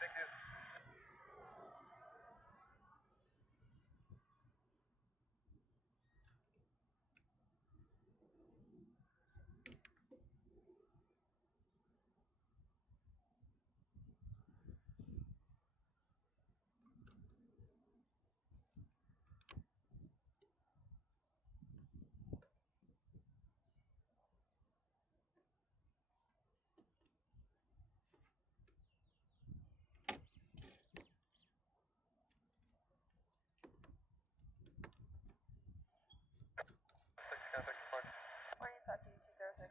thank you. Contact report. Morning, Sachi 206.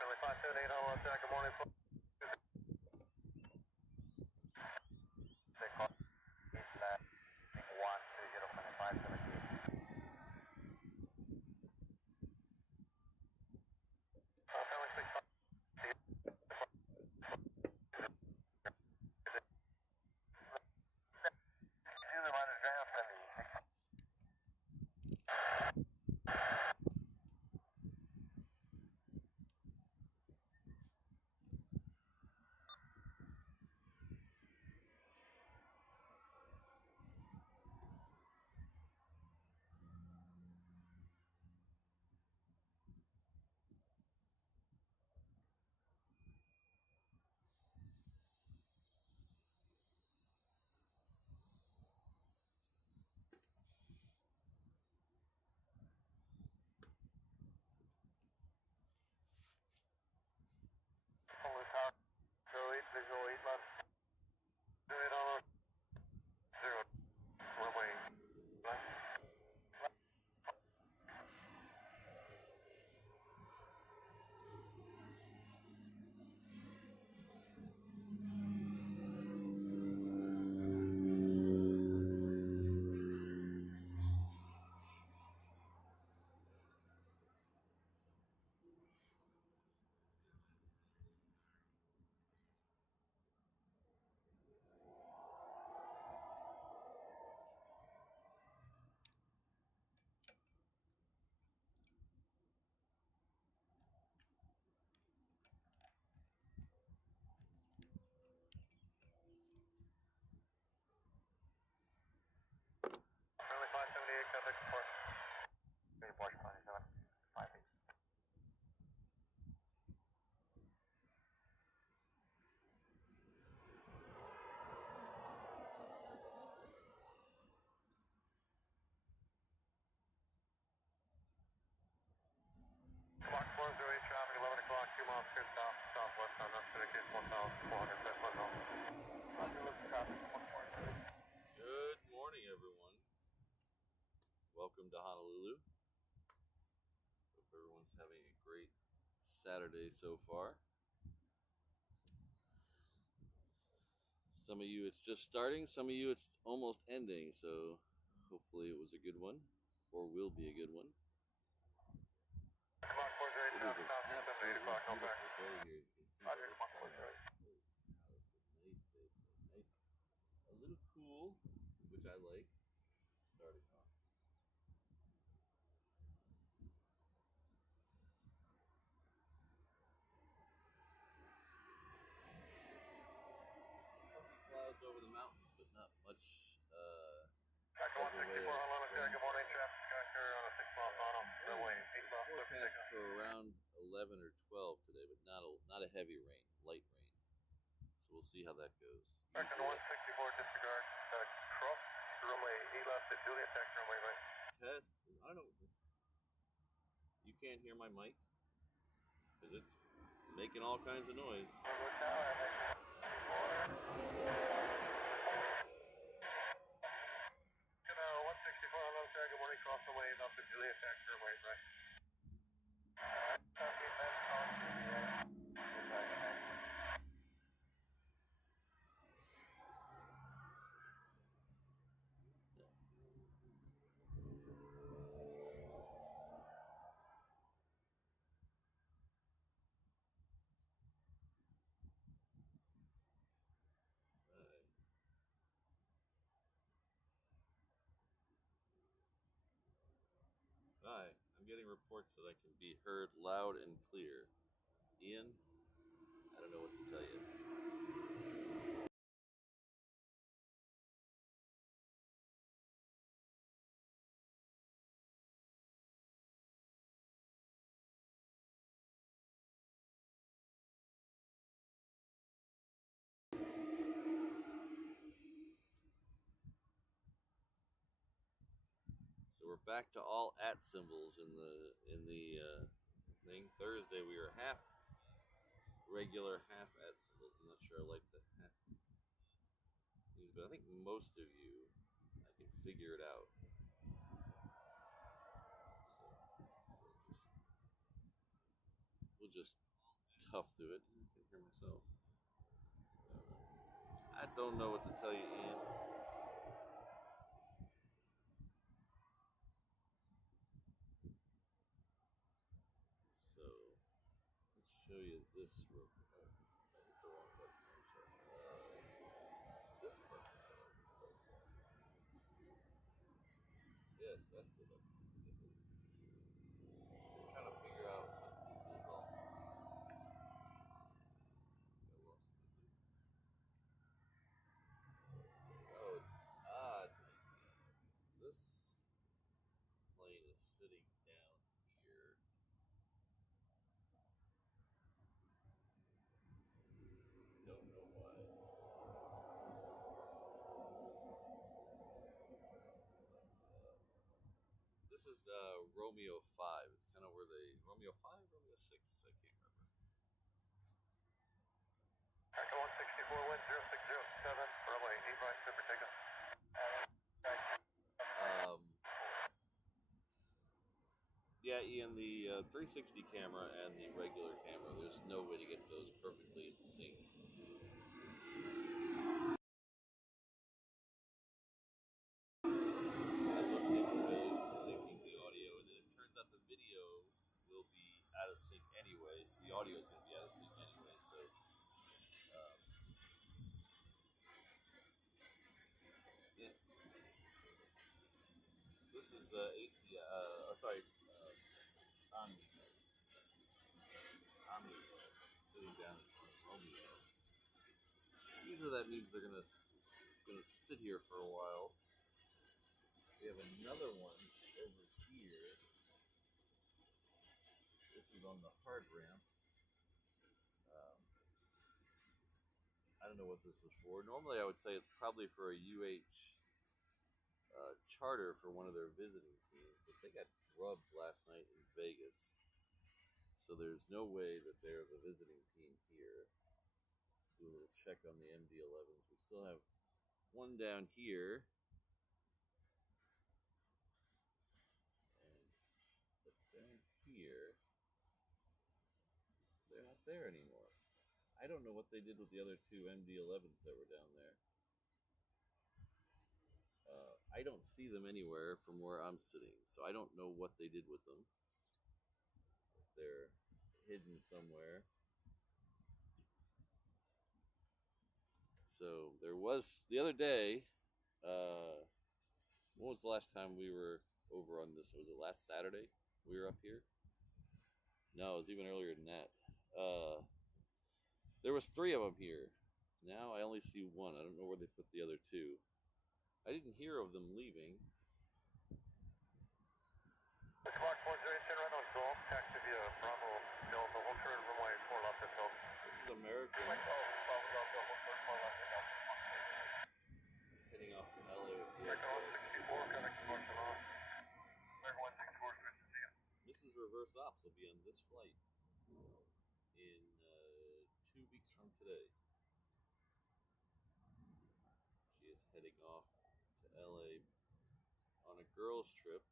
Philly 578, hello, attack, good morning. They call 120.578. Philly 6. User minus ground 70. southwest on that case 1,400 West Monroe. Good morning, everyone. Welcome to Honolulu. Hope everyone's having a great Saturday so far. Some of you it's just starting, some of you it's almost ending, so hopefully it was a good one, or will be a good one. It is an absolutely beautiful day here. You can see by the sun. Holy cow, it's a nice day today. Nice, a little cool, which I like, starting off. Clouds over the mountains, but not much Good morning, traffic tractor on a 6-mile final. Runway 8 miles. Forecast for around 11 or 12 today, but not a heavy rain, light rain. So we'll see how that goes. Tractor 164, disregard. Cross runway 8 left at Juliet, taxi runway right. Test. I don't. You can't hear my mic because it's making all kinds of noise. Good morning, cross runway 8 left at Juliet, taxi runway right. Hi, I'm getting reports that I can be heard loud and clear. Ian, I don't know what to tell you. So we're back to all @ symbols in the thing. Thursday we were half regular, half @ symbols. I'm not sure I like the half, but I think most of you, I can figure it out. So we'll just tough through it. I can hear myself. I don't know what to tell you, Ian. So let's show you this real quick. I hit the wrong button. I'm sorry. This button. Yes, that's the button. I'm trying to figure out what this is all. I lost it. Oh, it's this plane is sitting down here. Don't know why. This is Romeo 5. It's kind of where they Romeo 5, Romeo 6. I can't remember. Echo 164, wind 0607, runway 8 right, super takeoff. Yeah, Ian, the 360 camera and the regular camera, there's no way to get those perfectly in sync. I looked into ways to syncing the audio, and it turns out the video will be out of sync anyway, so the audio is going to be out of sync anyway. So, yeah. This is Omni sitting down in Romeo. Usually that means they're gonna sit here for a while. We have another one over here. This is on the hard ramp. I don't know what this is for. Normally I would say it's probably for a UH charter for one of their visiting teams, but they got drubbed last night in Vegas. So there's no way that they're the visiting team here. Do a little check on the MD-11s. We still have one down here. But down here, they're not there anymore. I don't know what they did with the other two MD-11s that were down there. I don't see them anywhere from where I'm sitting, so I don't know what they did with them. If they're hidden somewhere. So there was the other day. When was the last time we were over on this? Was it last Saturday we were up here? No, it was even earlier than that. There was 3 of them here. Now I only see 1. I don't know where they put the other 2. I didn't hear of them leaving. Clark 408, right on Golf, taxi via Bravo, Delta, hold turn, runway 4 left at Delta. This is American. Bravo Delta, hold turn 4 left at Delta. Heading off to LA with the American 164, connect to Barcelona. American 164, good to see you. Mrs. Reverse Ops will be on this flight in 2 weeks from today. She is heading off to LA on a girls' trip.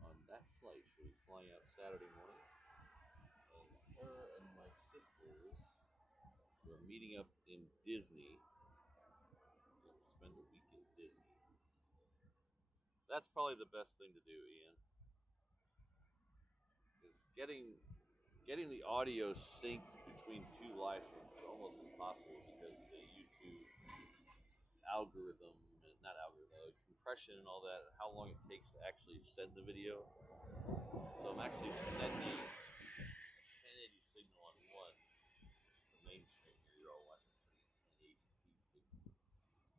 On that flight, she'll be flying out Saturday morning. And her and my sisters were meeting up in Disney. We're going to spend a week in Disney. That's probably the best thing to do, Ian. Is getting the audio synced between 2 live streams is almost impossible because the YouTube algorithm, not algorithm, compression and all that, how long it takes to actually send the video. So I'm actually sending a 1080 signal on one, the main stream here. You're all watching 1080p signal.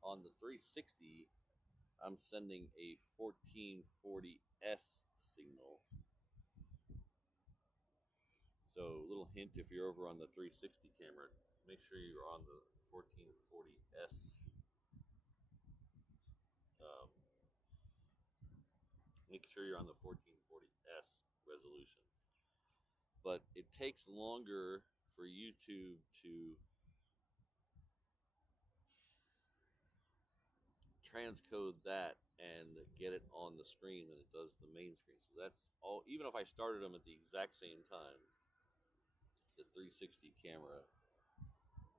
On the 360, I'm sending a 1440s signal. So a little hint, if you're over on the 360 camera, make sure you're on the 1440s. Make sure you're on the 1440s resolution. But it takes longer for YouTube to transcode that and get it on the screen than it does the main screen. So that's all. Even if I started them at the exact same time, the 360 camera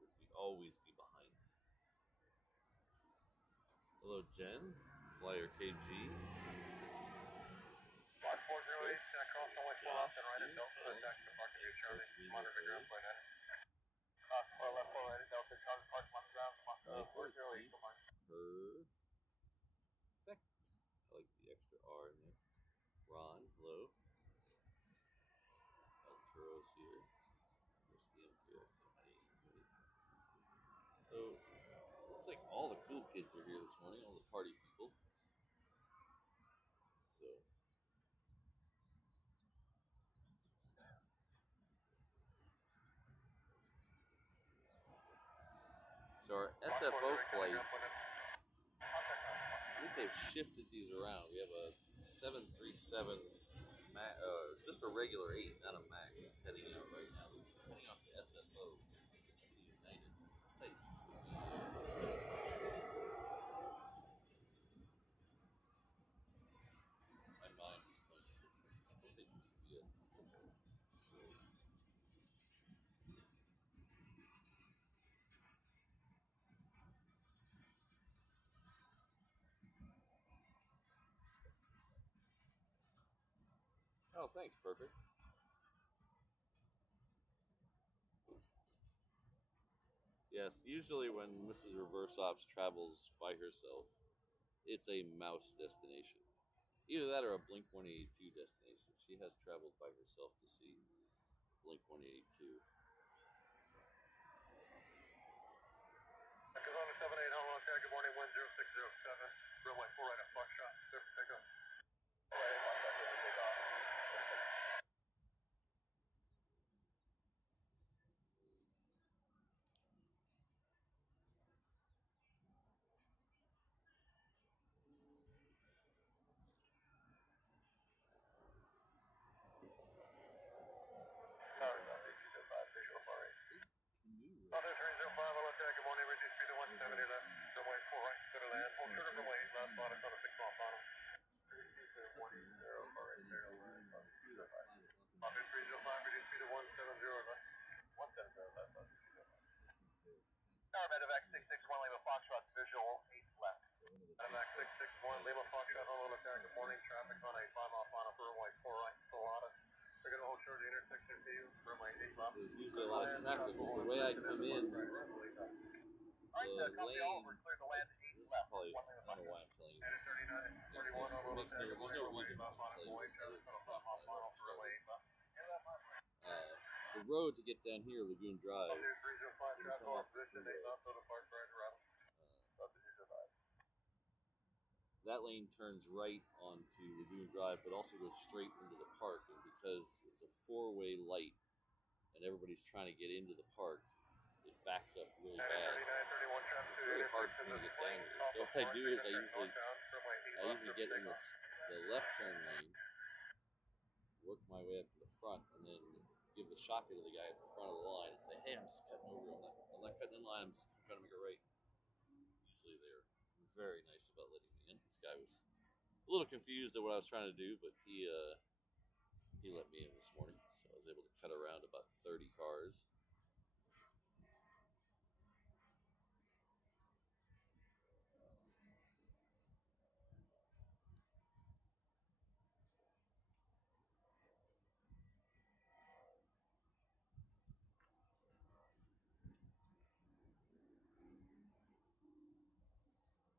would always be behind. Hello, Jen. Flyer KG. Clark 408, cross runway 4 left and right at Delta, taxi to Park View, Charlie. Monitor ground flight heading. Cross 4 left, 4 right at Delta, Charlie Park, monitor ground, 408, good morning. Perfect. I like the extra R in there. Ron, hello. El Turo's here. There's Ian's here. So, looks like all the cool kids are here this morning, all the party people. So our SFO flight, I think they've shifted these around. We have a 737, just a regular 8, not a MAX, heading out right now. We're heading off to SFO to United. My mind is blank. I think they used to be it. Oh, thanks, perfect. Yes, usually when Mrs. Reverse Ops travels by herself, it's a mouse destination. Either that or a Blink 182 destination. She has traveled by herself to see Blink 182. Arizona 78, hello, good morning, 10607, runway 4 right at Buckshot, clear for takeoff. 661 Lima Foxtrot, visual 8 left. Back 661 Lima Foxtrot, hello, attack, good morning, traffic on a 5 off on a runway 4 right, Solana. They're going to hold short the intersection to you, runway 8 left. There's usually a lot of traffic because the way I come in, the lane, like, this is probably, I don't know why I'm telling you this. It makes no, there's no reason for me to tell you this other than the fact that I love starting. The road to get down here, Lagoon Drive, when you come off the freeway, that lane turns right onto Lagoon Drive, but also goes straight into the park. And because it's a four-way light and everybody's trying to get into the park, it backs up really bad. It's really hard for me to get down here. So what I do is I usually get in the left turn lane, work my way up to the front, and then give the shocker to the guy at the front of the line and say, "Hey, I'm just cutting over. I'm not cutting in line. I'm just trying to make it right." Usually they're very nice about letting me in. This guy was a little confused at what I was trying to do, but he let me in this morning, so I was able to cut around about 30 cars.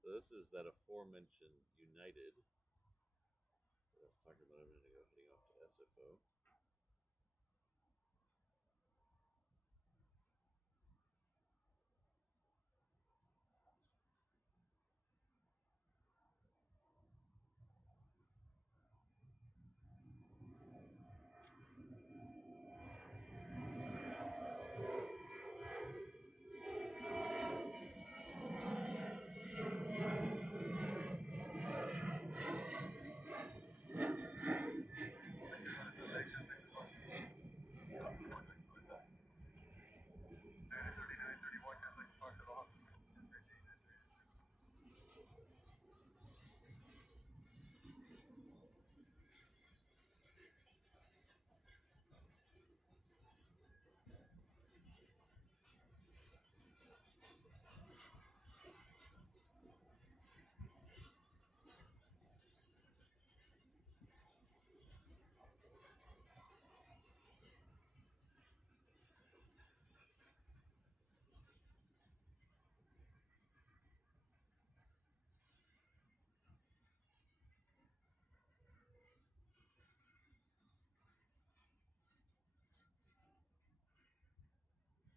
So this is that aforementioned United that I was talking about a minute ago, heading off to SFO.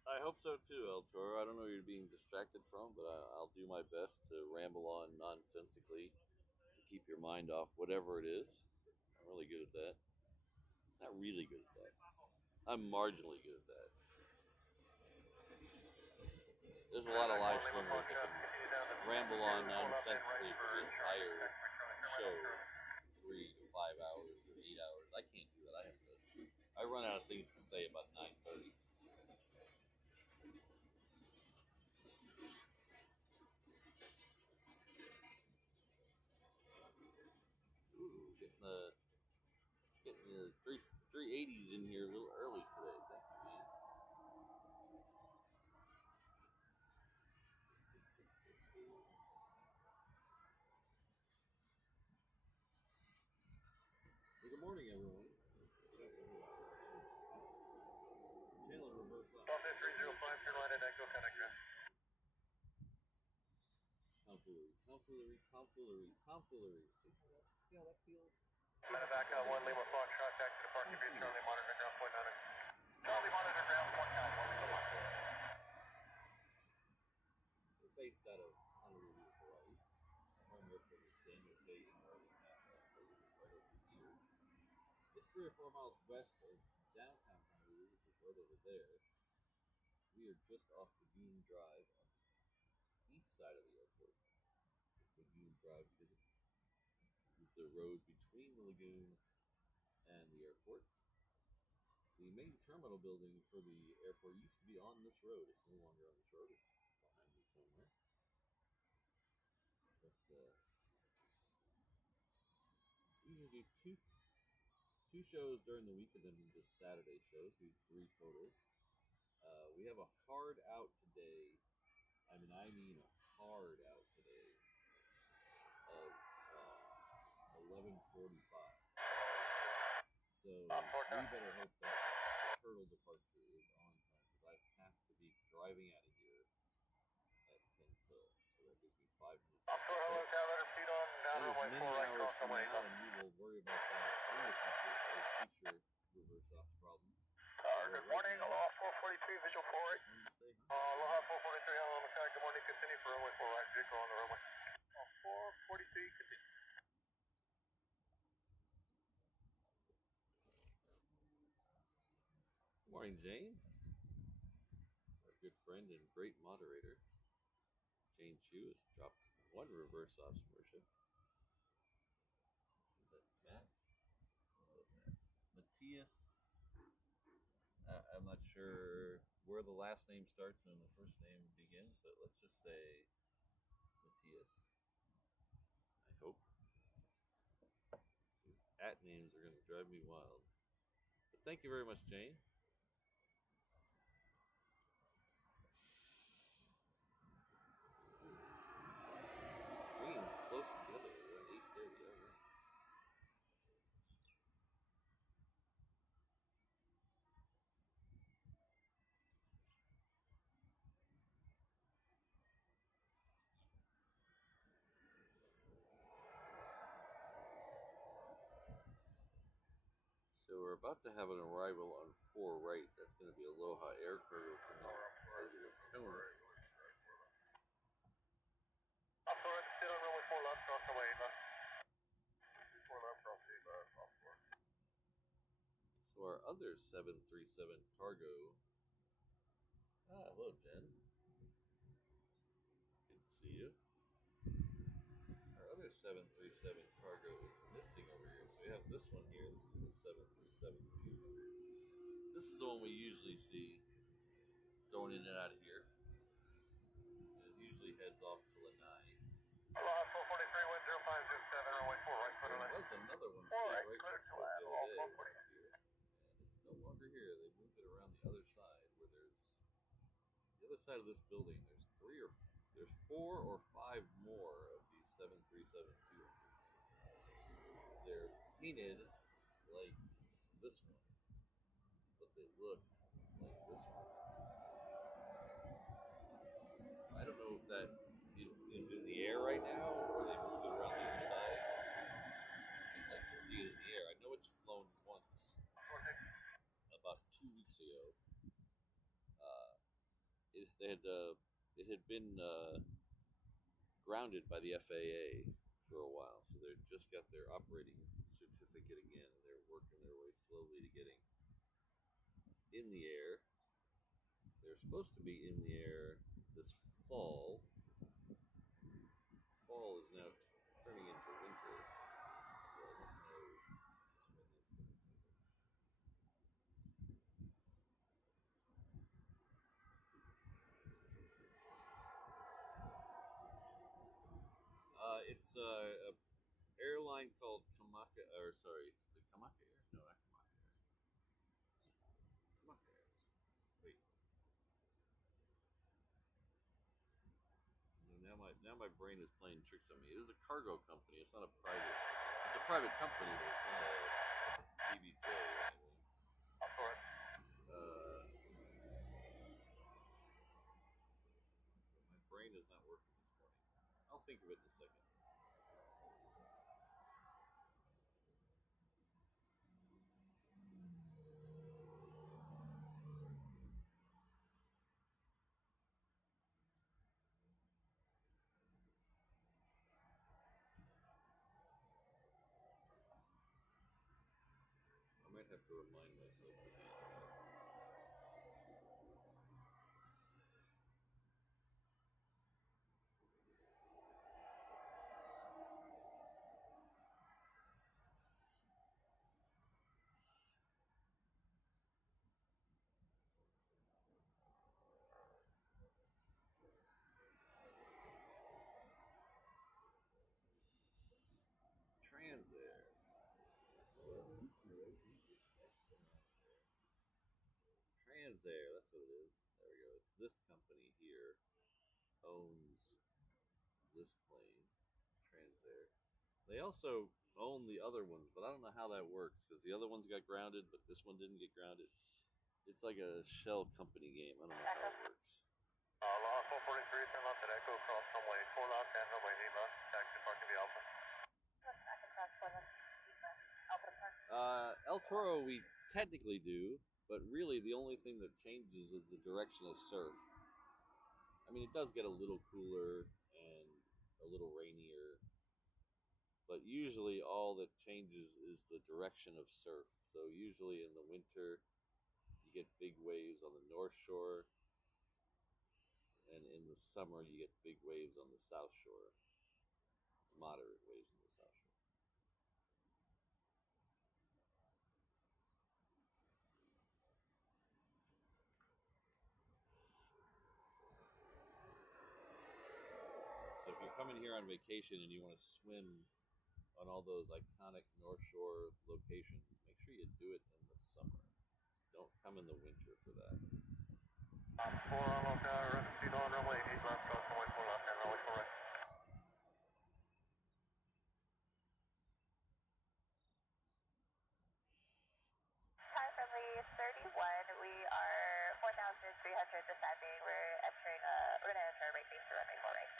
I hope so too, El Toro. I don't know what you're being distracted from, but I'll do my best to ramble on nonsensically to keep your mind off whatever it is. I'm really good at that. Not really good at that. I'm marginally good at that. There's a lot of live streamers that can ramble on nonsensically for the entire show, 3 to 5 hours or 8 hours. I can't do that. I run out of things to say about 9:30. Ooh, getting the 380s in here a little early today. Thank you, man. Well, good morning, everyone. Channel reverse up. Delta 305, Carolina, Echo Connect. Tomfoolery. See how that feels? Back 1 Lima Foxtrot, back to the parking base, Charlie, monitor ground point 9. Charlie, monitor ground point 9, 1 Lima Foxtrot. We're based out of Honolulu, Hawaii. Our home airport is Daniel J. Inouye National Airport, right over here. It's 3 or 4 miles west of downtown Honolulu, which is right over there. We are just off Lagoon Drive on the east side of the airport. It's Lagoon Drive because it is the road between the lagoon and the airport. The main terminal building for the airport used to be on this road. It's no longer on this road. It's behind me somewhere. But we usually do two shows during the week and then just Saturday shows. We do 3 total. We have a hard out today I mean, hard out today of 11:45. So we better hope that turtle departure is on time because I have to be driving out of here at 10 till. So that gives me 5 minutes. Hello, letter Pete on down That is runway many 4 right, hours cross from runway now, and we will worry about that in the future. That is future reverse ops problem. Good morning, Aloha 443, visual 4 right. Aloha 443, hello, Makai. Good morning, continue for runway 4 right, vehicle on the runway. 443, continue. Good morning, Jane. Our good friend and great moderator, Jane Chu, has dropped one reverse ops worship. Is that Matt? Matthias. I'm not sure where the last name starts and the first name begins, but let's just say Matthias. I hope. These at names are going to drive me wild. But thank you very much, Jane. Green's close together. We're at 8:30. All right. So we're about to have an arrival on 4 right. That's going to be Aloha Air Cargo coming out positive tone. Sit on runway 4 left, cross runway 8 left. 4 left, cross 8 left, off 4. So our other 737 cargo. Hello, Jen. Good to see you. Our other 737 cargo is missing over here. So we have this one here. This is the 737. This is the one we usually see going in and out of here. And it usually heads off to Lanai. Aloha 443, 10507, runway 4 right, clear to land. There was another one 4 right, right clear next to to it land, the all other day. 443. And it's no longer here. They moved it around the other side where there's the other side of this building. There's 4 or 5 more of these 737-200s. They're painted like this one, but they look like this one. I don't know if that is in the air right now or they moved it around the other side. I'd like to see it in the air. I know it's flown once about 2 weeks ago. It had been grounded by the FAA for a while, so they just got their operating certificate again. They're working their way slowly to getting in the air. They're supposed to be in the air this fall. Fall is now turning into winter, so I don't know when that's going to happen. It's a airline called Kamaka, or sorry, the Kamaka Air? No, not Kamaka Air. Kamaka Air. Wait. Now my brain is playing tricks on me. It is a cargo company. It's not a private. It's a private company, but it's not a PBJ or anything. My brain is not working this morning. I'll think of it in a second. I might have to remind myself again. Transair. Transair, that's what it is. There we go. It's this company here. owns this plane, Transair. They also own the other ones, but I don't know how that works because the other ones got grounded, but this one didn't get grounded. It's like a shell company game. I don't know how it works. Aloha 443, turn left at Echo, cross runway 4 left and runway 8 left, taxi parking the Alpha. I can cross for them. Alpha Park. El Toro, we technically do, but really the only thing that changes is the direction of surf. I mean, it does get a little cooler and a little rainier, but usually all that changes is the direction of surf. So usually in the winter, you get big waves on the North Shore, and in the summer, you get big waves on the South Shore, moderate waves on the South Shore. So if you're coming here on vacation and you want to swim on all those iconic North Shore locations, make sure you do it in the summer. Don't come in the winter for that. 4 on local, speed on runway 8 left, cross runway 4 left and runway 4 right. Time friendly 31. We are 4,300 descending. We're going to enter right base to runway 4 right.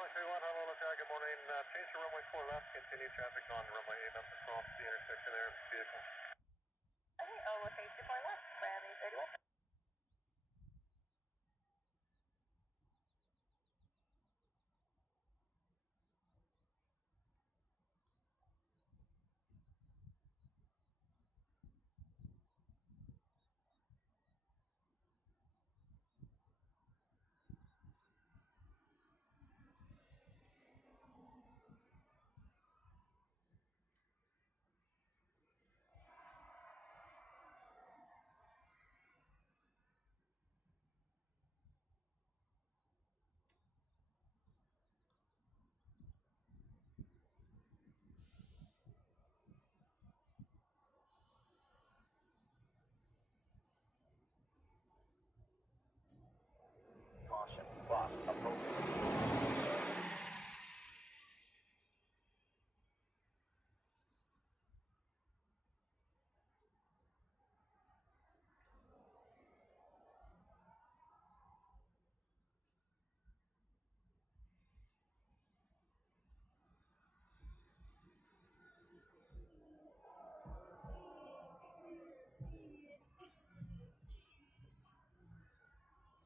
Runway 31, hello local, good morning. Change to runway 4 left, continue traffic on runway 8 left across the intersection there, vehicle. Okay, we'll change to 4 left, friendly 31. Caution, clock approaching.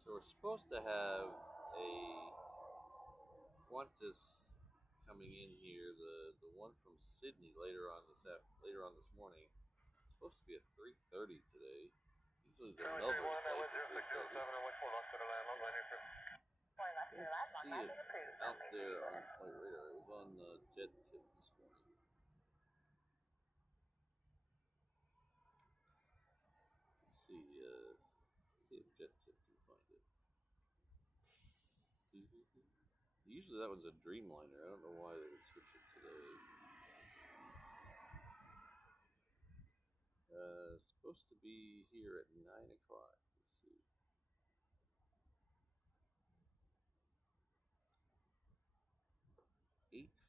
So we're supposed to have a Qantas coming in here, the one from Sydney later on this morning. It's supposed to be at 3:30 today. Usually the Runway Melbourne 31, flights wind at 3:30. 0607, runway 4 left to the land, long line here. 4 left to I the left, don't long see landing it approved. out Runway there 31. on flight radar. It was on Jet Tip this morning. Let's see if Jet Tip can find it. Usually that one's a Dreamliner. I don't know why they would switch it today. Supposed to be here at 9 o'clock. Let's see.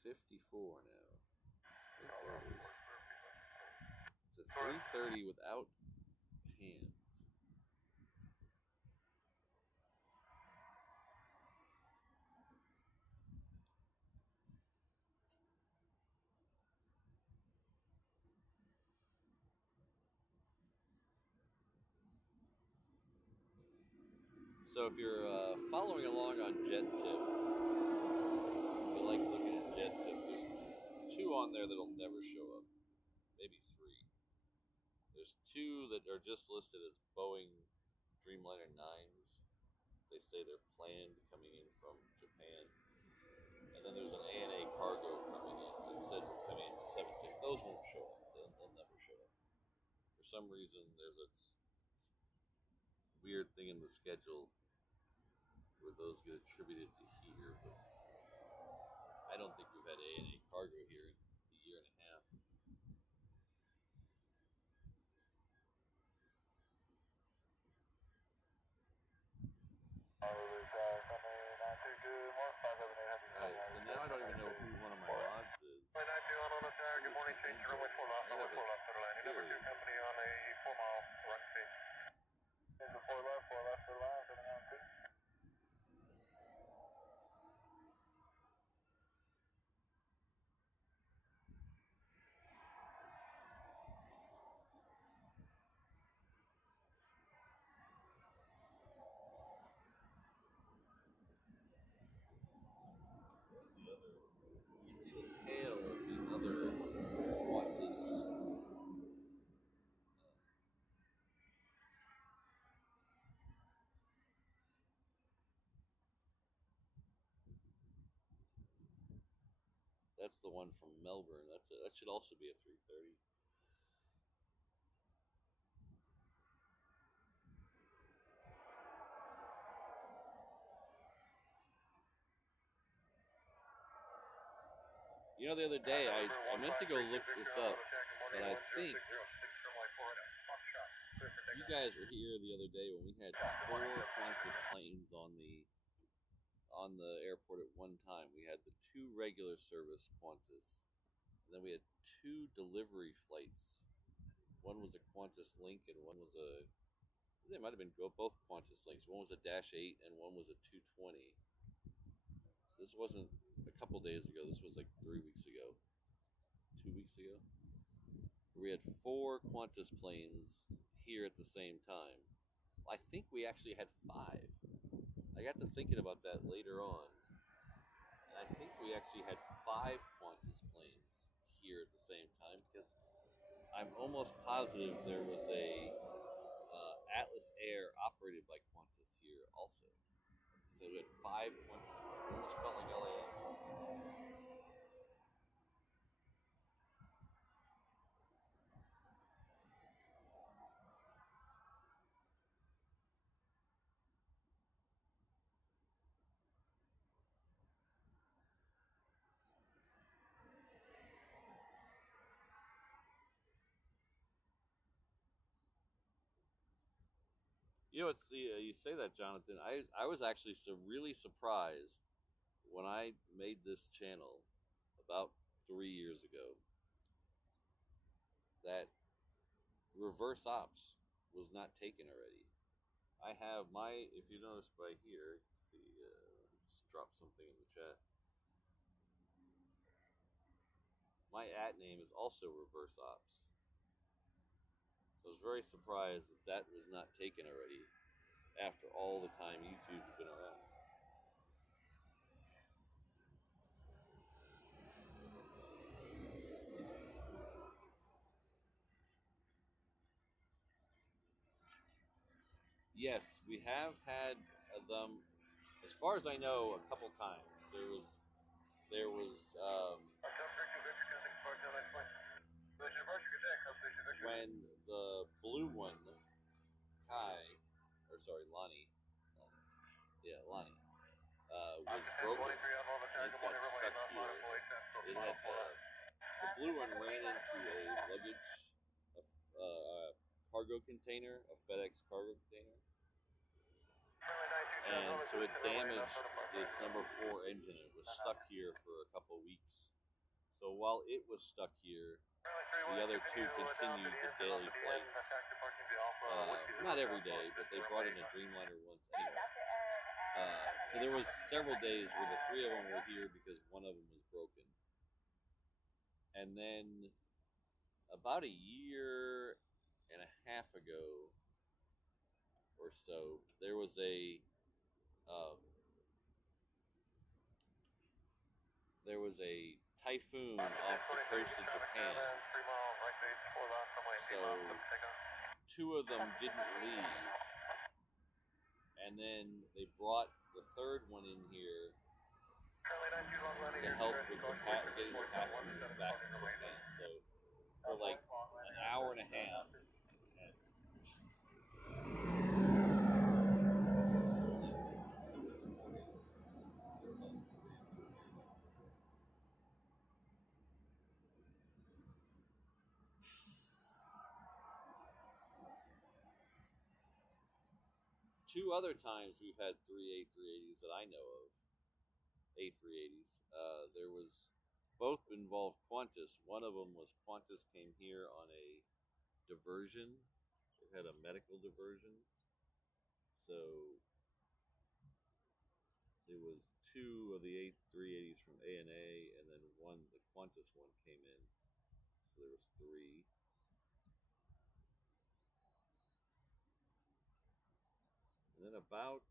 8:54 now. Oh, there it is. It's a 3:30 without hands. So if you're following along on Jet Tip, if you like looking at Jet Tip, there's 2 on there that'll never show up. Maybe 3. There's 2 that are just listed as Boeing Dreamliner 9s. They say they're planned coming in from Japan. And then there's an ANA cargo coming in. It says it's coming in to 76. Those won't show up. They'll never show up. For some reason, there's a weird thing in the schedule where those get attributed to here, but I don't think we've had ANA cargo here in a year and a half. Alright, so now I don't even know who one of my mods is. Good morning, change your runway 4 left, I have runway 4 left, center line. Number 2 theory. company on a 4-mile run speed. Change to 4 left, center line, 792. You see the tail of the other Qantas. That's the one from Melbourne. That should also be a 330. You know, the other day I meant to go look this up, but I think you guys were here the other day when we had 4 Qantas planes on the airport at one time. We had the 2 regular service Qantas, and then we had 2 delivery flights. One was a Qantas Link, and one was they might have been both Qantas Links. One was a Dash 8, and one was a 220. So this wasn't a couple days ago. This was like 3 weeks ago, 2 weeks ago. We had 4 Qantas planes here at the same time. I think we actually had 5. I got to thinking about that later on, and I think we actually had 5 Qantas planes here at the same time, because I'm almost positive there was a Atlas Air operated by Qantas here also. So we had 5 Qantas planes. It almost felt like LAX. You know, you say that, Jonathan. I was actually really surprised when I made this channel about 3 years ago that reverse ops was not taken already. I have if you notice by here, you can see, just drop something in the chat. My @name is also reverse ops. So I was very surprised that was not taken already after all the time YouTube has been around. Yes, we have had them, as far as I know, a couple times. There was when the blue one, Lonnie, Lonnie, was broken and it got stuck here. It had the blue one ran into a luggage, cargo container, a FedEx cargo container, and so it damaged its number 4 engine. It was stuck here for a couple of weeks. So while it was stuck here, the other 2 continued the daily flights. Not every day, but they brought in a Dreamliner once anyway. So there was several days where the 3 of them were here because one of them was broken. And then about a year and a half ago or so, there was a typhoon off the coast of Japan. So 2 of them didn't leave, and then they brought the 3rd one in here to help with getting the passengers back to Japan. So for like an hour and a half, 2 other times we've had 3 A380s that I know of. A380s. There was both involved Qantas. One of them was Qantas came here on a diversion. It had a medical diversion. So it was two of the A380s from ANA, and then one, the Qantas one came in. So there was three. And then about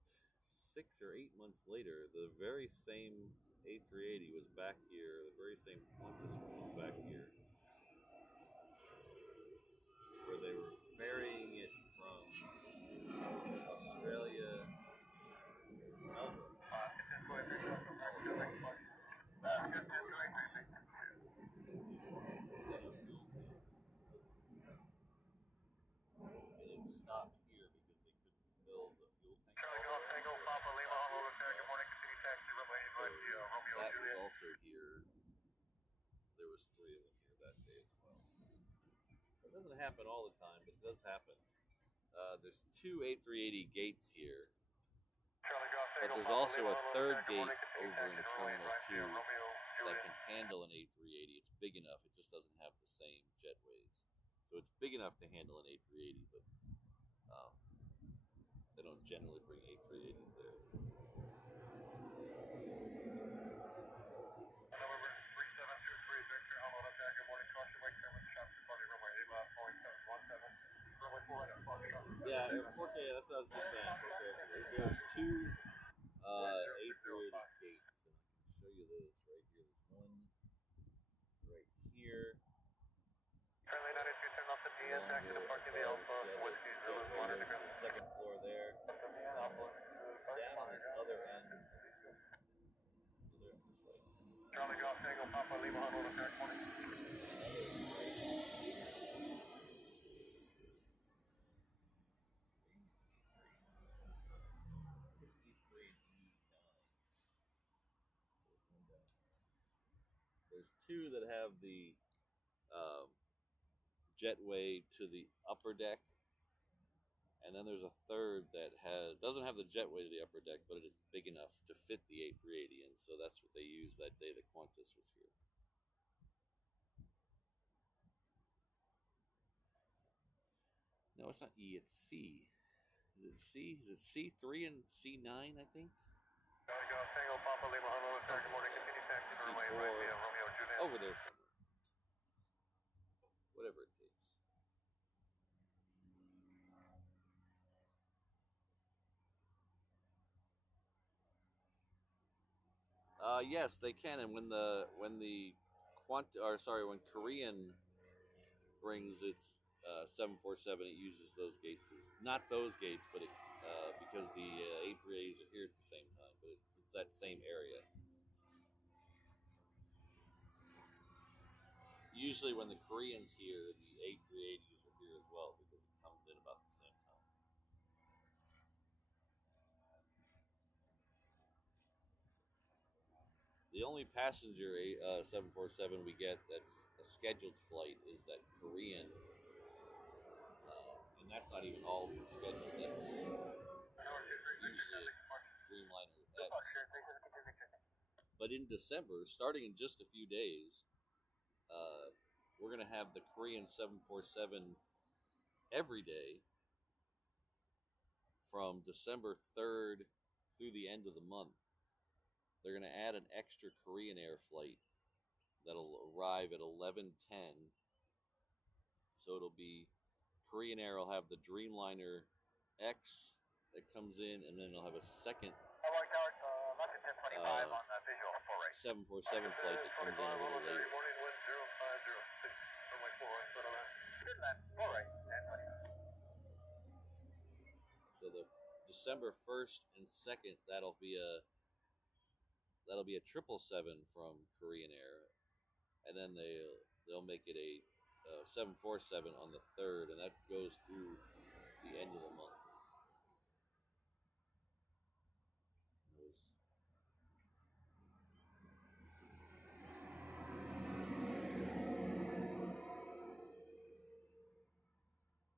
6 or 8 months later, the very same A380 was back here. The very same Qantas one was back here, where they were ferrying it from Australia, Melbourne. And it stopped here because they couldn't fill the fuel tanks. Charlie Golf Tango Papa Lima Honolulu Tango. Good morning. Continue taxi runway 85 Romeo That Juliet. was also here. There was three of them here that day as well. So it doesn't happen all the time, but it does happen. There's two A380 gates here, but there's also a third gate over in Terminal 2 that can handle an A380. It's big enough. It just doesn't have the same jetways. So it's big enough to handle an A380, but they don't generally bring A380s there. November 3723 Victor Alma Attack. Good morning. Caution wake 7 shots departing runway 8717. Runway 4 at Foxtrot. Yeah, 4K, that's what I was just saying. 4K. There's two A380 gates, and I can show you those right here. There's one right here. Friendly 92, turn off the DN, back to the parking the Alpha, Whiskey Zulu, monitor the ground. The second floor there. Down on the other end. So they're this way. Charlie Golf Tango Papa Lima Honolulu Attack. Morning. There's two that have the jetway to the upper deck, and then there's a third that doesn't have the jetway to the upper deck, but it is big enough to fit the A380, and so that's what they used that day that Qantas was here. No, it's not E, it's C. Is it C? Is it C3 and C9, I think? Charlie Golf Tango Papa Lima Honolulu Attack. Good morning. Continue taxi to runway 5 Romeo Juliet. Over there somewhere. Whatever it takes. Yes, they can. And when Korean brings its 747, it uses those gates. Not those gates, but because the A380s are here at the same time, but it's that same area. Usually, when the Koreans here, the A380s are here as well because it comes in about the same time. The only passenger 747 we get that's a scheduled flight is that Korean, and that's not even all scheduled. That's usually a Dreamliner X. But in December, starting in just a few days, we're going to have the Korean 747 every day from December 3rd through the end of the month. They're going to add an extra Korean Air flight that'll arrive at 11:10. So it'll be Korean Air will have the Dreamliner X that comes in, and then they'll have a second 747 flight that comes in a little later. So the December 1st and 2nd, that'll be a 777 from Korean Air, and then they'll make it a 747 on the 3rd, and that goes through the end of the month.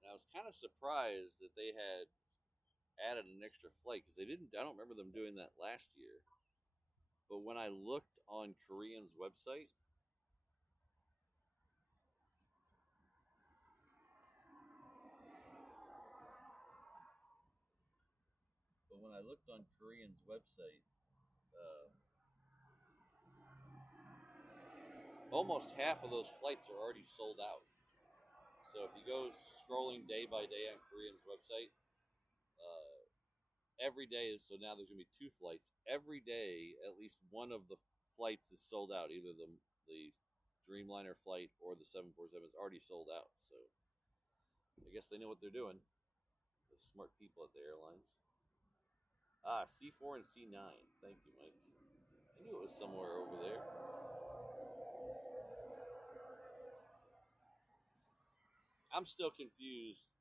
And I was kind of surprised that they had added an extra flight because they didn't. I don't remember them doing that last year. But when I looked on Korean's website, almost half of those flights are already sold out. So if you go scrolling day by day on Korean's website, every day, so now there's going to be 2 flights. Every day, at least one of the flights is sold out. Either the Dreamliner flight or the 747 is already sold out. So I guess they know what they're doing. The smart people at the airlines. C4 and C9. Thank you, Mike. I knew it was somewhere over there. I'm still confused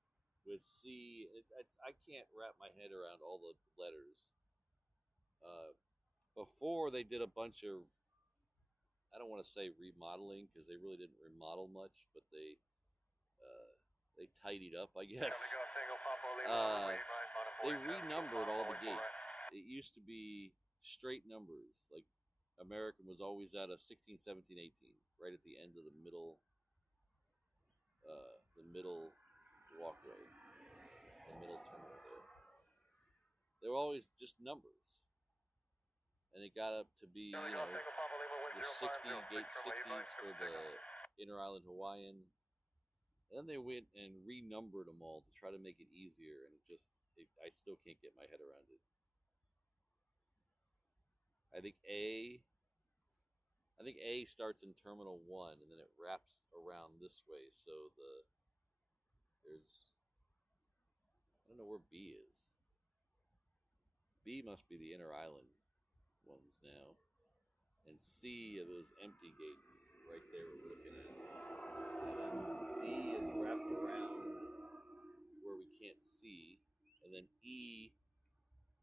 with C. I can't wrap my head around all the letters. Before they did a bunch of, I don't want to say remodeling because they really didn't remodel much, but they tidied up, I guess. They renumbered all the gates. It used to be straight numbers. Like American was always at a 16, 17, 18, right at the end of the middle walkway, the middle terminal there. They were always just numbers. And it got up to be, the 60, gate 60s for the Inter-Island Hawaiian. And then they went and renumbered them all to try to make it easier, and I still can't get my head around it. I think A starts in Terminal 1, and then it wraps around this way, so I don't know where B is. B must be the Inter-Island ones now. And C are those empty gates right there we're looking at. And then D is wrapped around where we can't see. And then E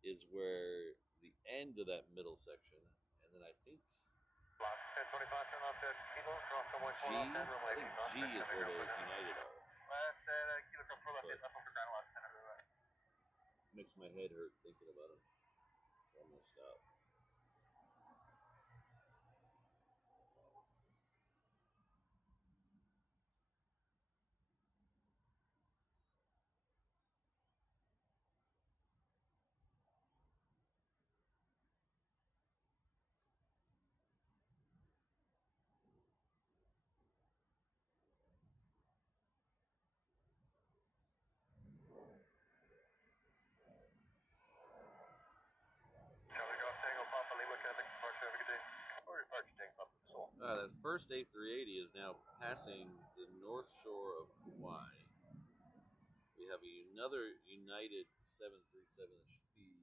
is where the end of that middle section. And then I think G is where those United are. Makes my head hurt thinking about it. So I'm going to stop. That first A380 is now passing the north shore of Kauai. We have another United 737 that should be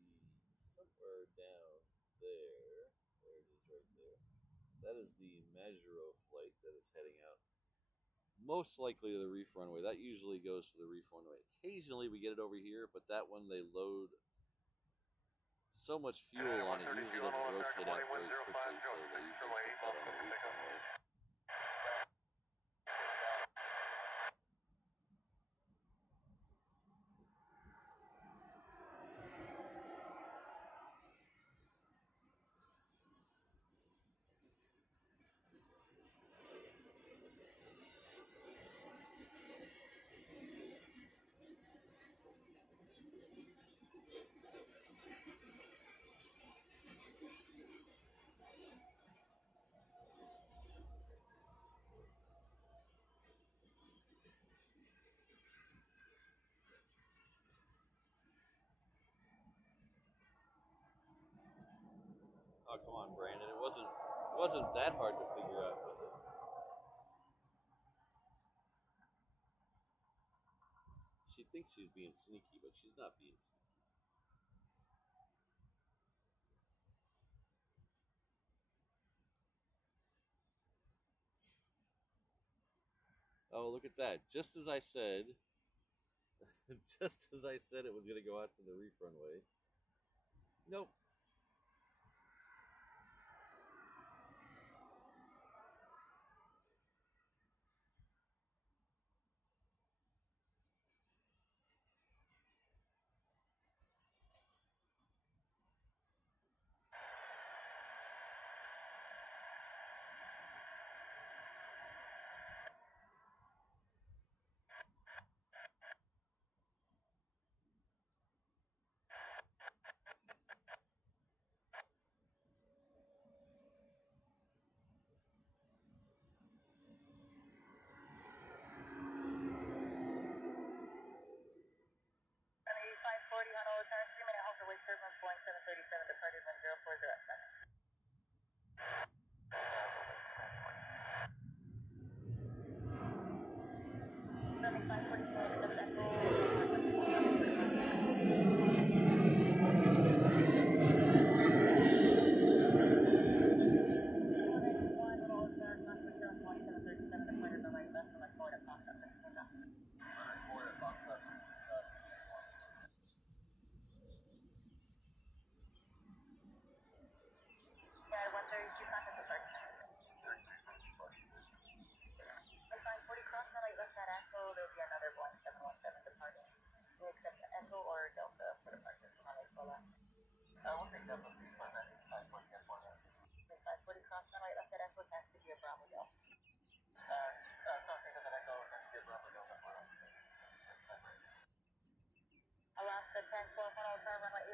somewhere down there. There it is right there. That is the Majuro flight that is heading out. Most likely to the reef runway. That usually goes to the reef runway. Occasionally we get it over here, but that one they load so much fuel on it usually doesn't rotate out very quickly, so they usually put that on the reef runway. Oh, come on, Brandon. It wasn't that hard to figure out, was it? She thinks she's being sneaky, but she's not being sneaky. Oh, look at that. Just as I said, just as I said it was going to go out to the reef runway. Nope.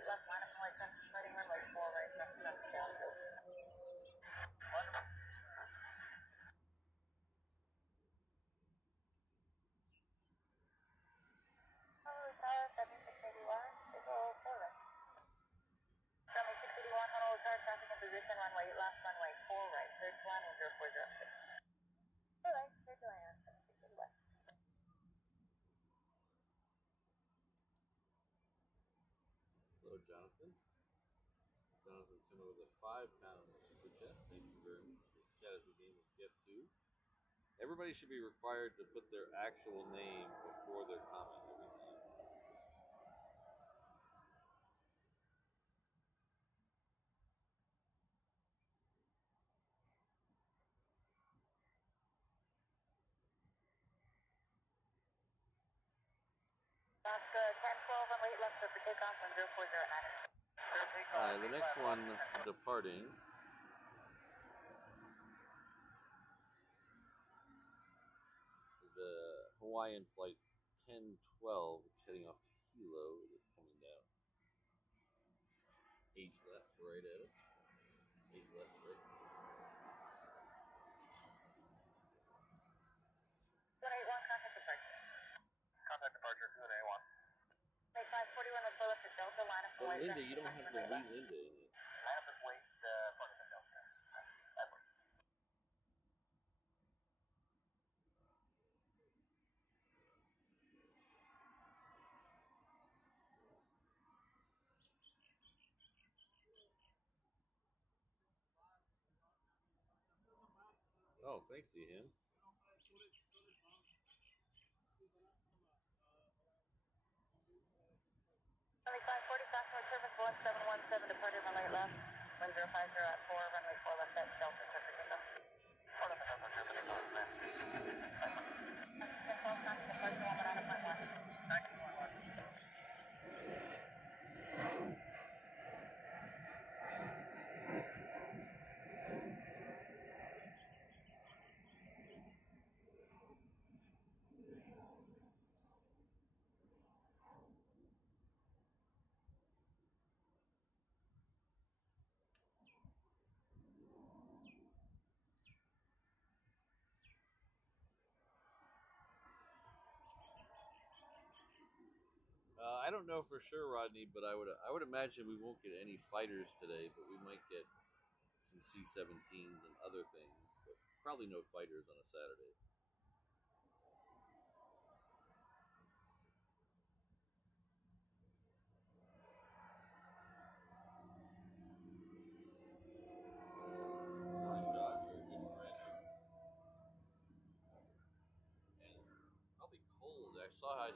left, line up and white, starting runway 4 right, traffic downfield. Honolulu Tower, 7681, Visual 4 right. 7681, Honolulu Tower, traffic in position, runway, left runway 4 right, clear to land 10406. 4 right, clear to land, 7681. Hello, Jonathan. Jonathan's coming with a £5 super chat. Thank you very much. This chat is the game of Guess Who. Everybody should be required to put their actual name before their comment every time. That's 1012 on late left for takeoff 10409. The next one departing is a Hawaiian flight 1012. It's heading off to Hilo. It is coming down. 8 left, right at us. 8 left, right. 181, contact departure. Contact departure, 281. Make 541 with left to Delta, line up and But white. Linda, you don't have the wee Linda in it. I have this weight front of the Delta. Edward. Oh, thanks, Ian. 2540, customer service 1717, departed on late left. 1050 at 4, runway 4 left at Delta, traffic takeoff. 4 left, Delta, traffic takeoff, man. 1012, contact departure 119.1. Thank you, I don't know for sure, Rodney, but I would imagine we won't get any fighters today, but we might get some C-17s and other things, but probably no fighters on a Saturday. Morning, Josh, you're a good friend. And probably cold. I saw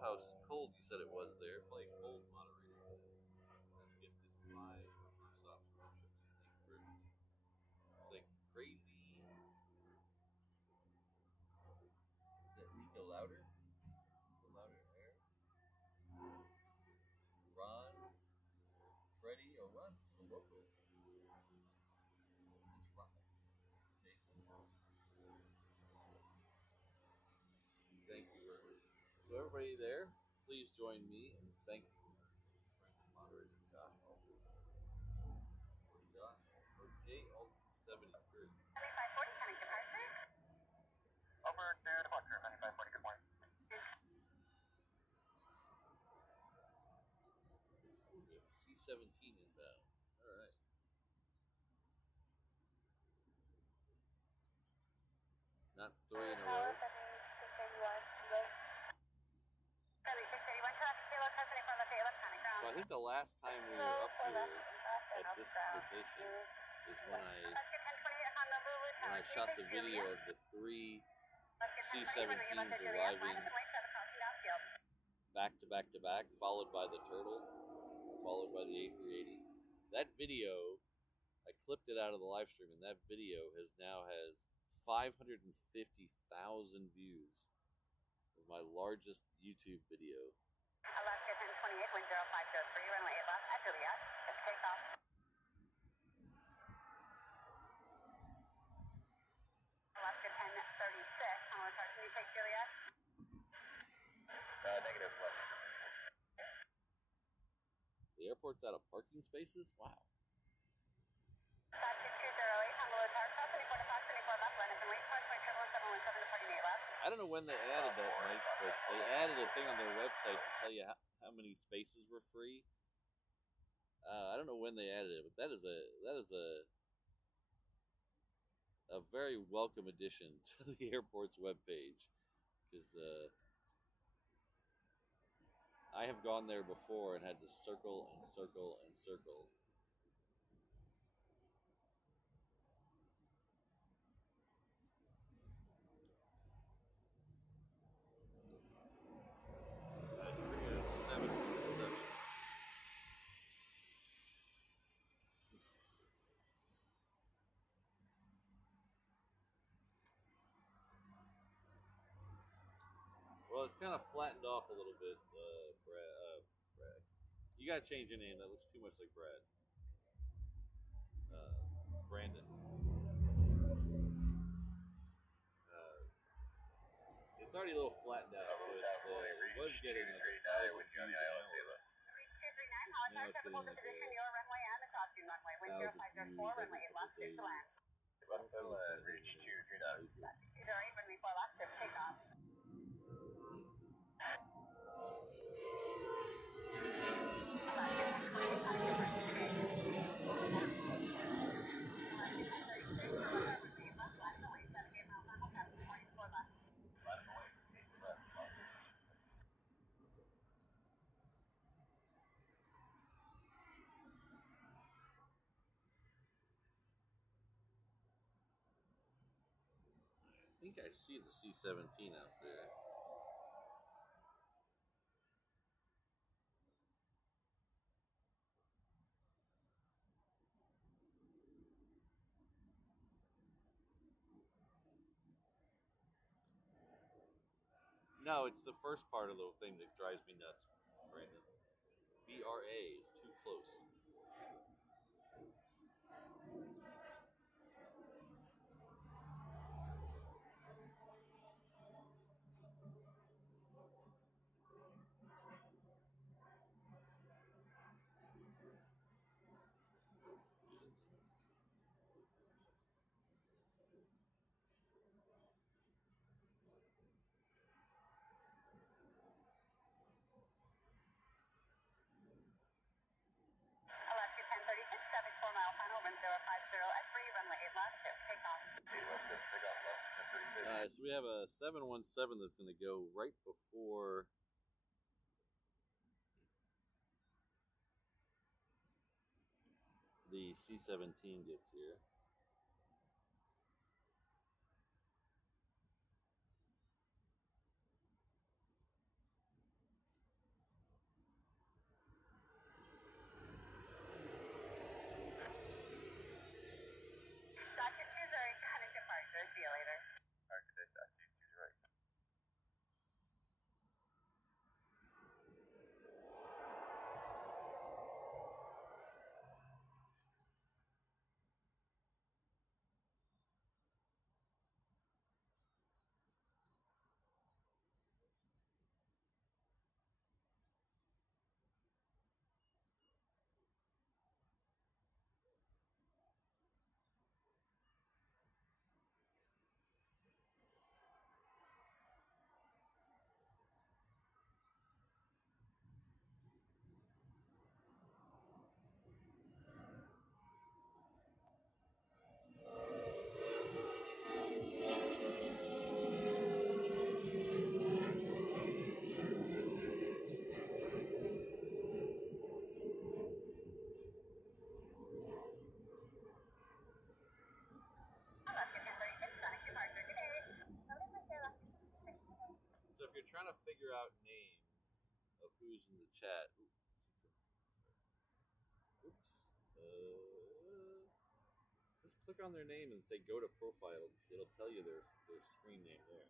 how cold you said it was there. Probably cold moderator today. That's gifted 5 Microsoft memberships. Thank you very much. It's like crazy. Is that Nico Louder? Nico Louder there. Ron, Freddie, or Ron's a local. It's Ron. Jason. Thank you very much. So everybody there, please join me and thank moderator Josh Alter. Josh, or J Alt 73. 2540, contact departure. Over to departure, 9540, good morning. C-17 inbound. All right. Not 3 in a row. 7681, right. 7681, traffic kilo, company from the electronic ground. So I think the last time we were up here at this location is when I shot the video of the 3 C-17s arriving back to back to back, followed by the Turtle, followed by the A380. That video, I clipped it out of the live stream, and that video has 550,000 views. Of my largest YouTube video. Alaska 1028, wind 0503, runway 8 left at Juliet. Let's take off. Alaska 1036, Honolulu Tower, can you take Juliet? Negative, left. airport's out of parking spaces? Wow. I don't know when they added that, Mike, but they added a thing on their website to tell you how many spaces were free. I don't know when they added it, but that is a very welcome addition to the airport's webpage, because I have gone there before and had to circle and circle and circle. That's pretty good. 717. Well, it's kind of flattened off a little bit, Brad. You gotta change your name. That looks too much like Brad. Brandon. It's already a little flattened out, so it was getting like 1,000 views an hour. Now it's getting like 1,000 views every couple days. Reach 239. I think I see the C-17 out there. No, it's the first part of the thing that drives me nuts, Brandon. BRA is too close. Alaska 1036, traffic 4 mile final, wind 050 at 3, runway 8 left, takeoff. So we have a 717 that's going to go right before the C-17 gets here. Dr. Tuesday, connect departure. See you later. Right. Alaska 1036, connect departure today. So if you're trying to figure out names of who's in the chat, just click on their name and say go to profile. It'll tell you their screen name there.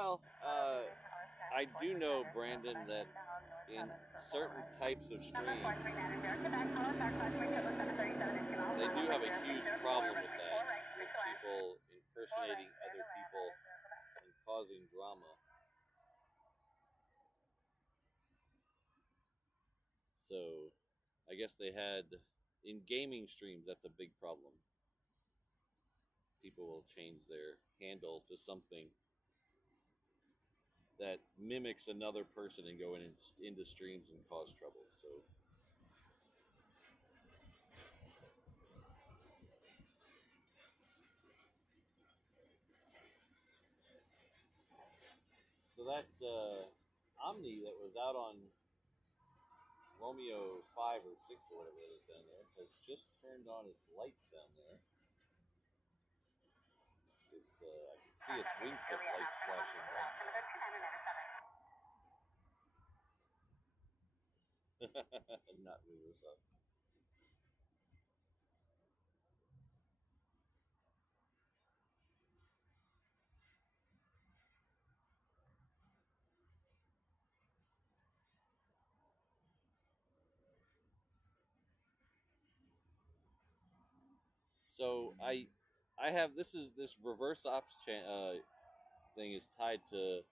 Well, I do know, Brandon, that in certain types of streams, they do have a huge problem with that, with people impersonating other people and causing drama. So, I guess they had, in gaming streams, that's a big problem. People will change their handle to something that mimics another person and go into streams and cause trouble. So that Omni that was out on Romeo 5 or 6 or whatever it is down there has just turned on its lights down there. It's I can see its wingtip lights flashing right now. Not reverse up. So I have this reverse ops thing is tied to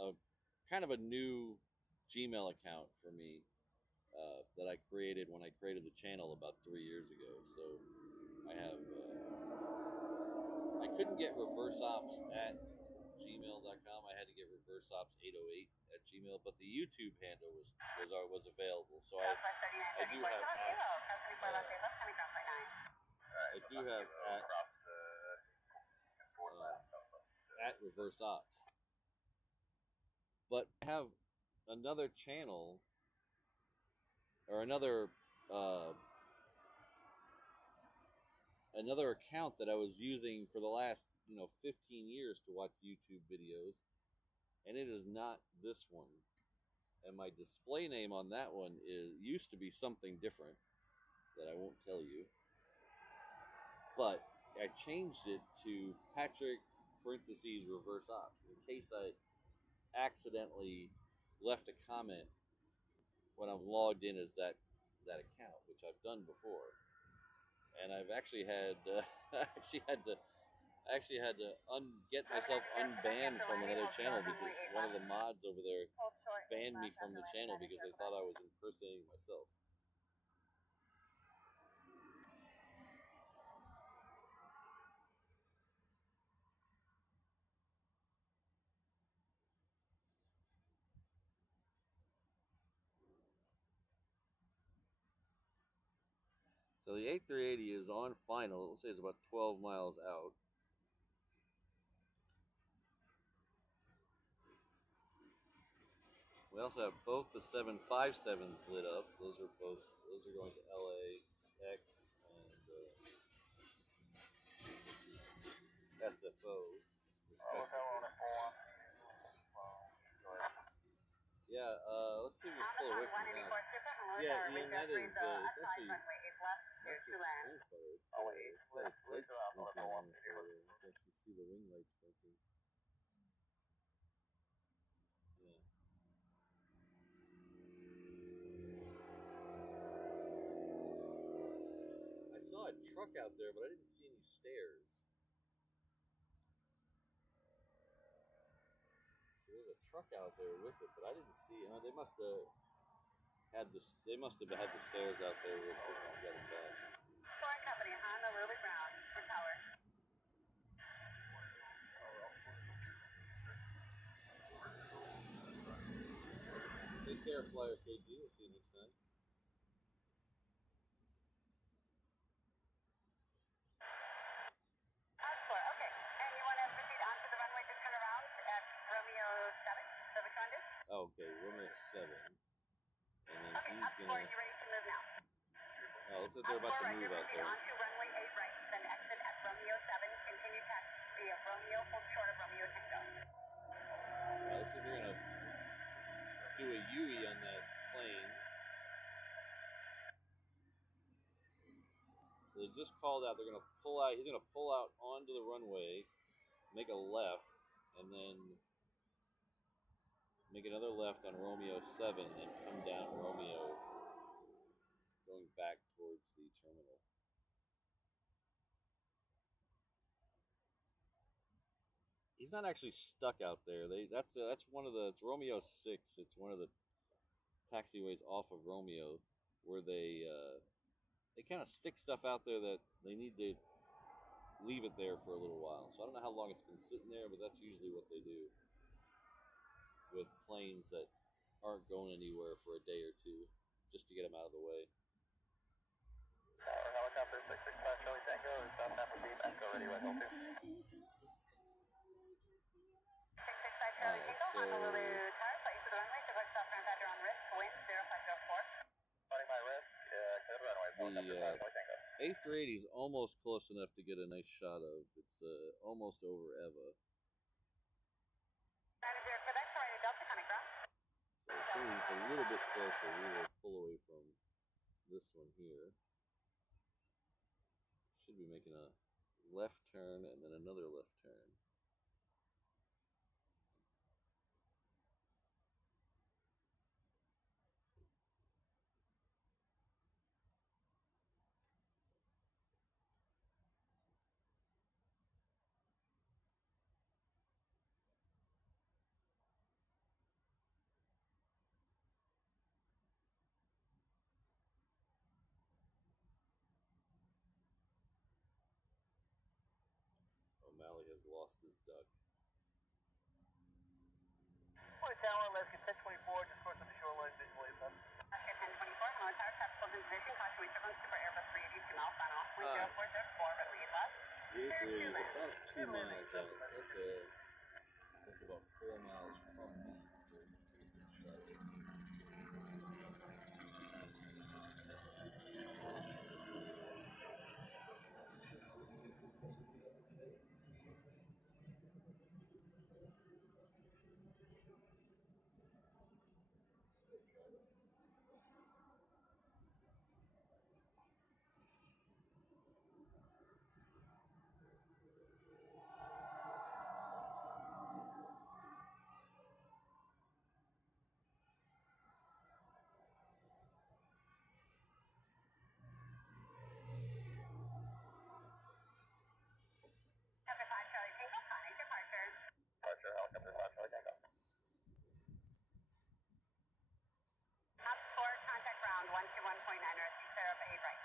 a kind of a new Gmail account for me that I created when I created the channel about 3 years ago. So I have I couldn't get reverse ops at gmail.com. I had to get reverse ops 808 at gmail, but the YouTube handle was available. So I do have at reverse ops, but I have another channel or another account that I was using for the last 15 years to watch YouTube videos, and it is not this one. And my display name on that one used to be something different that I won't tell you, but I changed it to Patrick parentheses reverse ops in case I accidentally left a comment when I'm logged in as that account, which I've done before. And I've actually had I actually had to get myself unbanned from another channel because one of the mods over there banned me from the channel because they thought I was impersonating myself. So the 8380 is on final. Let's say it's about 12 miles out. We also have both the 757s lit up. Those are going to LAX and SFO. Yeah, let's see if we can pull away from that. Yeah, Ian, that is, it's actually not just the transponder, it's got its lights blinking on, so you can actually see the wing lights blinking. Yeah. I saw a truck out there, but I didn't see any stairs. So there's a truck out there with it, but I didn't see. They must have had the stairs out there with getting back. Foreign company on the Lily Brown for tower. Take care, Flyer KG. We'll see you next time. Okay. And you want to proceed onto the runway to turn around at Romeo 7? So which one is? Okay, Romeo 7. And then Okay, he's you ready to move now? Looks like they're about to move out there. Onto runway 8 right, then exit at Romeo 7, continue taxi via Romeo, hold short of Romeo Tango. Looks like they're going to do a UE on that plane. So they just called out. They're going to pull out. He's going to pull out onto the runway, make a left, and then make another left on Romeo 7 and then come down Romeo going back towards the terminal. He's not actually stuck out there. That's one of the it's Romeo 6. It's one of the taxiways off of Romeo where they kind of stick stuff out there that they need to leave it there for a little while. So I don't know how long it's been sitting there, but that's usually what they do with planes that aren't going anywhere for a day or two, just to get them out of the way. Tower helicopter 665 Charlie Tango is south half of beam echo ready with help 665 Charlie Tango, so Honolulu Tower, flight to the runway, to south Pattern on risk, wind 0504. Running my risk, clear runway, the Tango. A380 is almost close enough to get a nice shot of. It's almost over Eva. Manager, Quebec, sorry, Delta, connect ground. So as soon as it's a little bit closer, we will pull away from this one here. Should be making a left turn and then another left turn. O'Malley has lost his duck. Tower, let's get 1024, just course of the shoreline, visually left. Oscar 1024, hello, Tower, tactical position, caution, wind turbulence, super Airbus 382 miles, final, wind 0404, but lead left. The A380 is about 2 miles out, so that's about 4 miles from me. So Number 5, Charlie Tango, connect departure. Departure, helicopter 5 Charlie Tango. Up 4, contact ground, 121.9, or 6 up 8 right.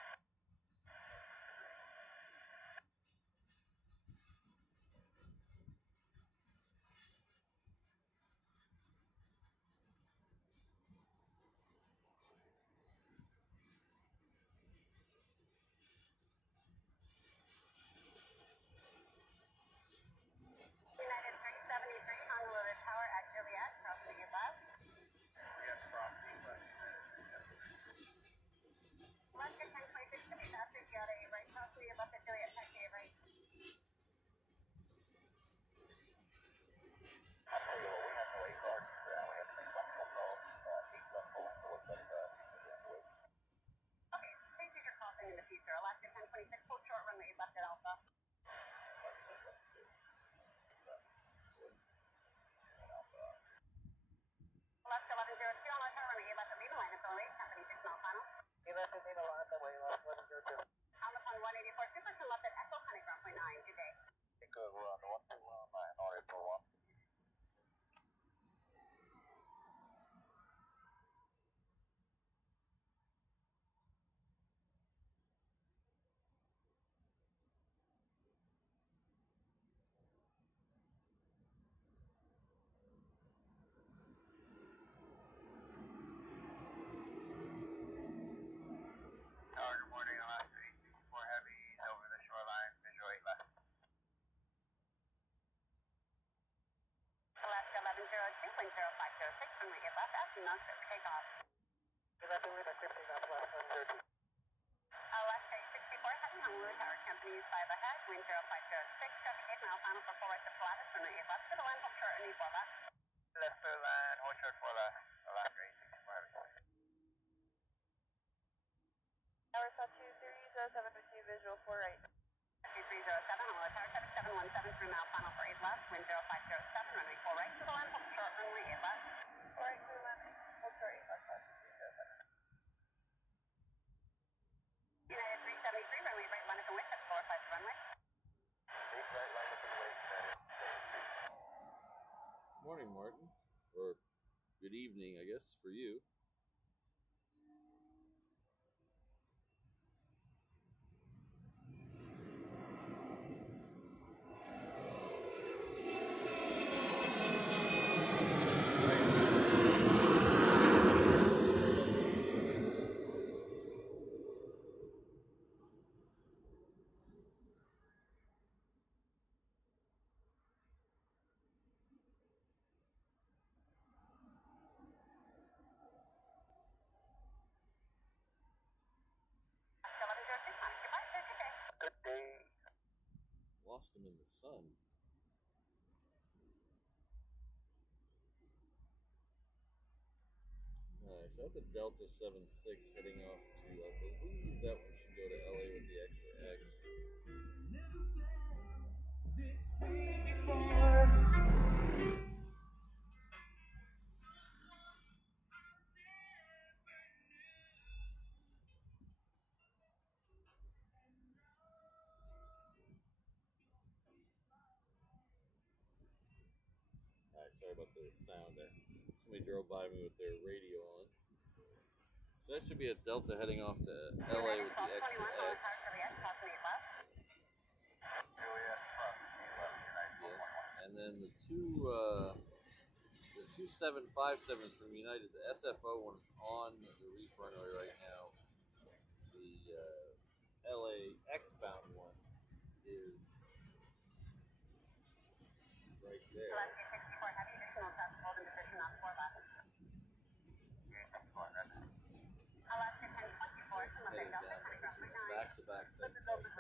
United 373, Honolulu Tower at Juliet, cross to your left. Yes, property, but Oscar 1026, to be faster, Giada 8 right, cross to your left at Juliet, taxi 8 right. I'll tell you what, we have no 8 guards, we have 3 flexible calls, 8 flexible angles, but Okay, please use your crossing in the future. Alaska 1026, hold short runway left at Alpha. Alaska 1102 on our tower runway left at Lima line, auxiliary, company 6 mile final. 11 left that way, 1102. On the phone 184, 2% left at Echo, connect ground point 9, good day. Good, we're on the 129, alright, for 1. Tower, good morning, Alaska 864 Heavy, over the shoreline, visual 8 left. Alaska 1102, wind 0506, runway left, asking non for takeoff. 11 left, 15 knots left, 130. Alaska 864, heading Honolulu Tower, company 5 ahead, wind 0506, traffic 8 mile final for 4 right to Pilatus, runway left to the line, hold short, and 4 left. Left to line, hold short for left, Alaska 864 Heavy. Tower South 230, visual 4 right. 2307, Honolulu Tower, traffic 717, 3 mile final for 8 left, wind 0507. runway. Morning, Martin. Or good evening, I guess, for you. Good day. Lost him in the sun. Alright, so that's a Delta 76 heading off to, I believe that one should go to LA with the extra X. Alright, sorry about the sound there. Somebody drove by me with their radio on. So that should be a Delta heading off to LA with the extra X. Yes. And then the two 757s from United, the SFO one is on the reef runway right now. The LA X-bound one is right there. Heading down there. Back-to-back 757.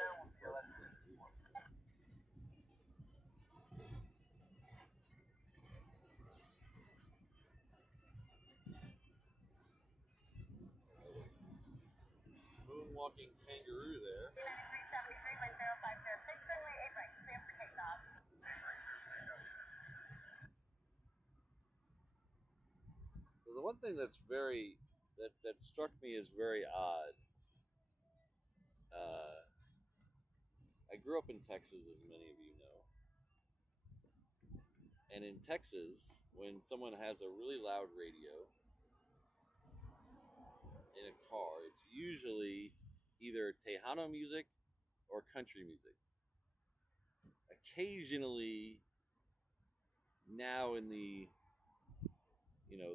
Moonwalking kangaroo there. So the one thing that's that struck me as very odd. I grew up in Texas, as many of you know, and in Texas, when someone has a really loud radio in a car, it's usually either Tejano music or country music. Occasionally, now in the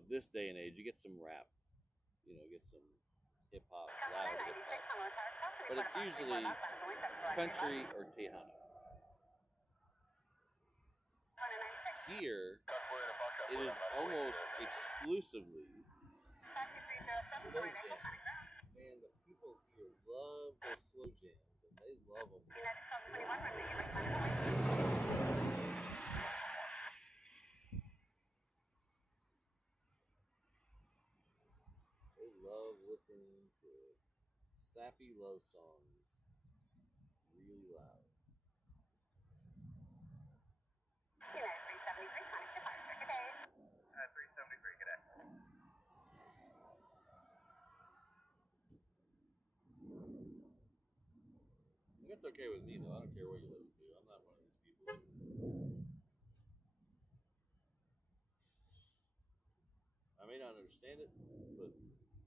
this day and age, you get some rap, get some hip hop, loud hip hop, but it's usually country or Tejano. Here, it is almost exclusively slow jams. Man, the people here love their slow jams, and they love them. They love listening to sappy love songs really loud. United 373, connect departure. Good day. 373, good day. That's okay with me, though. I don't care what you listen to. I'm not one of these people. I may not understand it, but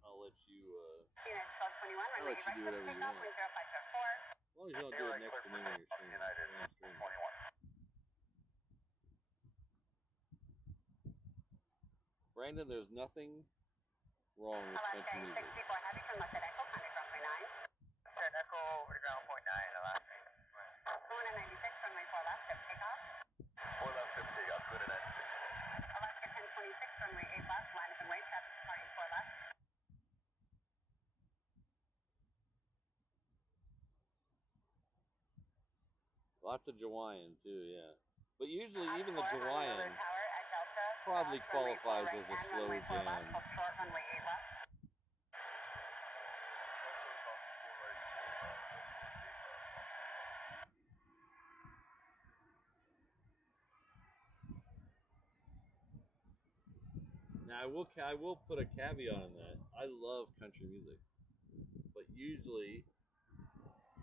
I'll let you. I'll let you do whatever you want. As long as you don't do it next to me when you're streaming. Brandon, there's nothing wrong with country music. Echo, over ground, 0.9, Alaska. 96, runway 4 left, takeoff. 4 left, takeoff, good at that. Alaska 1026, runway 8 left, line and wait, traffic departing 4 left. Lots of Hawaiian too, yeah. But usually even the Hawaiian probably qualifies as a slow jam. Now I will put a caveat on that. I love country music, but usually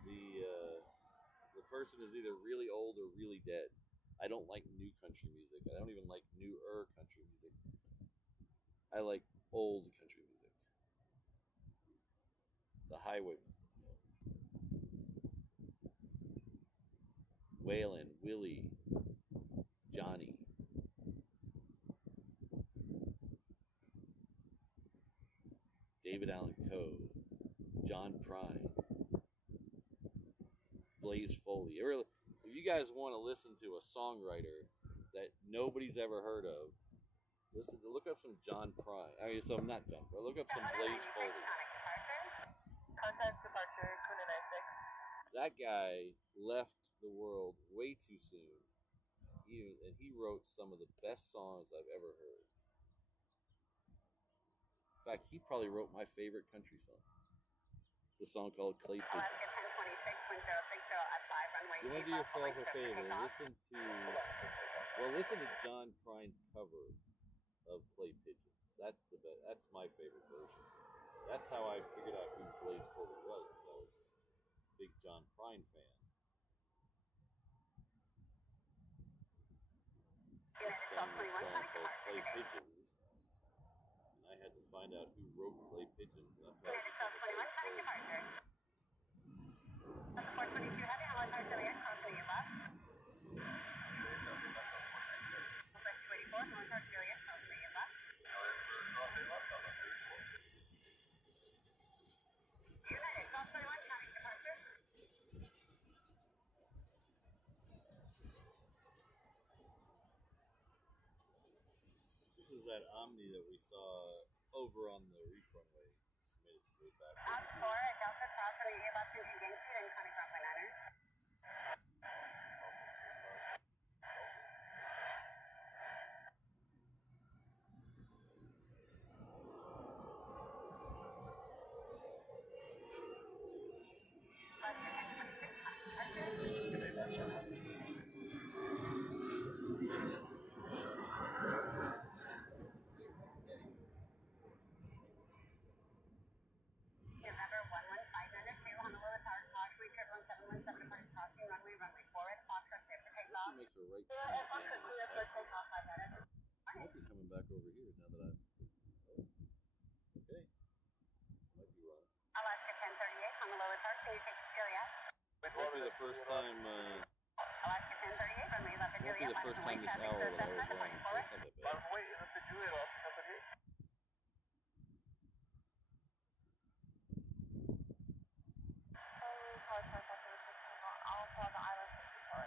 the person is either really old or really dead. I don't like new country music. I don't even like newer country music. I like old country music. The Highwaymen, Waylon, Willie, Johnny, David Allan Coe, John Prine, Blaze Foley. If you guys want to listen to a songwriter that nobody's ever heard of, look up some John Prine. I mean, so not John Prine. Look up some Blaze Foley. Contact departure, Kuna 96. That guy left the world way too soon. And he wrote some of the best songs I've ever heard. In fact, he probably wrote my favorite country song. It's a song called Clay Pigeons. You want to do yourself a favor, listen to John Prine's cover of Clay Pigeons. That's the best. That's my favorite version. That's how I figured out who Blaze Foley was. I was a big John Prine fan. He sang this song called Clay Pigeons, and I had to find out who wrote Clay Pigeons, and that's how I became a Blaze Foley. This is that Omni that we saw over on the reef runway. Just made its way back. She makes a right turn at the end of this taxi. I might be coming back over here now that I'm. Oh, okay. Might be wrong. Alaska 1038 on the lower part. Can you take Juliet? Won't be the first time. Alaska 1038 from 11 Won't be the first time this hour that I was wrong, so it's not that bad. Wait, is it the Juliet Ops 1038? I'll call the island 64.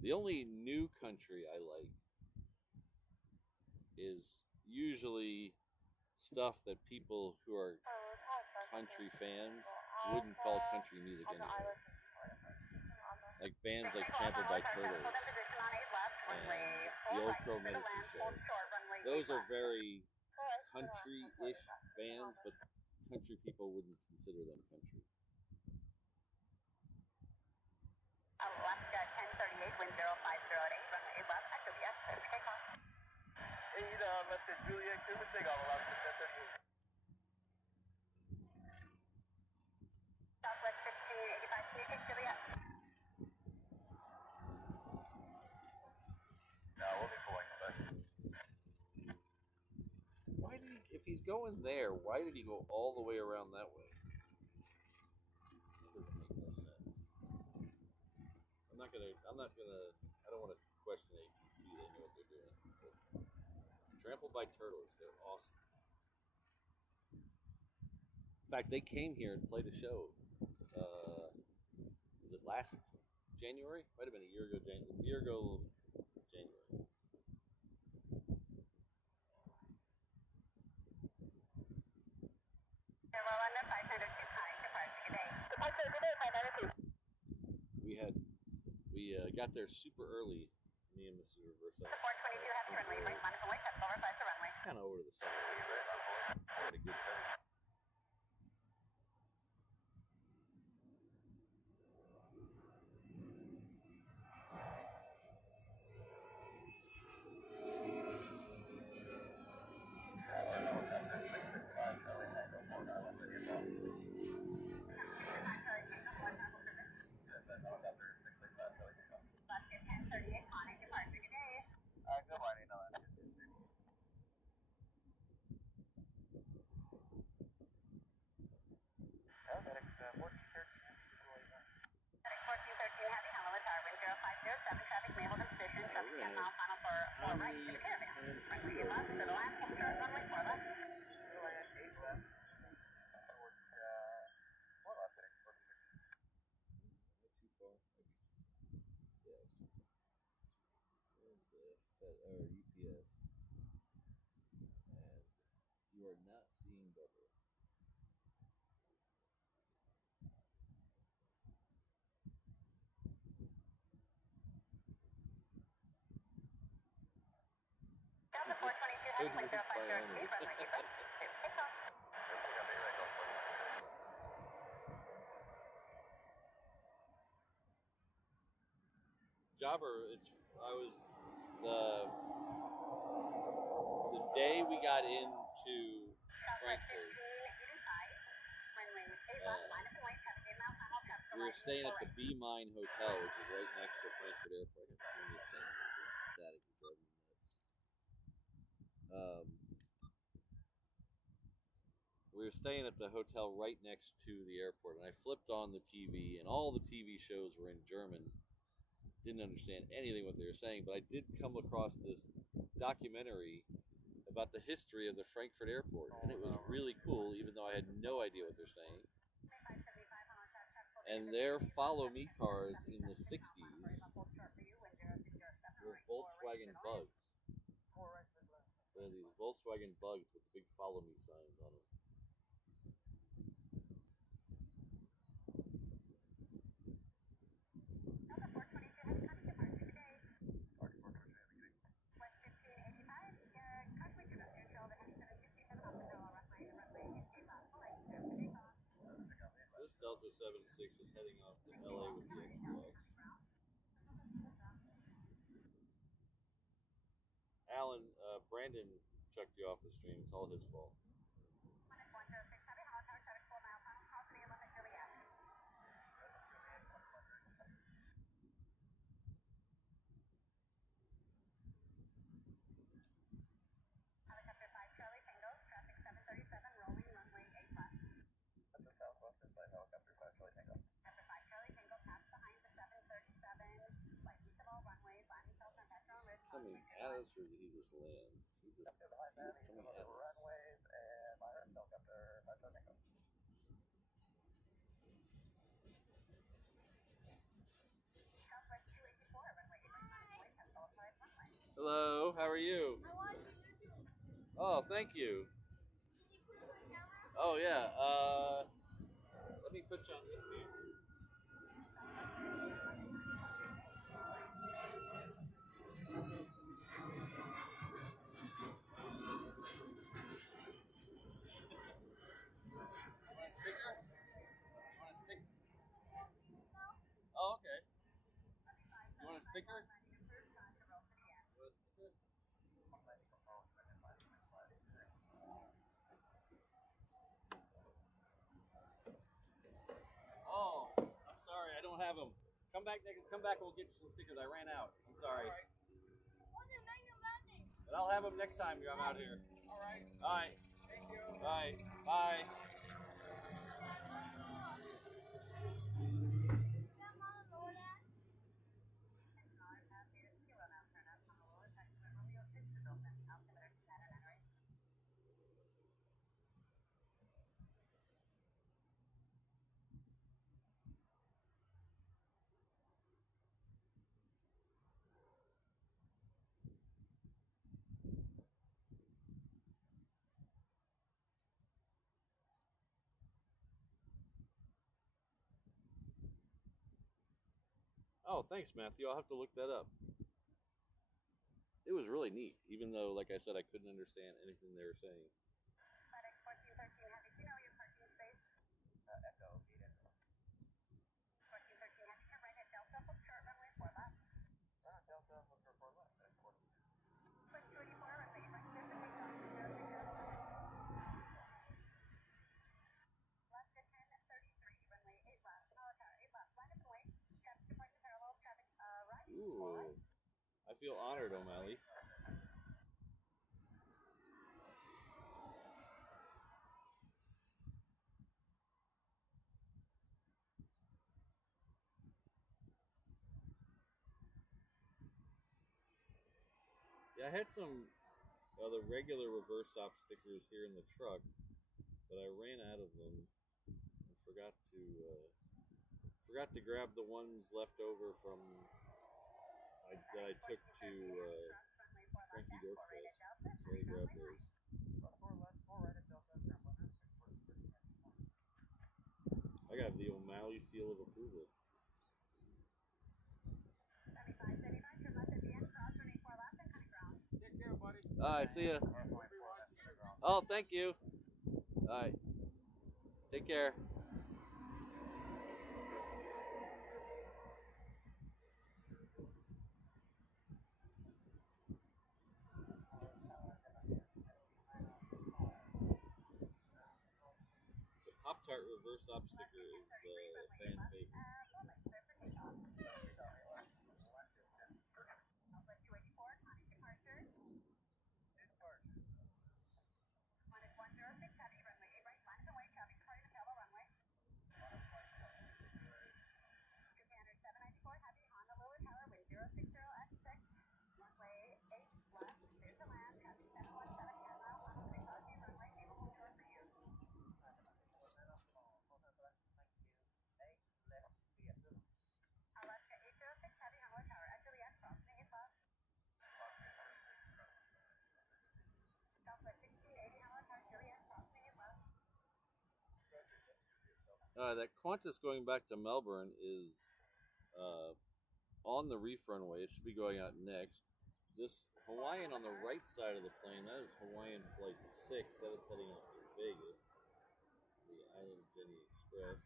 The only new country I like is usually stuff that people who are country fans wouldn't call country music anyway. Like bands like Trampled by Turtles and the Old Crow Medicine Show. Those are very country-ish bands, but country people wouldn't consider them country. Alaska 1038, wind 0508, runway left, Juliet, take off. Let's say Juliet, clear for takeoff, Alaska 1038. Southwest 1585, can you take Juliet? No, we'll be pulling them back. Why did he? If he's going there, why did he go all the way around that way? That doesn't make no sense. I don't want to question ATC. They know what they're doing. But Trampled by Turtles, they're awesome. In fact, they came here and played a show. Was it last January? Might have been a year ago. January. Hello, under 502 time, departure today. we got there super early. Me and Mrs. Reversa. 422 has currently right minus away, that's over 5 to runway. Kind of over to the side. Had a good time. Good morning, Alaska. Paramedics, 1413 Heavy, Helmet Tower, wind 0507, traffic may hold in position, traffic 10 mile final for 4 right to the caravan. Runway 8 left, to the last, full start, runway 4 left. 8 left. Towards, 4 left, I think. Too far. Yeah. There's the UPS, and you are not seeing double. Delta 422 Heavy, wind 0503, runway 8 left. Take off. Jobber, I was the day we got into Frankfurt. We were staying at the B Mine Hotel, which is right next to Frankfurt Airport. I gotta turn this down. It's static and driving me nuts. We were staying at the hotel right next to the airport, and I flipped on the TV, and all the TV shows were in German. Didn't understand anything what they were saying, but I did come across this documentary about the history of the Frankfurt Airport, and it was really cool, even though I had no idea what they're saying. And their Follow Me cars in the 60s were Volkswagen Bugs. They're these Volkswagen Bugs with big Follow Me signs on them. This Delta 76 is heading off to LA with the X2X. Alan, Brandon chucked you off the stream. It's all his fault. Helicopter 5 Charlie Tango, traffic 737, rolling runway 8 left. That's the southwestern side, helicopter 5 Charlie Tango. Helicopter 5 Charlie Tango, pass behind the 737, flight east of all runways, landing south on Petron Ridge. Coming at us, or did he just land? He was coming at us. Runways and Myron, helicopter 5 Charlie Tango. Southwest 284, runway 8 left, has qualified runway. Hello, how are you? I watch your YouTube. Oh, thank you. Can you put us on camera? Oh, yeah. Let me put you on this view. You want a sticker? You want a sticker? Oh, okay. You want a sticker? Oh, I'm sorry, I don't have them. Come back and we'll get you some stickers. I ran out. I'm sorry. What's the name of landing? But I'll have them next time I'm out here. All right. All right. Thank you. All right. Bye. Oh, thanks, Matthew. I'll have to look that up. It was really neat, even though, like I said, I couldn't understand anything they were saying. FedEx 1413 Heavy, do you know your parking space? Echo, Pete Echo. 1413 Heavy, turn right at Delta, full short runway 4 left. Delta, look for 4 left. That's 14. 24 runway, right clear for takeoff, 060. Left to 1033, runway 8 left, power tower 8 left, line up and wait. Traffic departure parallel, traffic right. Ooh, I feel honored, O'Malley. Yeah, I had some the regular reverse op stickers here in the truck, but I ran out of them and forgot to grab the ones left over from that I took to Frankie Dorkfest. So I grabbed those. Left 4 right at Delta, turn 106, 1413 Heavy. I got the O'Malley seal of approval. 75, 79, turn left at the end, cross runway 4 left and coming ground. Take care, buddy. All right, see ya. Oh, thank you. All right, take care. The Pop-Tart reverse op sticker is a fan favorite. Southwest 284, conic departure. Minus 106, heavy, runway 8 right, line up and wait, traffic departing the parallel runway. Japaner 794, heavy, Honolulu Tower, wind 060 at 6, runway 8 left, clear to land, traffic 717, 10 mile, final takeoff, runway, name will door for you. Alaska 806, heavy, Honolulu Tower, at Juliet, crossing 8 left. Southwest 1680, Honolulu Tower, Juliet, crossing 8 left. That Qantas going back to Melbourne is on the reef runway. It should be going out next. This Hawaiian on the right side of the plane, that is Hawaiian Flight 6. That is heading off to Vegas, the Island Jenny Express.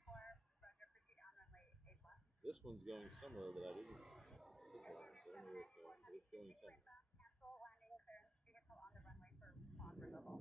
This one's going somewhere that I didn't click on, so I don't know where it's going, but it's going somewhere. Cancel landing clearance vehicle on the runway for fog removal.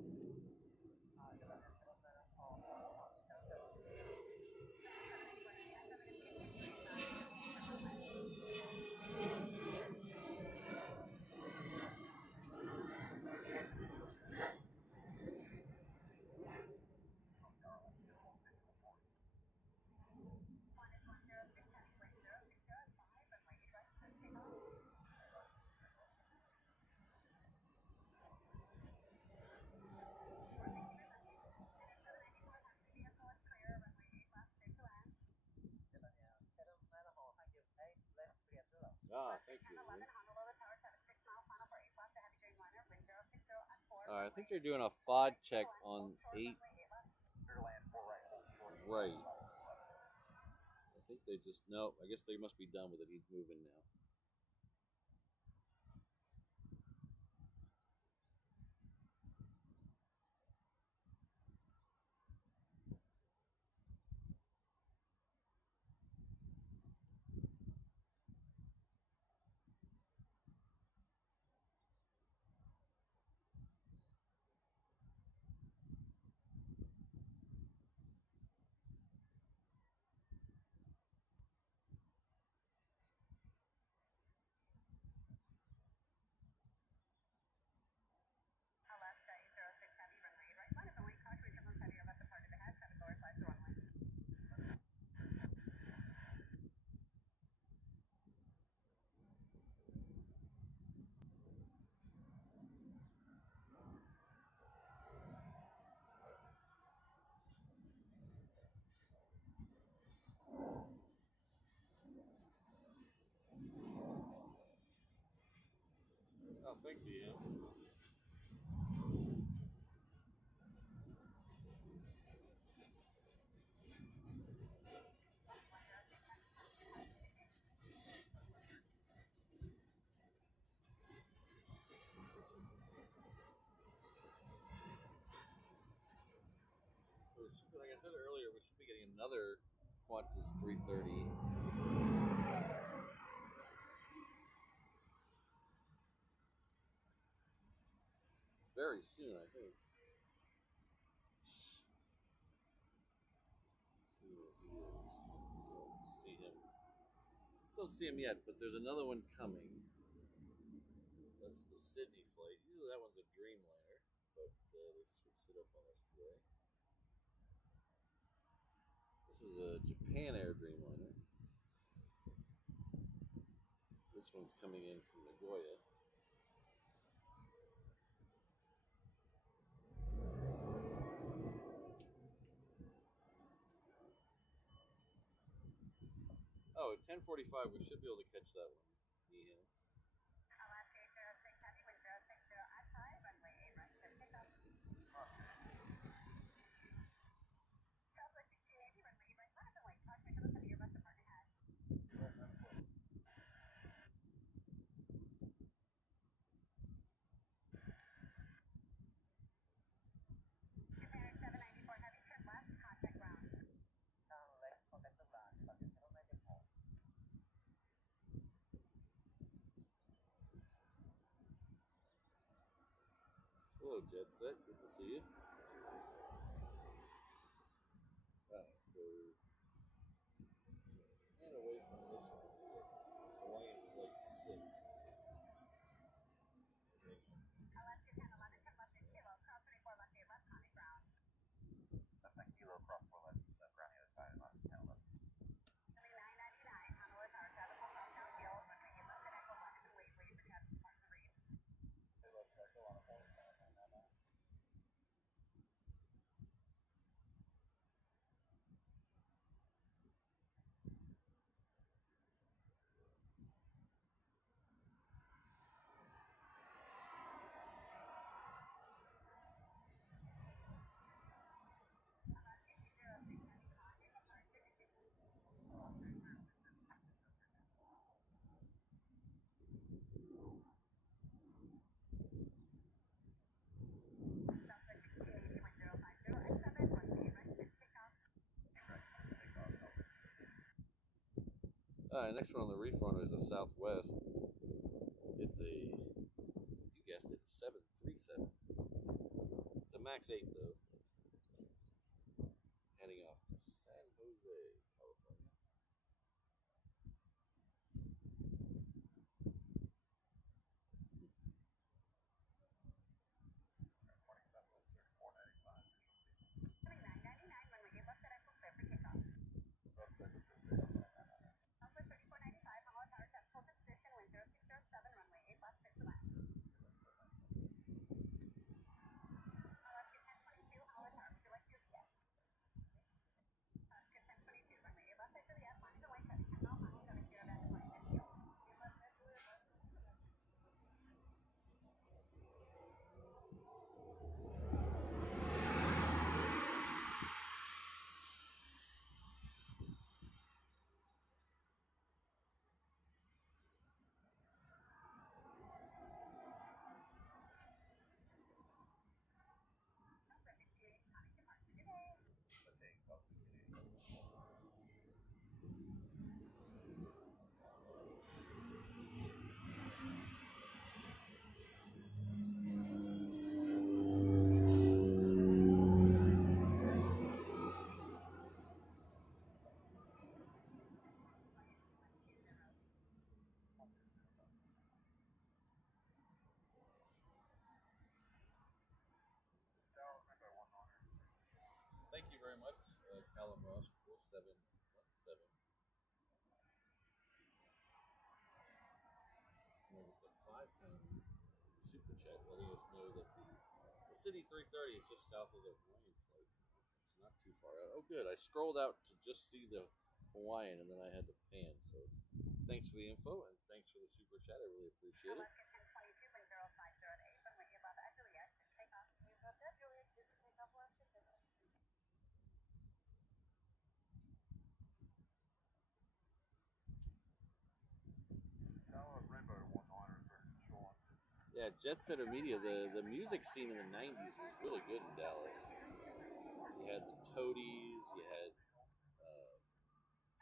Ah, thank you. Alright, I think they're doing a FOD check on 8 right. I think they just, no, I guess they must be done with it. He's moving now. Alaska 806 heavy, runway 8 right, line up and wait, caution, turbulence heavy, about to part of the head, traffic lower side to runway. Oh, thanks, Ian. Like I said earlier, we should be getting another Qantas 330 very soon, I think. Let's see where he is. Don't see him. Don't see him yet, but there's another one coming. That's the Sydney flight. Usually that one's a Dreamliner, but they switched it up on us today. This is a Japan Air Dreamliner. This one's coming in from Nagoya. Oh, at 10:45, we should be able to catch that one. Yeah. Alaska 06 Heavy, wind 060 at high, runway 8 right to pick up. Southwest 1680, runway 8 right left and wait. Caution to the Airbus departing ahead. Japan 794 Heavy, turn left, contact ground. Turn left, contact the ground, departure 094. Hello, Jet Set. Good to see you. Alright, so and away from this one, we get Hawaiian Flight 6. Alaska 1011, turn left at Kilo, cross 34 left Airbus, contact ground. Left at Kilo, cross 4 left, ground other side, Alaska 1011. 999, Honolulu Tower, traffic will cross down hill, runway 8 left at Echo 1 and wait for cabin departure read. Left Echo on a 4, 999. Alaska 206 Heavy, contact departure indicated. Southwest 1680, wind 050 at 7, runway 8 right to pick up. Next one on the reef runner is the Southwest. It's a, you guessed it, 737. It's a Max 8 though. Heading off to San Jose, California. Coming 999, runway 8 left at Echo, clear for takeoff. Southwest 3495, Honolulu Tower, tactical position, wind 0607, runway 8 left, clear to land. Alaska 1022, Honolulu Tower, would you like to yes? Alaska 1022, runway 8 left, clear to yes, line to the white, heading 10 mile final, showing 0 band flight at heel. Southwest 68, conic departure today. Thank you very much, Callum Ross, 4717. With the £5 super chat letting us know that the City 330 is just south of the Hawaiian flight. It's not too far out. Oh, good. I scrolled out to just see the Hawaiian and then I had to pan. So thanks for the info and thanks for the super chat. I really appreciate it. Alaska 1022, wind 050 at 8, runway 8 left at Juliet, to takeoff. We've got that Juliet, this is takeoff Alaska 7. Yeah, Jet Setter Media, the music scene in the 90s was really good in Dallas. You had the Toadies, you had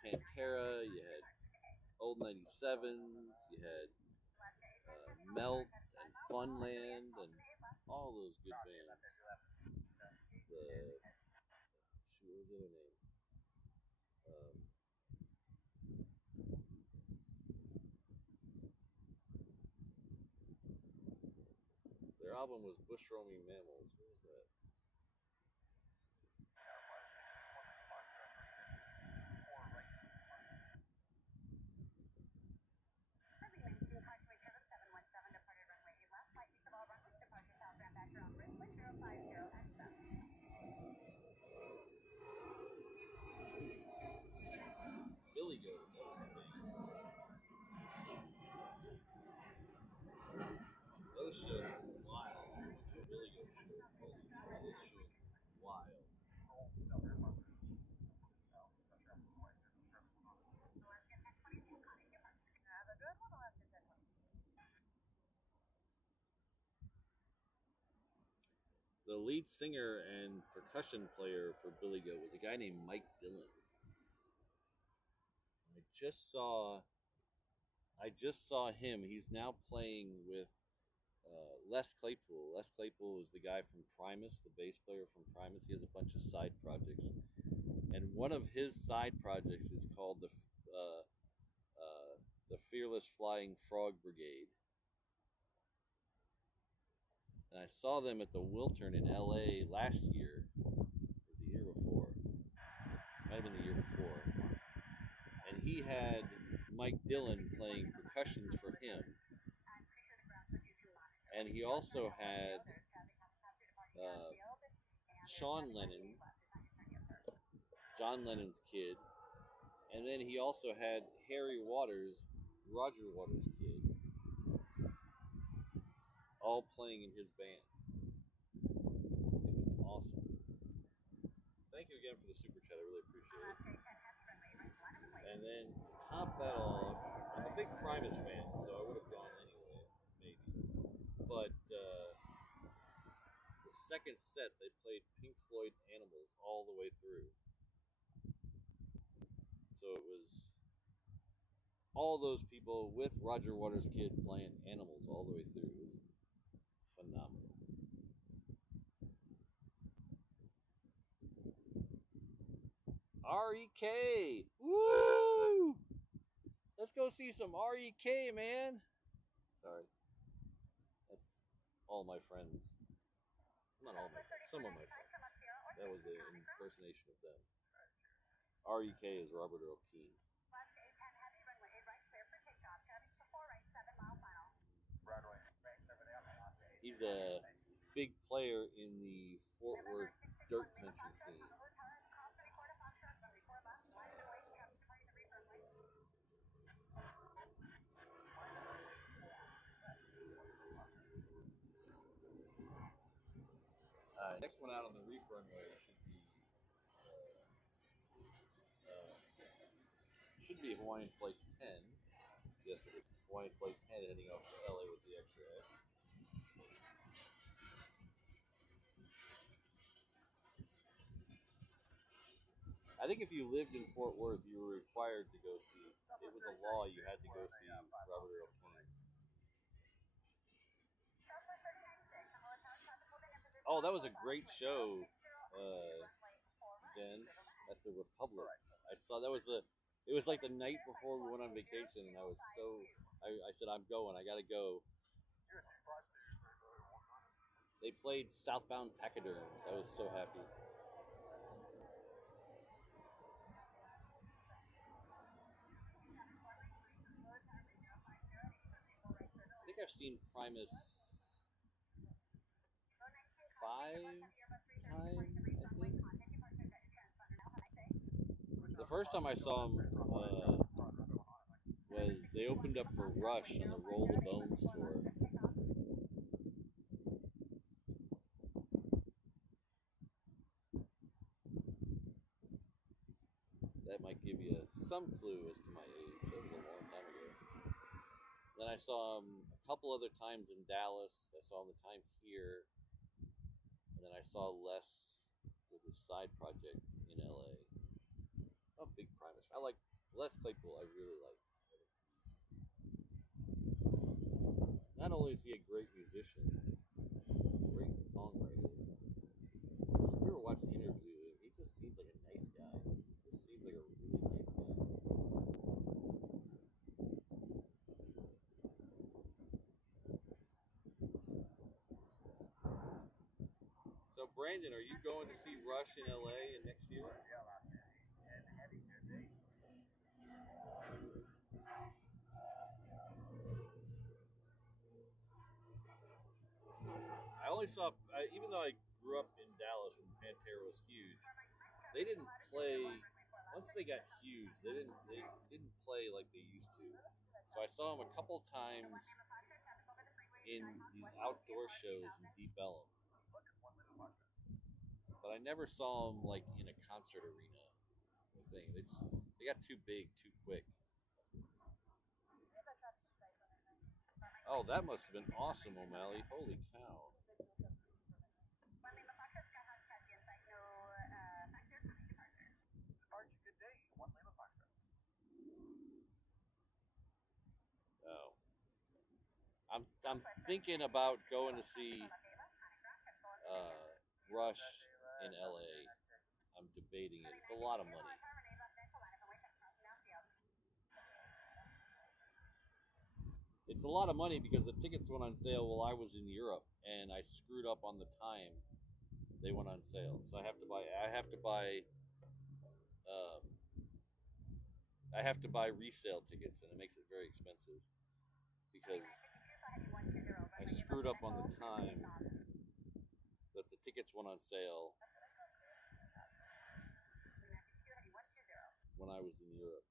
Pantera, you had Old 97s, you had Melt and Funland and all those good bands. What was the other name? Their album was Bush Roaming Mammals. What was that? Billy Goat. That was the band. Those shows were wild. I went to a Billy Goat show. Holy cow, those shows were wild. The lead singer and percussion player for Billy Goat was a guy named Mike Dillon. I just saw him. He's now playing with Les Claypool. Les Claypool is the guy from Primus, the bass player from Primus. He has a bunch of side projects, and one of his side projects is called the Fearless Flying Frog Brigade. And I saw them at the Wiltern in LA last year. It was the year before. Might have been the year before. And he had Mike Dillon playing percussions for him. And he also had Sean Lennon, John Lennon's kid. And then he also had Harry Waters, Roger Waters' kid, all playing in his band. It was awesome. Thank you again for the super chat. I really appreciate it. And then to top that off, I'm a big Primus fan, so I would have gone anyway, maybe. But the second set, they played Pink Floyd Animals all the way through. So it was all those people with Roger Waters' kid playing Animals all the way through. It was phenomenal. REK! Woo! Let's go see some REK, man. Sorry. That's all my friends. Not all my friends, some of my friends. That was an impersonation of them. REK is Robert Earl Keen. He's a big player in the Fort Worth dirt country scene. Next one out on the reef runway should be Hawaiian Flight 10. Yes, it is Hawaiian Flight 10 heading off to LA with the extra X. I think if you lived in Fort Worth, you were required to go see. It was a law; you had to go see Robert Earl Keen. Oh, that was a great show, Jen, at the Republic. I saw that was the. It was like the night before we went on vacation, and I was so. I said, I'm going. I gotta go. They played Southbound Pachyderms. I was so happy. I think I've seen Primus 5 times, I think. The first time I saw them was they opened up for Rush on the Roll the Bones tour. That might give you some clue as to my age. That was a long time ago. Then I saw them a couple other times in Dallas. I saw them the time here. And then I saw Les with with his side project in LA. I'm a big Primus. I like Les Claypool. I really like. Not only is he a great musician, great songwriter. If you ever watch an interview, he just seems like a nice guy. He just seems like a really nice guy. So, Brandon, are you going to see Rush in LA in next year? I only saw, even though I grew up in Dallas when Pantera was huge, they didn't play. Once they got huge, they didn't play like they used to. So I saw them a couple times in these outdoor shows in Deep Ellum, but I never saw them like in a concert arena or thing. They got too big too quick. Oh, that must have been awesome, O'Malley. Holy cow! Oh, I'm thinking about going to see uh, Rush in LA. I'm debating it. It's a lot of money. It's a lot of money because the tickets went on sale while I was in Europe, and I screwed up on the time they went on sale. So I have to buy. Um, I have to buy resale tickets, and it makes it very expensive because I screwed up on the time that the tickets went on sale when I was in Europe.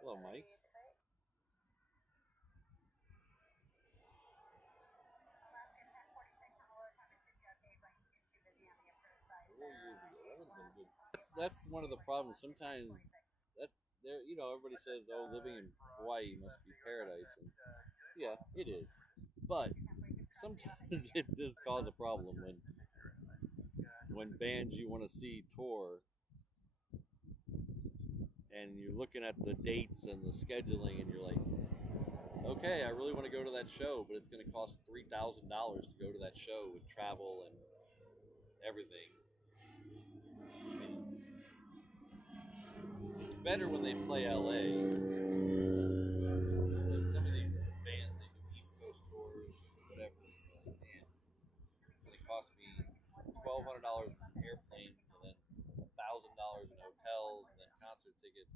Hello, Mike. 4 years ago, that would have been good. That's one of the problems. Sometimes that's there. Everybody says, "Oh, living in Hawaii must be paradise," and yeah, it is. But sometimes it does cause a problem when bands you want to see tour and you're looking at the dates and the scheduling and you're like, okay, I really want to go to that show, but it's going to cost $3,000 to go to that show with travel and everything. And it's better when they play LA. Some of these bands that do East Coast tours or whatever, man, it's going to cost me $1,200 in airplanes and then $1,000 in hotels and then concert tickets.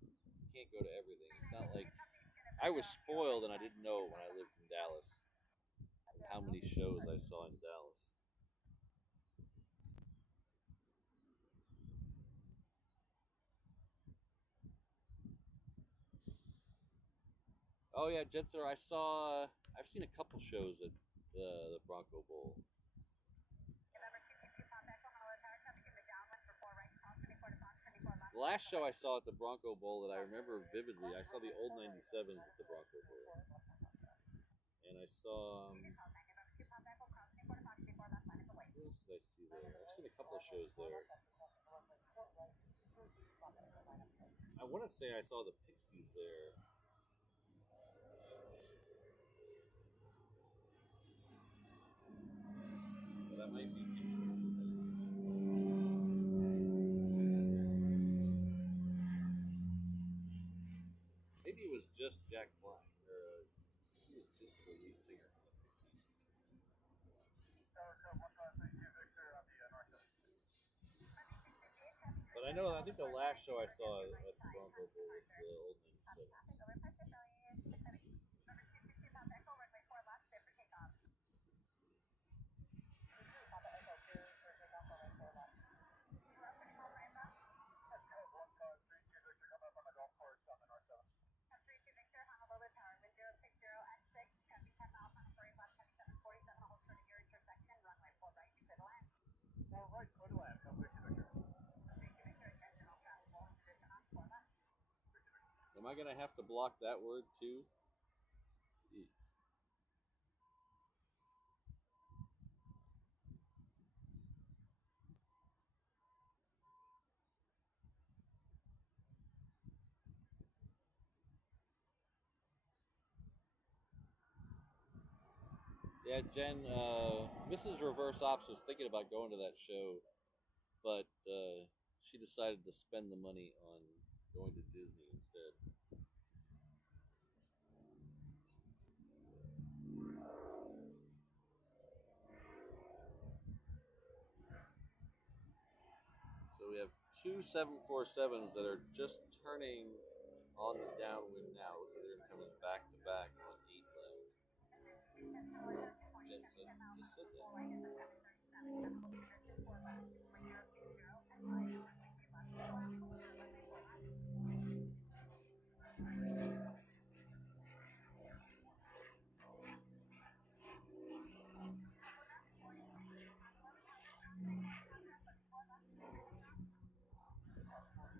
You can't go to everything. It's not like I was spoiled and I didn't know when I lived in Dallas of how many shows I saw in Dallas. Oh yeah, Jetser. I've seen a couple shows at the Bronco Bowl. The last show I saw at the Bronco Bowl that I remember vividly, I saw the old 97s at the Bronco Bowl, and I saw. What else did I see there? I've seen a couple of shows there. I want to say I saw the Pixies there. So that might be maybe it was just Jack Black, or he was just the lead singer for the Pixies. But I think the last show I saw at the Bronco Bowl was the old 97. Am I going to have to block that word too? Jeez. Yeah, Jen, Mrs. Reverse Ops was thinking about going to that show, but she decided to spend the money on going to Disney instead. So we have two 747s that are just turning on the downwind now. Looks like they're coming back to back on 8 left. Just said that.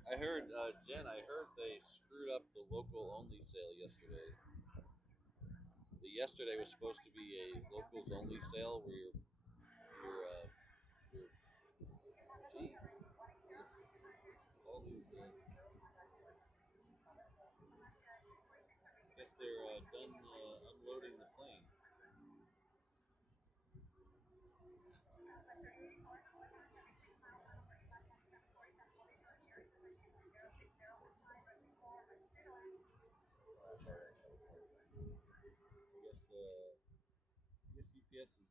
I heard, Jen, I heard they screwed up the local only sale yesterday. The yesterday was supposed to be a locals only sale where your geez, all these, guess they're done unloading the plane. I guess UPS is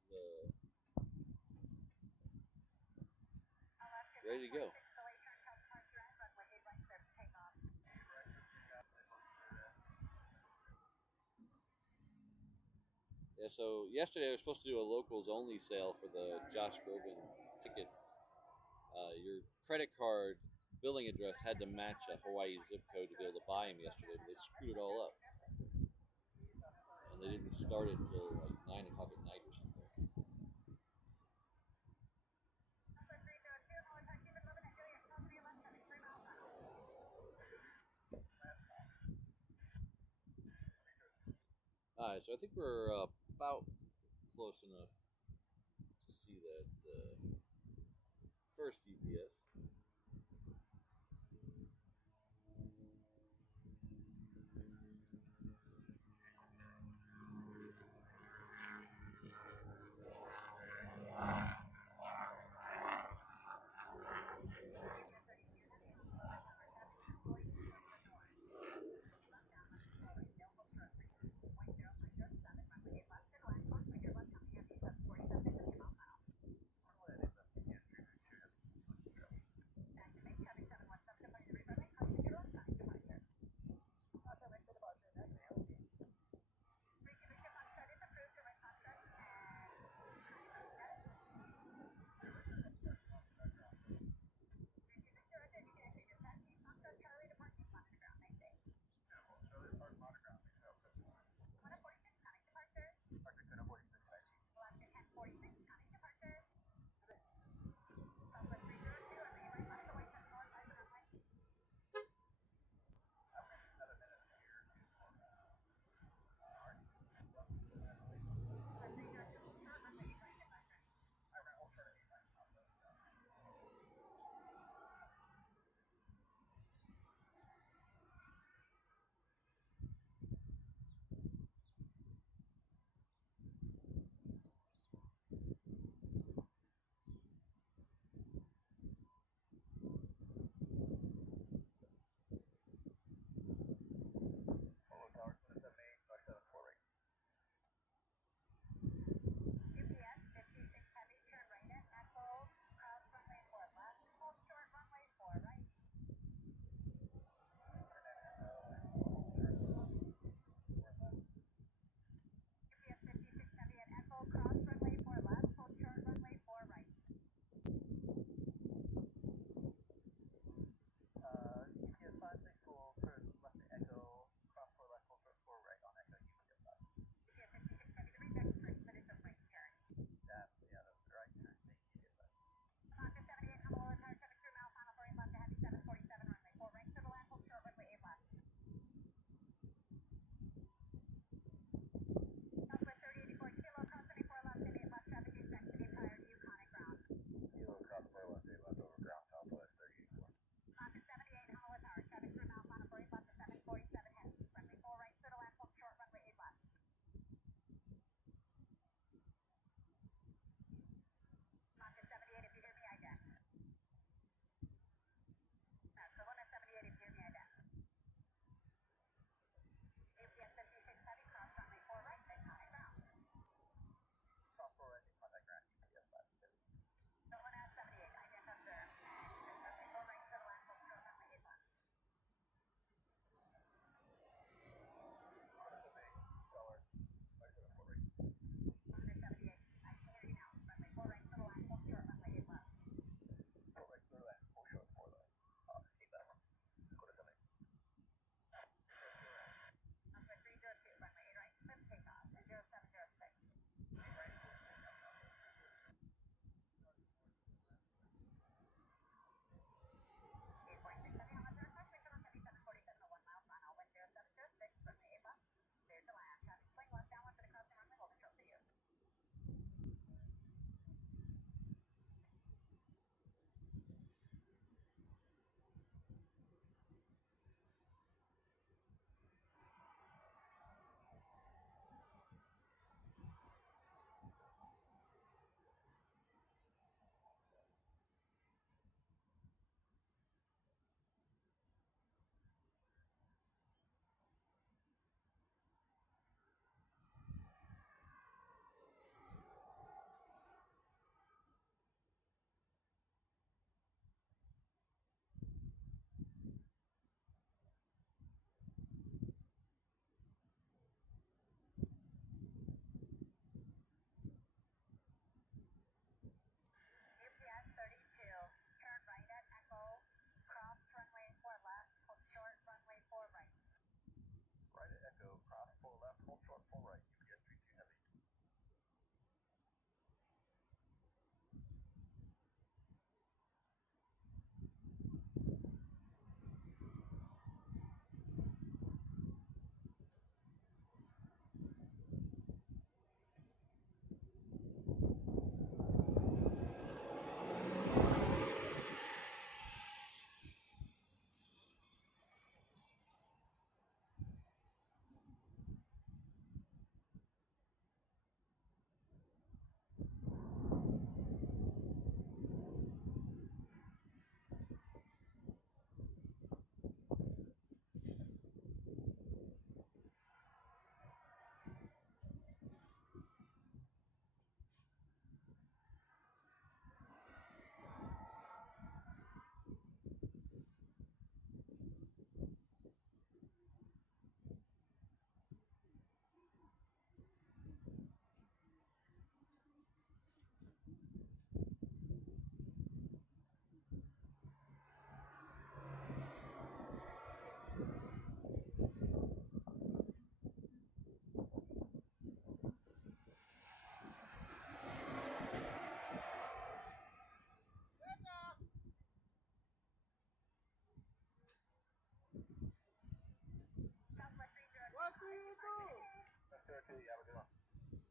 ready to go. Yeah, so yesterday I was supposed to do a locals only sale for the Josh Groban tickets. Your credit card billing address had to match a Hawaii zip code to be able to buy them yesterday, but they screwed it all up. And they didn't start it till like 9 o'clock at night or something. Alright, so I think we're about close enough to see that first UPS.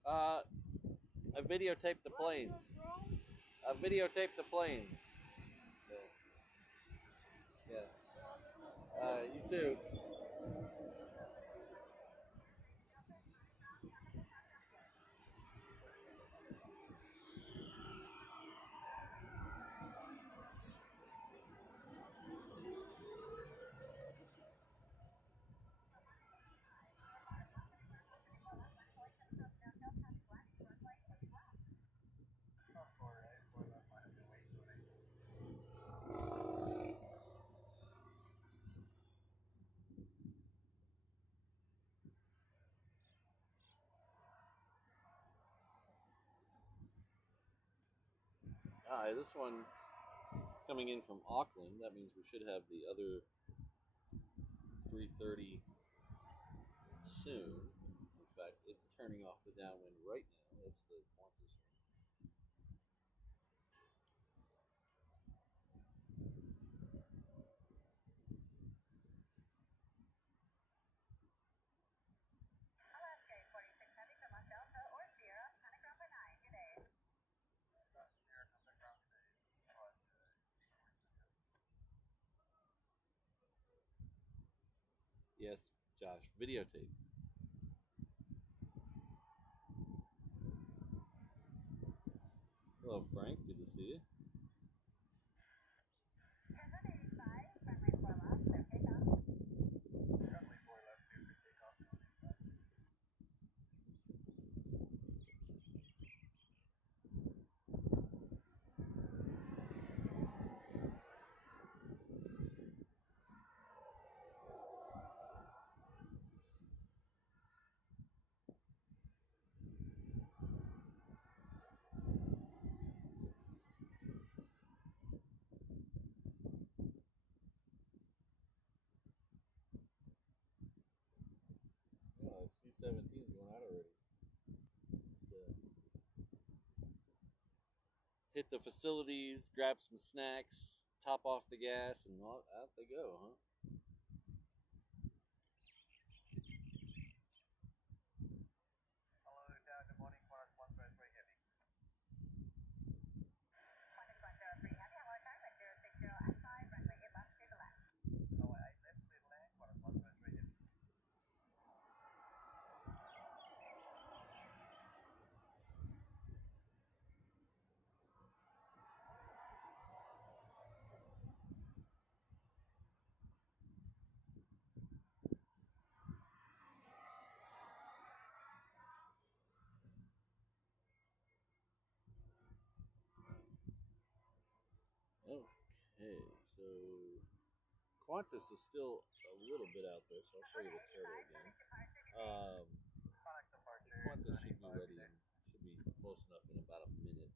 I videotaped the planes. I videotaped the planes. So, yeah. You too. Hi, this one is coming in from Auckland. That means we should have the other 330 soon. In fact, it's turning off the downwind right now. That's the Qantas one. Alaska 46 heavy from Delta or Sierra, Santa Cruz 9, good day. Yes, Josh, videotape. Hello, Frank. Good to see you. 1085, runway 4 left, clear takeoff. Runway 4 left, clear for takeoff. Oh, C-17 is going out already. Just hit the facilities, grab some snacks, top off the gas, and out they go, huh? Hello, good morning. Qantas 103 Heavy. Qantas 103 heavy, hello, time at 060 at 5, runway 8 left, clear to land. Runway 8 left, clear to land. Qantas 103 Heavy. Okay, so Qantas is still a little bit out there, so I'll show you the turtle again. Product departure. Qantas should be ready and should be close enough in about a minute.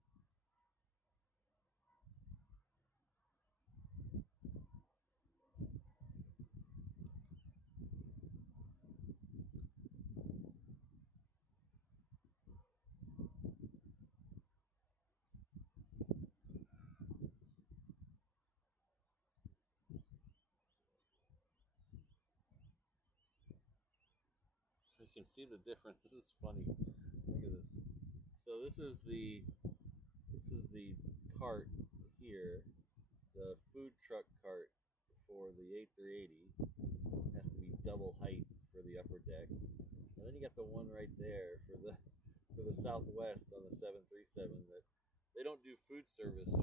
So you can see the difference. This is funny. Look at this. So this is the cart here. The food truck cart for the A380 has to be double height for the upper deck, and then you got the one right there for the Southwest on the 737 that they don't do food service, so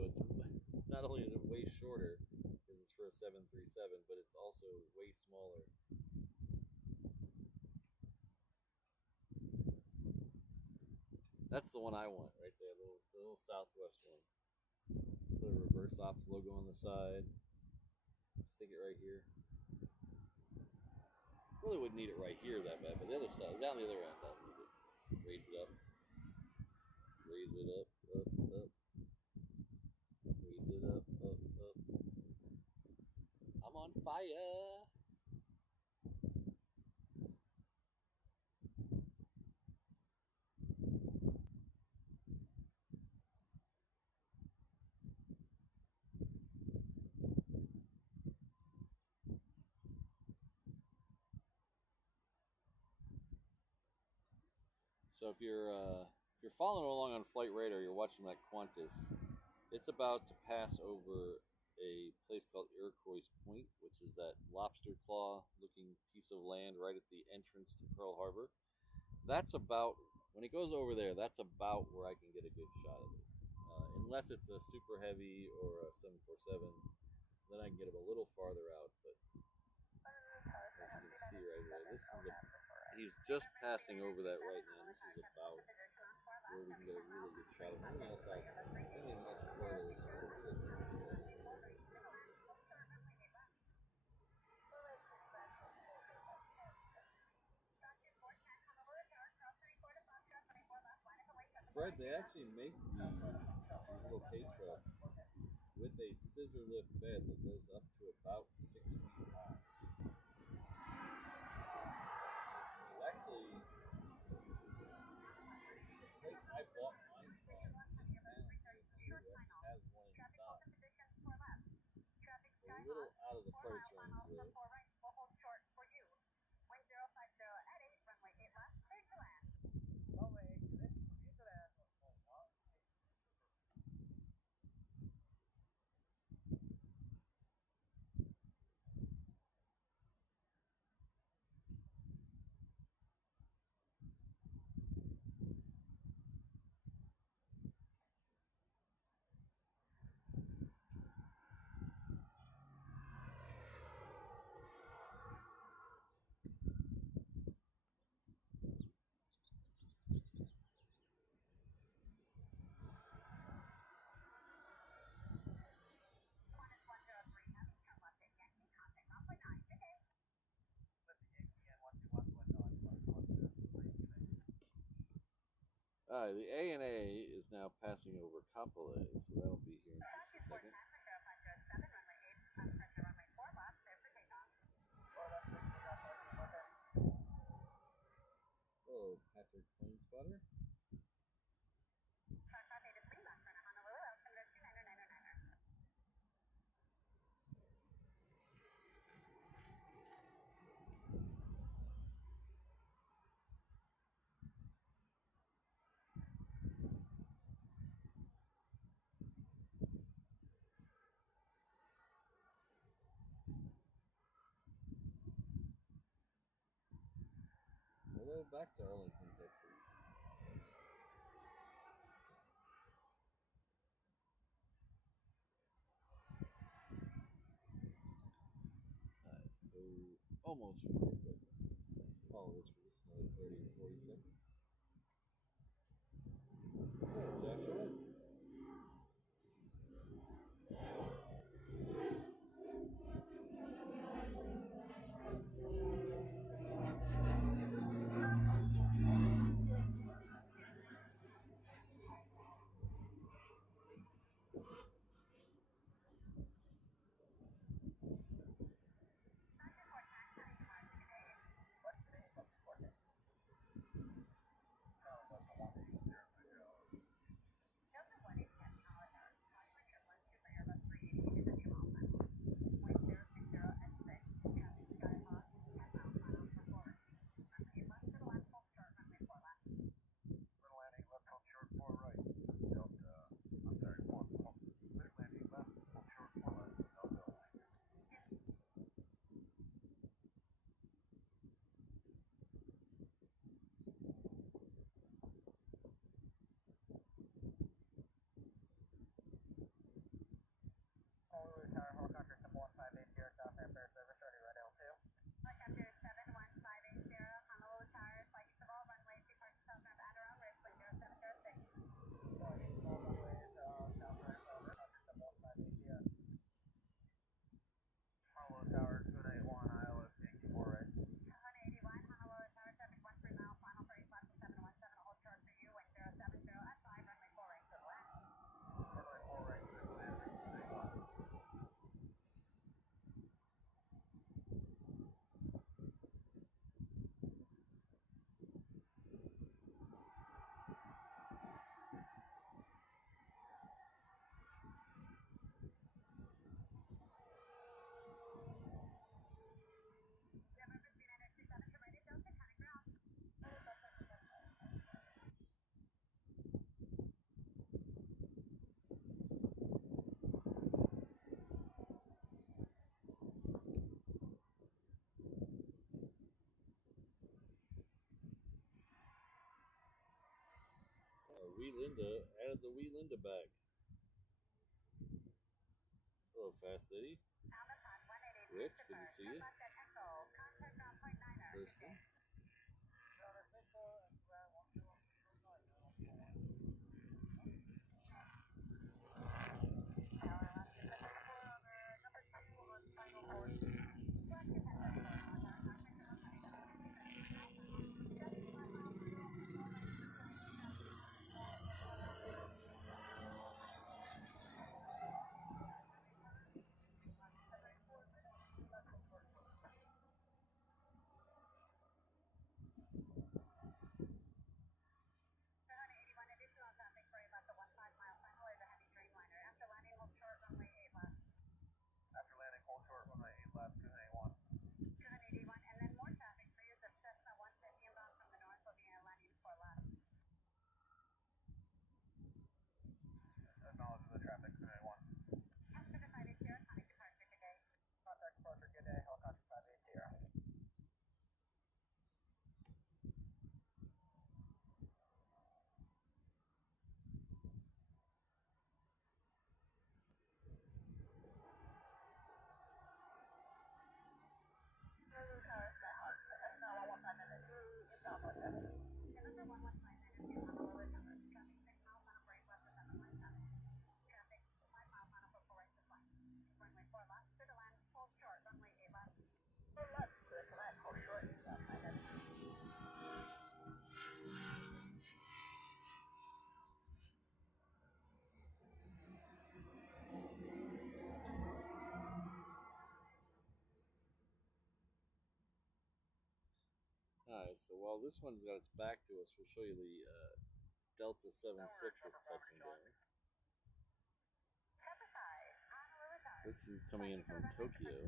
it's not only is it way shorter because it's for a 737, but it's also way smaller. That's the one I want right there, the little Southwest one. Put a reverse ops logo on the side. Stick it right here. Really wouldn't need it right here that bad, but the other side, down the other end, I'll need it. Raise it up. Raise it up, up. Raise it up, up. I'm on fire. So So if you're following along on Flight Radar, you're watching that Qantas. It's about to pass over a place called Iroquois Point, which is that lobster claw-looking piece of land right at the entrance to Pearl Harbor. That's about when it goes over there. That's about where I can get a good shot of it. Unless it's a super heavy or a 747, then I can get it a little farther out. But as you can see right here, he's just passing over that right now. This is about where we can get a really good shot of him. Else only much further. It's just a Fred, they actually make these little pay trucks with a scissor lift bed that goes up to about 6 feet high. It's actually the place I bought mine from in town here actually has one in stock. It's a little out of the price range though. The ANA is now passing over Kapolei, so that'll be here in just a second. Hello, Patrick Plane Spotter. Hello, back to Arlington, Texas. So almost ready, but follow this for just another 30 to 40 seconds. Hello, Joshua. Wee Linda added the Wee Linda back. Hello, Fast City. Rich, good to see you. Kirsten. After landing, hold short, runway 8 left, 281. 281, and then more traffic for you. The Cessna 150 inbound from the north, looking at landing 4 left. Acknowledge the traffic, 281. Helicopter 580, Tonic departure, good day. Contact departure, good day, helicopter 580. November 11592 on the lower tower. Traffic 6 miles on a break left to 717. Traffic 5 miles on a full right to flight. Runway 4 left, clear to land, hold short, runway 8 left. 4 left, clear to land, hold short, 8 left, 9. Alright, so while this one's got its back to us, we'll show you the Delta 76 that's touching down. This is coming in from Tokyo.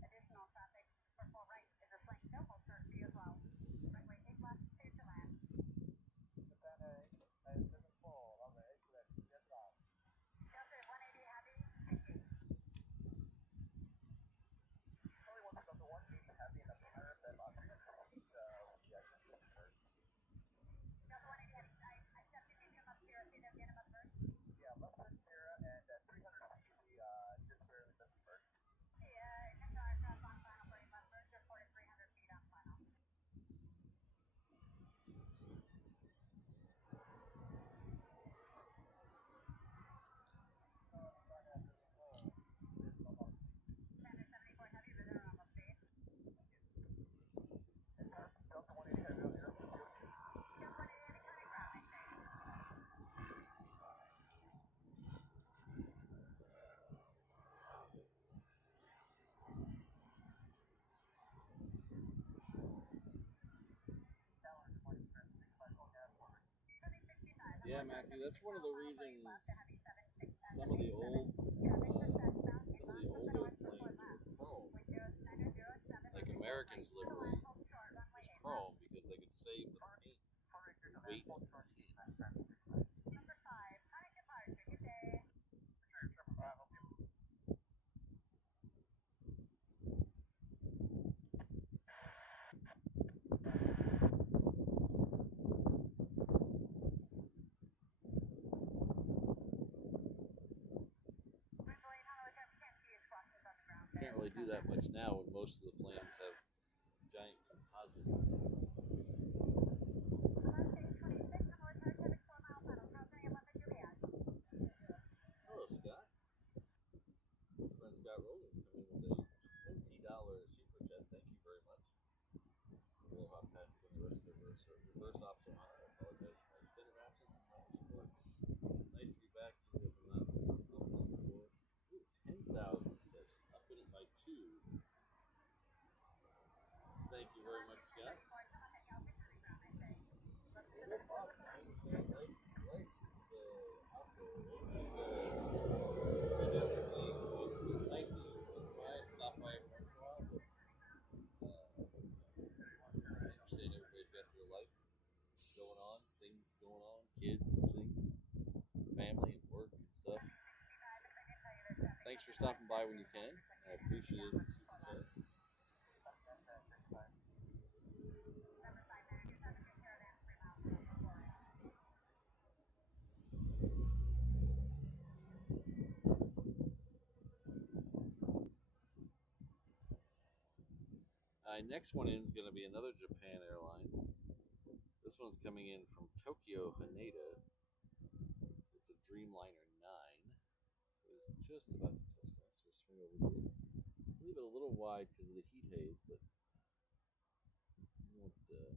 Additional traffic for 4 right is a sling. They'll hold short for you as well. Runway 8 left, clear to land. Delta 180 heavy, 50. Only one Delta 180 heavy and up to higher than on Delta 180 heavy, I stepped in medium up here, see them get him up first. Yeah, left turn Sierra and 300 feet, we just barely missed the first. Yeah, initial aircraft on final for left first, reported 300 feet on final. Standard 74 heavy, return on the speed. Delta 180 heavy on here. Delta 180 heavy, coming ground, Yeah, Matthew, that's one of the reasons some of the older planes were chrome. Like American's livery was chrome because they could save the paint weight of the paint. Number 5, Tonic departure, good day. Can't really do that much now when most of the planes have giant composite pieces. Hello, Scott. Old friend Scott Rowland's coming with a $20 super chat. Thank you very much. We'll hop past with the rest of the reverse ops on. I apologize for my extended absence and my support. It's nice to be back even if I'm not offline before. Ooh, 10,000 steps. Up in it by 2. stopping by when you can. I appreciate it. Next one in is going to be another Japan Airlines. This one's coming in from Tokyo, Haneda. It's a Dreamliner 9. So it's just about to touch down. So swing over here. Leave it a little wide because of the heat haze, but you won't miss it.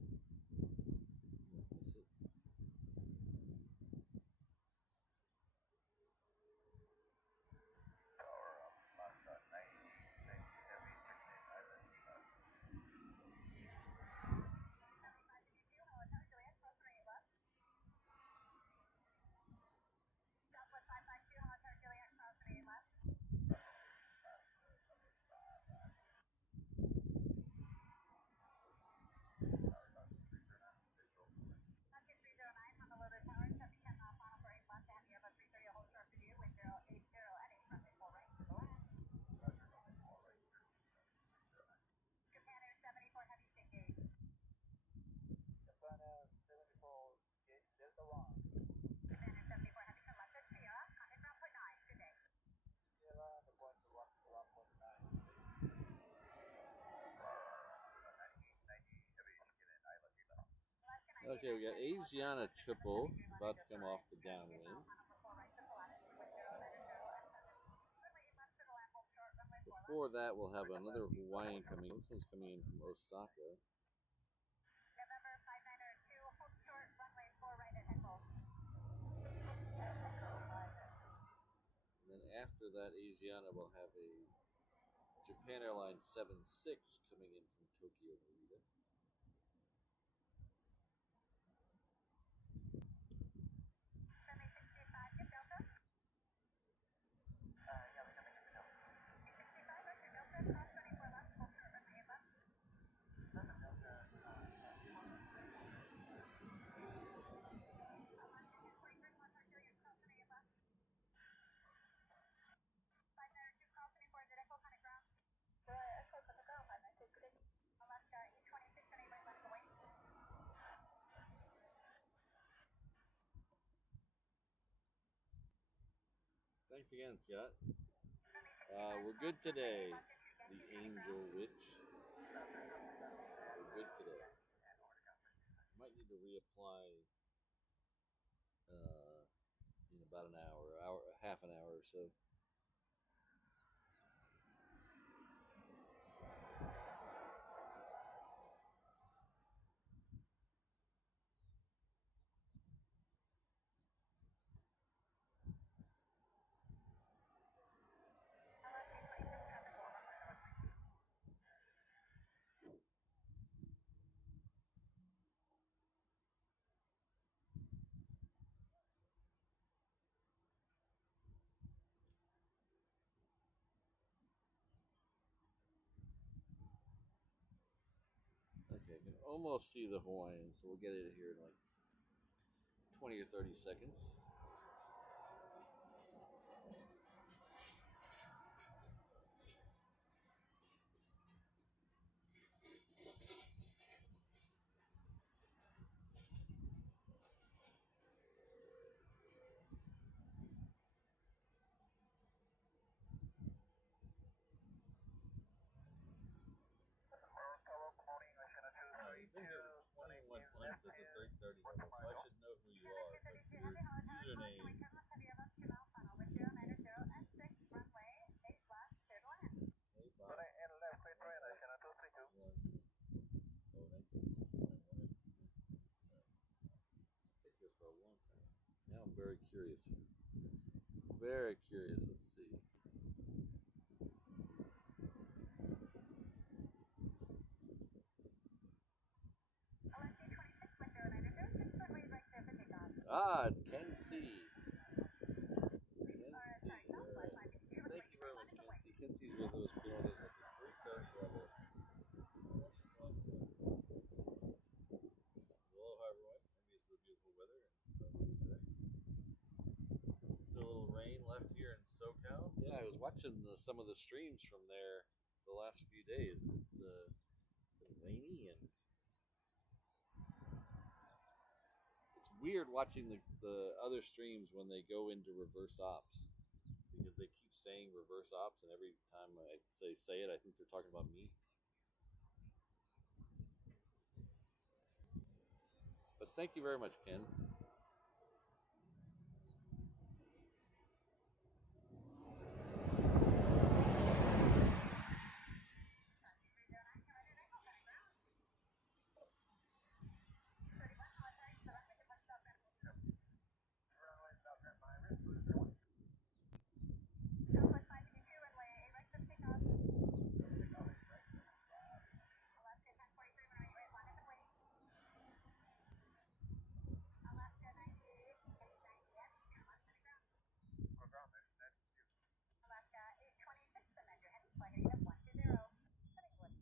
Okay, we got Asiana triple about to come off the downwind. Before that, we'll have another Hawaiian coming in. This one's coming in from Osaka. And then after that, Asiana will have a Japan Airlines 76 coming in from Tokyo, Narita. Thanks again, Scott. We're good today. The Angel Witch. We're good today. Might need to reapply in about an hour, half an hour or so. Okay, I can almost see the Hawaiian, so we'll get it here in like 20 or 30 seconds. You've been here for 21 months at the 330 level, so I should know who you are, but your username. Hey, Bob. Oh, 1969. Been here for a long time. Now I'm very curious. Very curious. Let's see. Ah, it's Ken C. Ken C. All right. Thank you very much, Ken C. Ken C's with us, been with us at the 330 level. Aloha, everyone. Maybe it's the beautiful weather and today. Still a little rain left here in SoCal. Yeah, I was watching some of the streams from there the last few days. It's been rainy, and it's weird watching the other streams when they go into reverse ops, because they keep saying reverse ops, and every time I say it, I think they're talking about me. But thank you very much, Ken. Alaska 826, amend your heading flight rate of 120. Heading 120,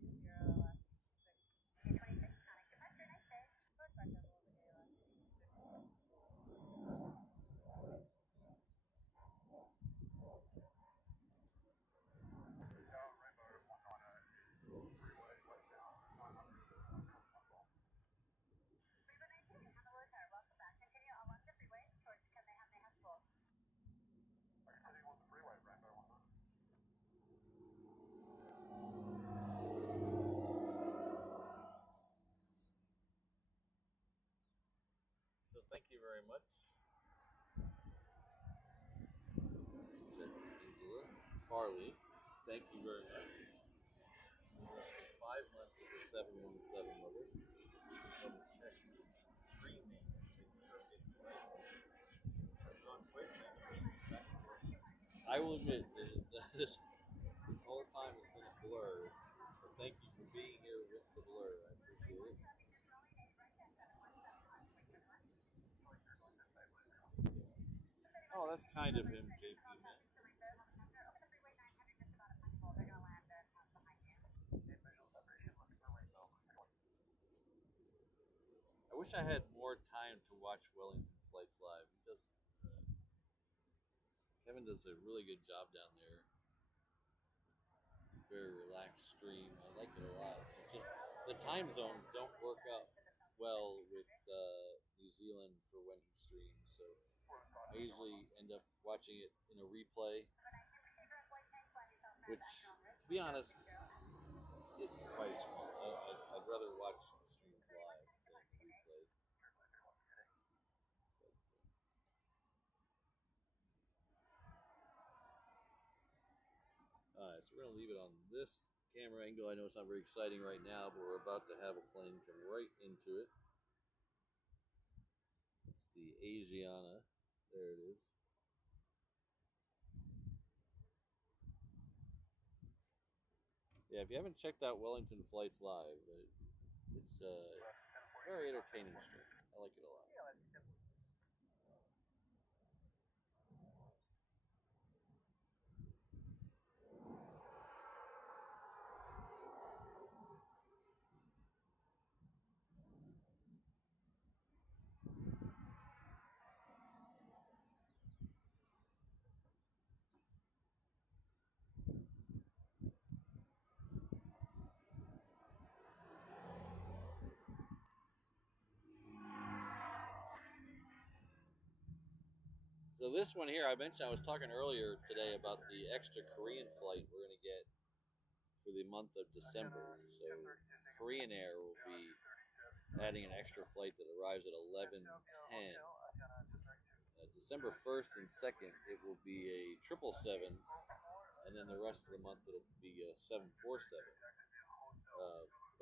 826, connect departure, nice day. North back up a little bit, Alaska. Freeway 19, Honolulu Tower, welcome back. Continue along the freeway towards Kamehameha School. So thank you very much, said Angela Farley. Thank you very much. For 5 months of the 717 level. Double check screen name. That's gone quick. I will admit this whole time has been a blur. But thank you for being here with the blur. I appreciate it. Oh, that's kind of him, JP, man. I wish I had more time to watch Wellington flights live. Kevin does a really good job down there. Very relaxed stream. I like it a lot. It's just the time zones don't work out well with New Zealand for when he streams, so I usually end up watching it in a replay, which, to be honest, isn't quite as fun. I'd rather watch the streams live than replay. Alright, so we're going to leave it on this camera angle. I know it's not very exciting right now, but we're about to have a plane come right into it. It's the Asiana. There it is. Yeah, if you haven't checked out Wellington Flights live, it's a very entertaining stream. I like it a lot. So this one here, I mentioned I was talking earlier today about the extra Korean flight we're going to get for the month of December. So Korean Air will be adding an extra flight that arrives at 11:10. December 1st and 2nd, it will be a 777, and then the rest of the month it'll be a 747.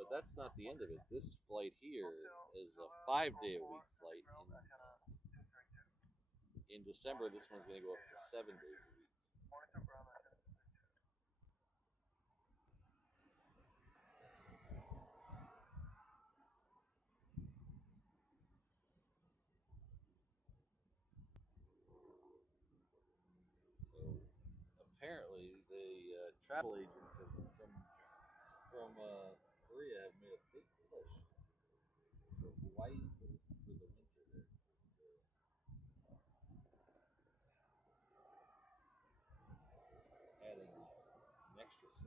But that's not the end of it. This flight here is a 5-day-a-week flight. In December, this one's going to go up to 7 days a week. So apparently, the travel agents from Korea have made a big push for Hawaii for the winter there.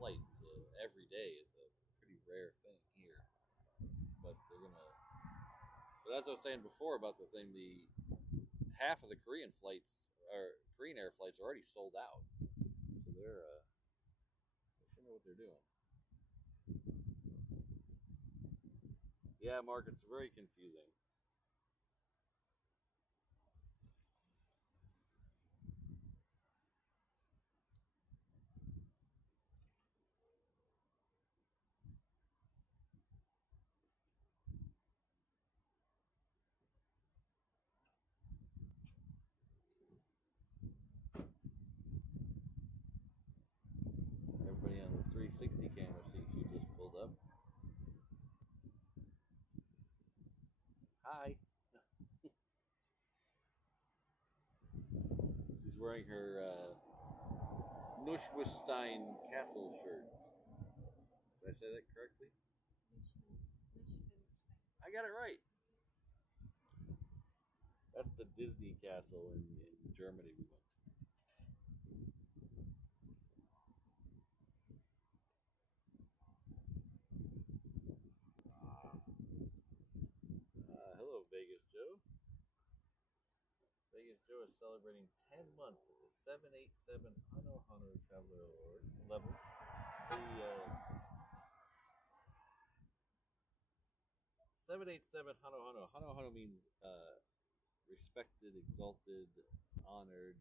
flight every day is a pretty rare thing here. But they're gonna. But as I was saying before about the thing, the half of the Korean flights or Korean Air flights are already sold out. So they sure know what they're doing. Yeah, Mark, it's very confusing. Everybody on the 360 camera sees you just pulled up. Hi. She's wearing her Neuschwanstein Castle shirt. Did I say that correctly? I got it right. That's the Disney castle in Germany we went to. Hello, Vegas Joe. Vegas Joe is celebrating 10 months at the 787 Hano Hano Traveler Award level. The 787 Hano Hano. Hano Hano means respected, exalted, honored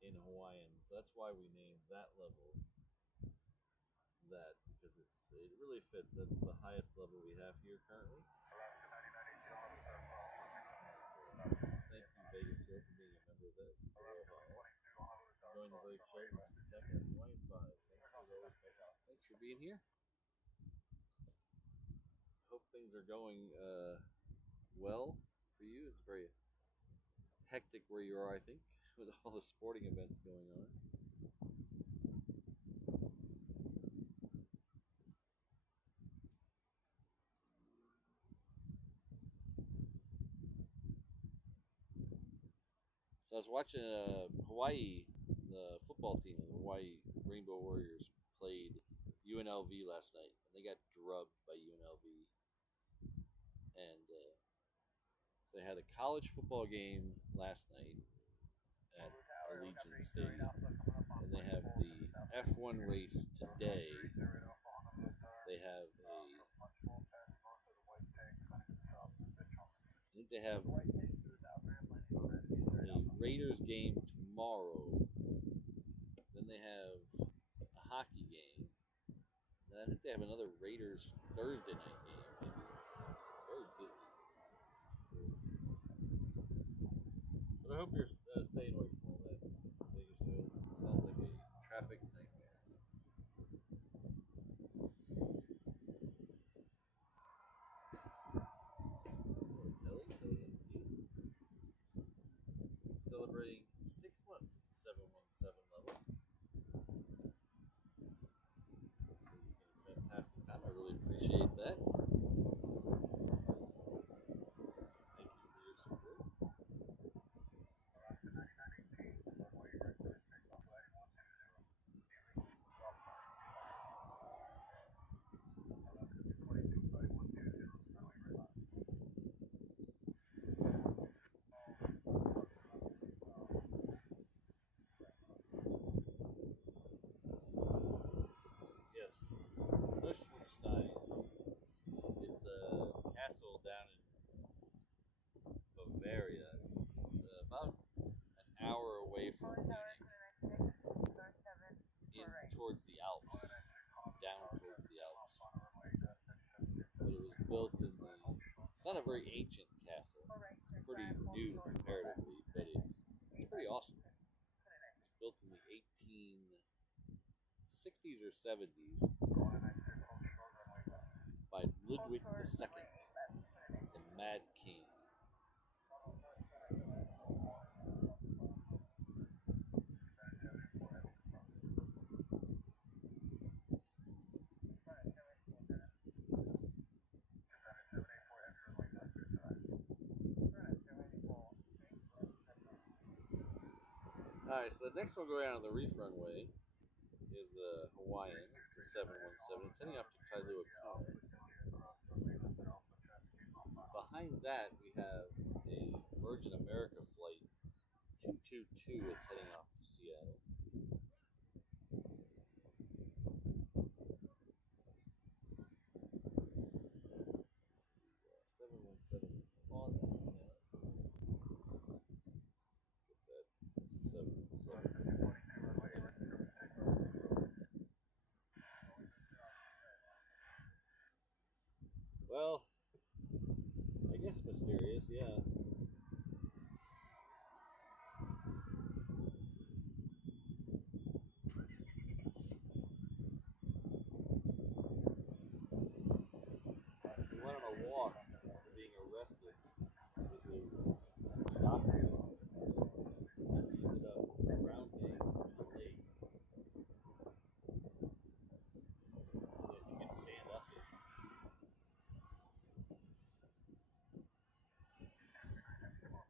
in Hawaiian. So that's why we named that level that, because it really fits. That's the highest level we have here currently. Thank you, Vegas Joe, for being a member of this. Enjoying the great show with Spectacular Hawaiian 5. Thanks for being here. Hope things are going well for you. It's very hectic where you are, I think, with all the sporting events going on. So I was watching Hawaii, the football team, the Hawaii Rainbow Warriors played UNLV last night, and they got drubbed by UNLV. And so they had a college football game last night at Allegiant Stadium, and they have the F1 race today. They have I think they have a Raiders game tomorrow. Then they have a hockey game. And I think they have another Raiders Thursday night game. Maybe. It's very busy. But I hope you're staying away from all that. Vegas Joe. Sounds like a traffic nightmare. Kelly NC. Celebrating 6 months at the 717 level. So it's been a fantastic time. I really appreciate that. Thank you for your support. Yes, Neuschwanstein. It's a castle down in Bavaria. It's about an hour away from Munich, towards the Alps, down towards the Alps. But it was built in the. It's not a very ancient castle. It's pretty new comparatively, but it's pretty awesome. It's built in the 1860s or 70s by Ludwig II, the Mad King. Alright, so the next one going out on the reef runway is is a Hawaiian. It's a 717. It's heading off to Kailua Kona. Behind that, we have a Virgin America flight 222. It's heading off to Seattle. Yeah, 717 is on that. Get that. It's a 717. Well, I guess mysterious, yeah. He went on a walk after being arrested with his doctor and ended up drowning in a lake that he could stand up in.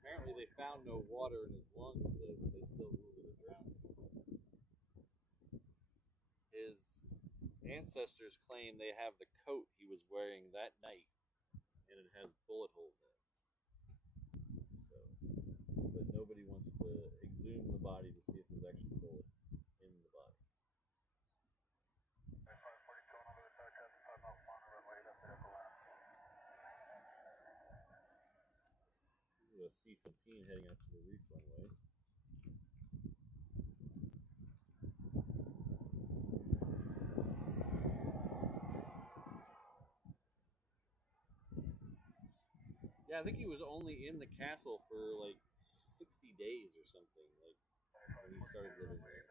Apparently, they found no water in his lungs, though, but they still ruled it a drowning. His ancestors claim they have the coat he was wearing that night, and it has bullet holes in it. So, but nobody wants to exhume the body to see if there's actually bullets in the body. This is a C-17 heading up to the reef runway. Yeah, I think he was only in the castle for like 60 days or something, like when he started living there.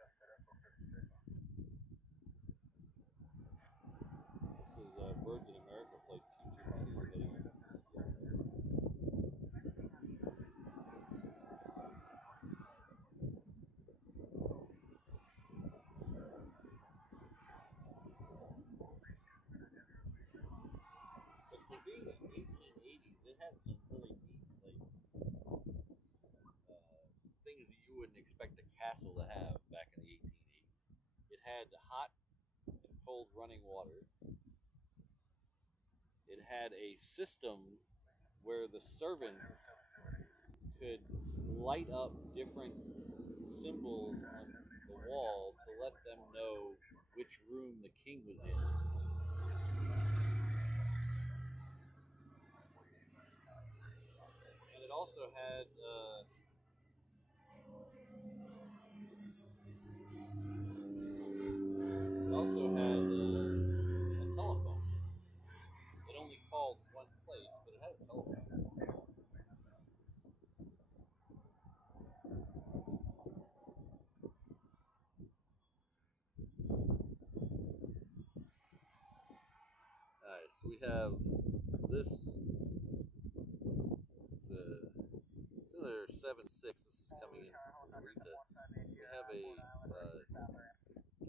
This is Virgin America Flight 222 heading up to Seattle. But for being the 1880s, it had some really neat things that you wouldn't expect a castle to have back in the 1880s. It had hot and cold running water. It had a system where the servants could light up different symbols on the wall to let them know which room the king was in. And it also had a telephone. It only called one place, but it had a telephone. Alright, so we have this. It's another 7.6. This is coming in from Narita. We have a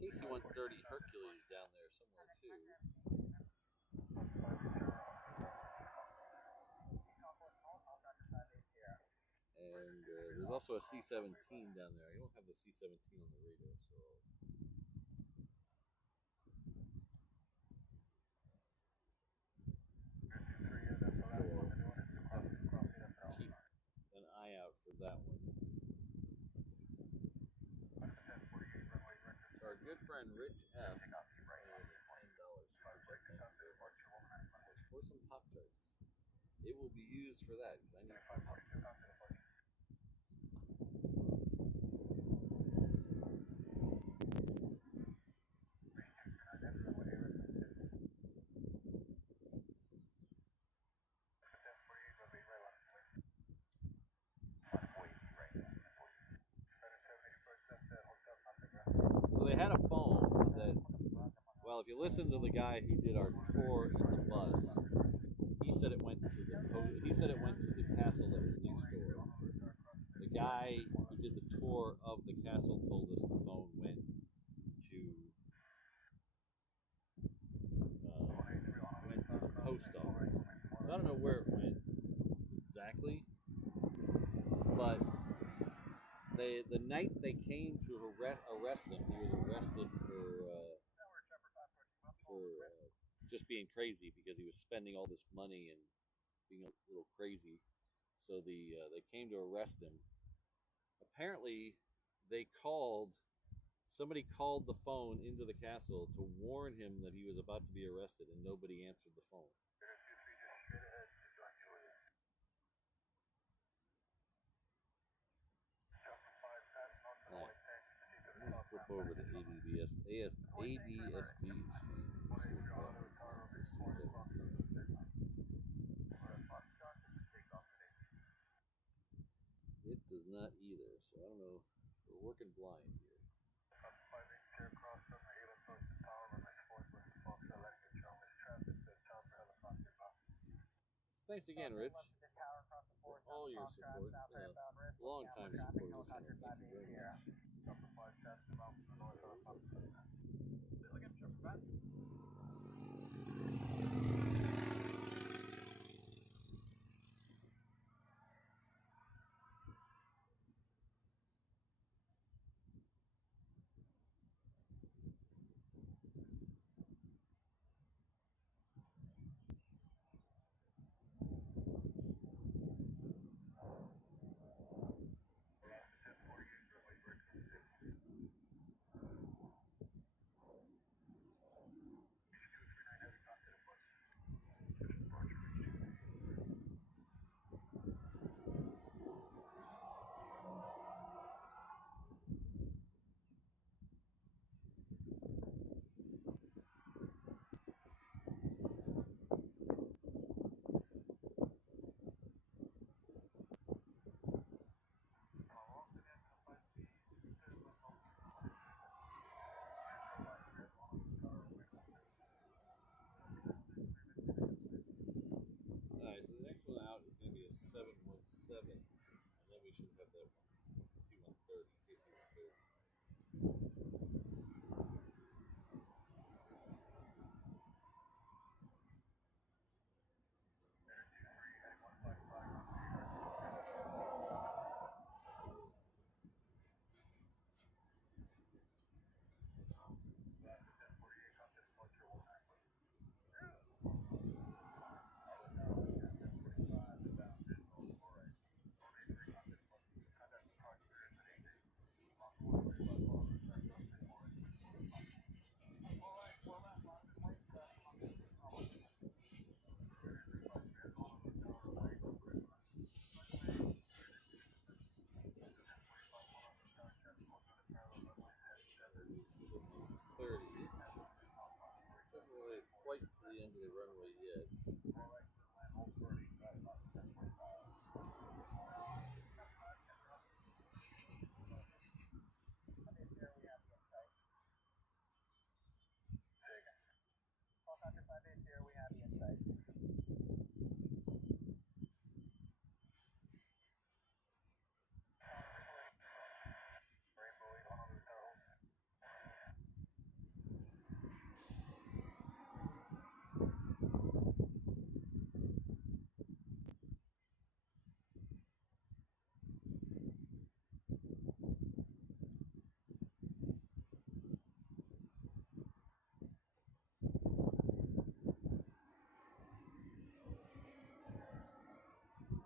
KC-130 Hercules down there somewhere too. And there's also a C-17 down there. I don't have the C-17 on the radar, so I'll keep an eye out for that one. So our good friend Rich F. is $10 super chat. For some Pop-Tarts. It will be used for that because I need some Pop-Tarts. So they had a phone that, well, if you listen to the guy who did our tour in the bus, he said it went to the castle that was next door. The guy who did the tour of the castle told us the phone went to the post office. So I don't know where it went exactly, but the night they came to arrest him, he was arrested for just being crazy because he was spending all this money and being a little crazy. So they came to arrest him. Apparently, they called somebody called the phone into the castle to warn him that he was about to be arrested, and nobody answered the phone. Right. I'm gonna flip over to ADSB. It does not either, so I don't know. We're working blind here. Thanks again, Rich, for all your support. Long time support of the channel. Thank you very much. Alright, so the next one out is going to be a 717, and then we should have that one, C-130, KC-130. Doesn't really, it's quite to the end of the runway yet. We have the insight.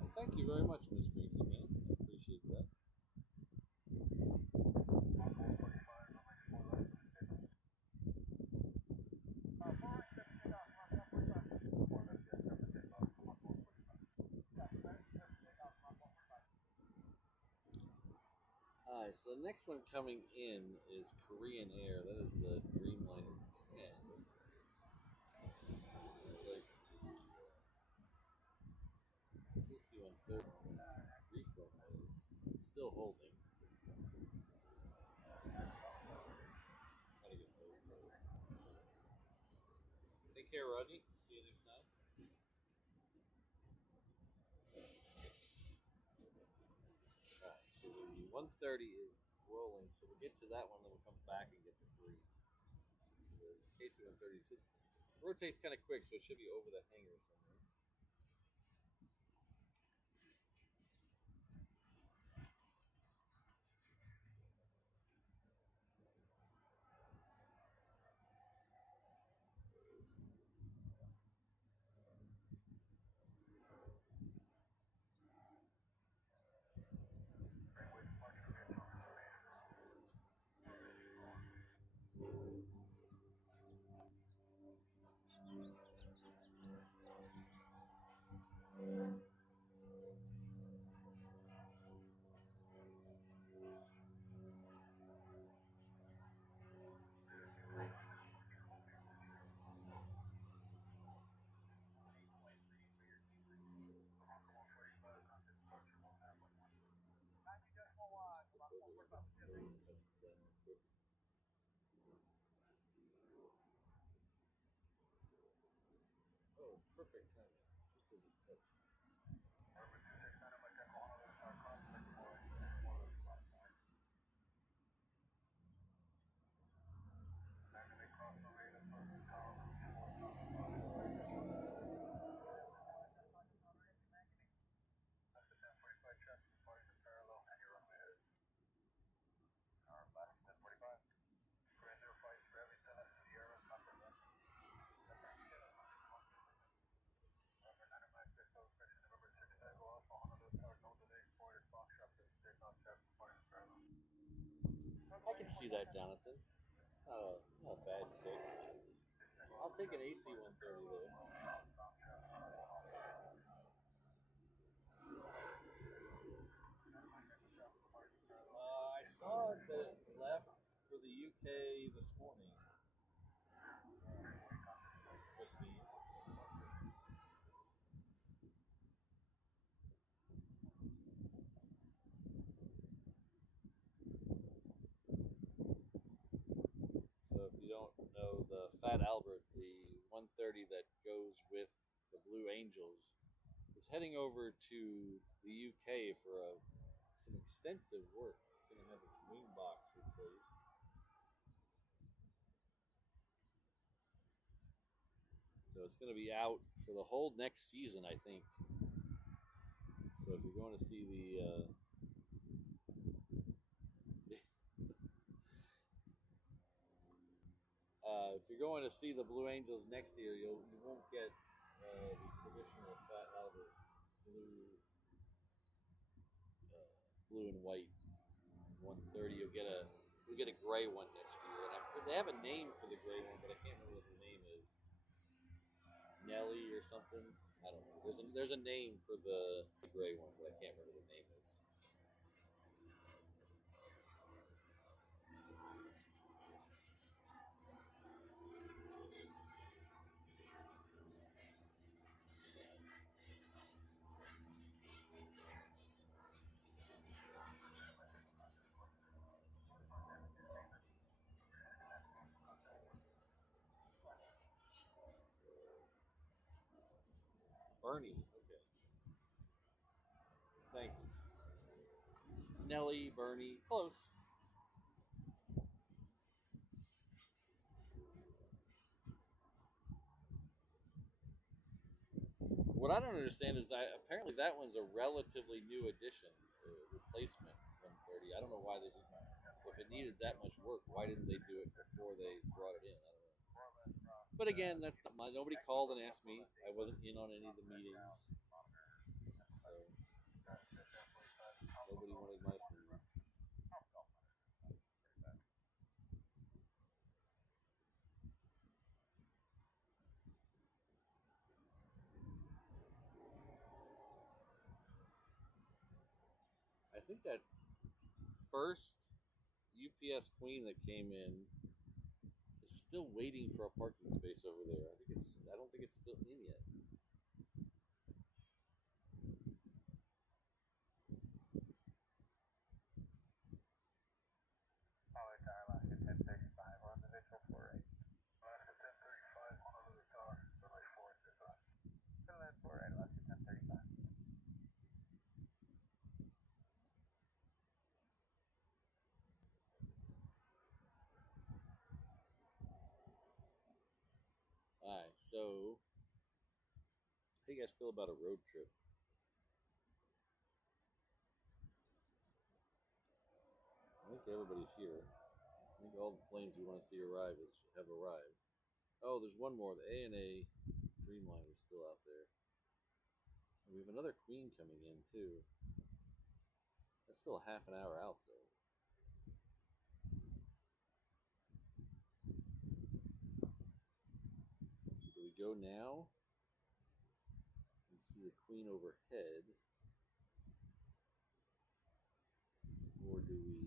Well, thank you very much, Miss Green Mans. I appreciate that. Alright, so the next one coming in is Korean Air. That is the Dreamliner 10. It's like KC-130 reform mode. It's still holding. Gotta get those. Take care, Rodney. See you next time. Alright, so the 130 is rolling, so we'll get to that one, then we'll come back and get the 3. The KC-130 rotates kind of quick, so it should be over the hangar somewhere. Oh, perfect timing. Just as it touched. I can see that, Jonathan. It's not a bad pick. I'll take an AC 130 though. I saw that it left for the UK this morning. Christine. So if you don't know, the Fat Albert, the 130 that goes with the Blue Angels, is heading over to the UK for some extensive work. It's going to have its wing box replaced. So it's going to be out for the whole next season, I think. So if you're going to see if you're going to see the Blue Angels next year, you won't get the traditional Fat Albert blue blue and white 130. You'll get a gray one next year, and they have a name for the gray one, but I can't remember what the name is. Nelly or something. I don't know. There's a name for the gray one, but I can't remember what the name is. Bernie. Okay. Thanks. Nelly, Bernie, close. What I don't understand is that apparently that one's a relatively new addition, replacement 130. I don't know why they didn't. If it needed that much work, why didn't they do it before they brought it in? I don't know. But again, that's not my. Nobody called and asked me. I wasn't in on any of the meetings, so nobody wanted my opinion. I think that first UPS Queen that came in is still waiting for a parking space over there. I don't think it's still in yet. All right, so how do you guys feel about a road trip? I think everybody's here. I think all the planes we want to see have arrived. Oh, there's one more. The ANA Dreamliner is still out there. And we have another Queen coming in too. That's still a half an hour out though. Do we go now and see the Queen overhead, or do we?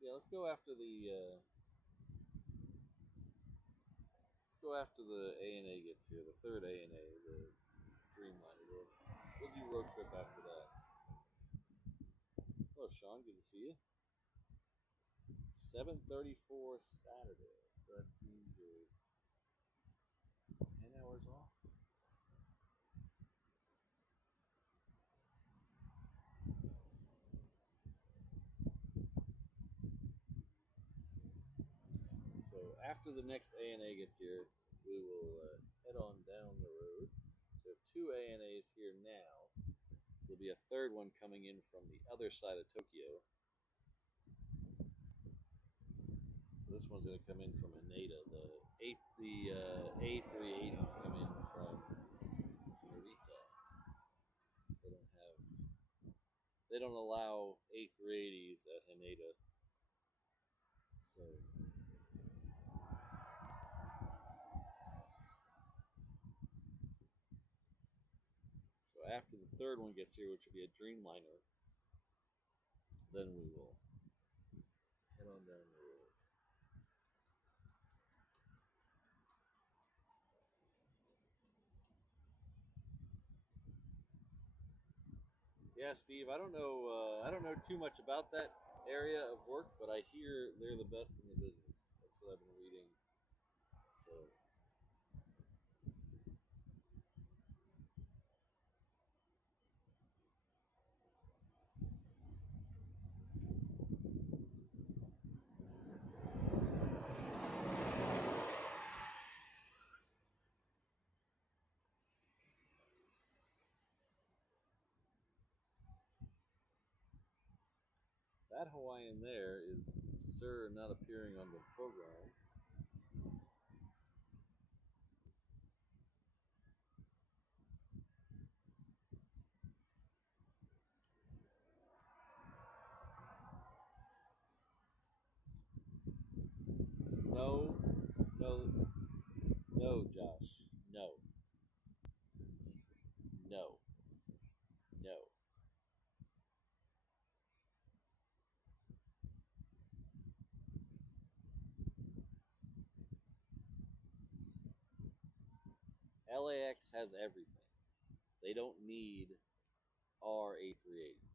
Yeah, let's go after the. Let's go after the ANA gets here. The third ANA, the Dreamliner. We'll do road trip after that. Hello, Sean. Good to see you. 7:34 Saturday. So that means hours off. So after the next ANA gets here, we will head on down the road. So we have two ANAs here now. There'll be a third one coming in from the other side of Tokyo. So this one's going to come in from Haneda. The A380s come in from Narita. They don't allow A380s at Haneda. So after the third one gets here, which will be a Dreamliner, then we will head on down the road. Yeah, Steve. I don't know. I don't know too much about that area of work, but I hear they're the best in the business. That's what I've been reading. So that Hawaiian there is Sir not appearing on the program. No, no, no, Josh. No, no, no. LAX has everything. They don't need our A380s.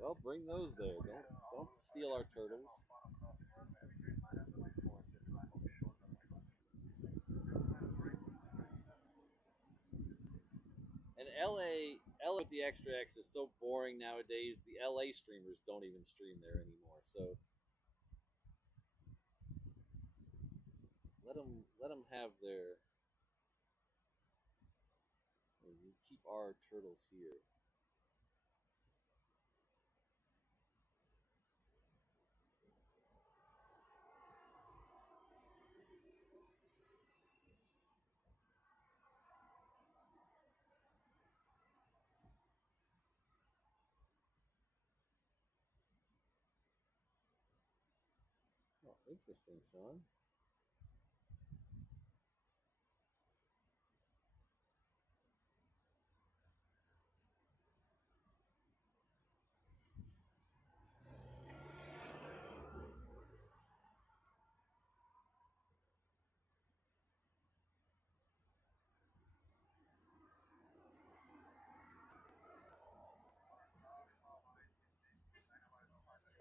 Well, bring those there. Don't steal our turtles. And LA with the Extra X is so boring nowadays. The LA streamers don't even stream there anymore. So let them have their. We keep our turtles here. Oh, interesting, Sean.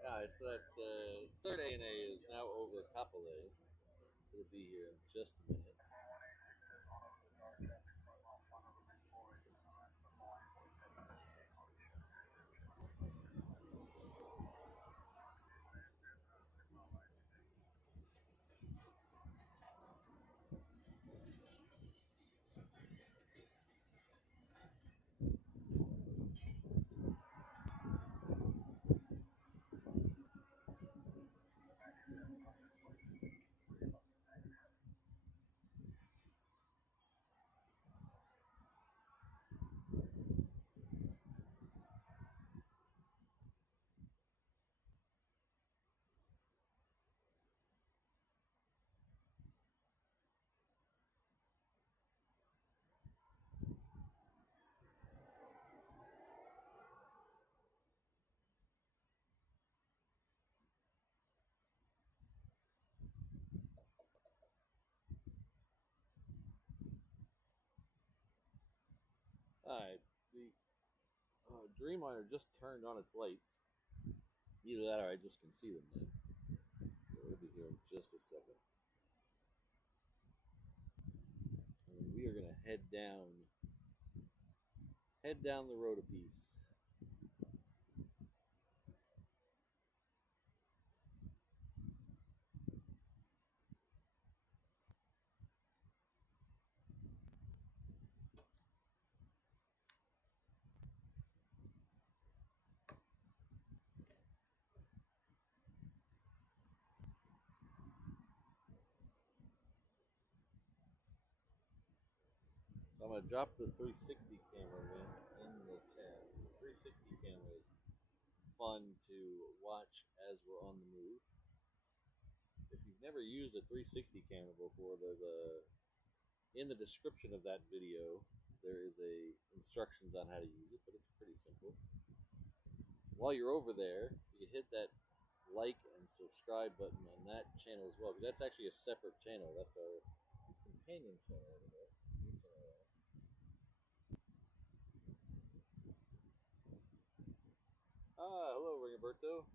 Yeah, so that third ANA is now over Kapolei. So it'll be here in just a minute. Dreamliner just turned on its lights. Either that or I just can see them then. So we'll be here in just a second. And we are going to head down the road a piece. So I'm going to drop the 360 camera link in the chat. The 360 camera is fun to watch as we're on the move. If you've never used a 360 camera before, in the description of that video, there is instructions on how to use it, but it's pretty simple. While you're over there, you can hit that like and subscribe button on that channel as well, because that's actually a separate channel. That's our companion channel over there. HNL Ops. Hello, Ringoberto.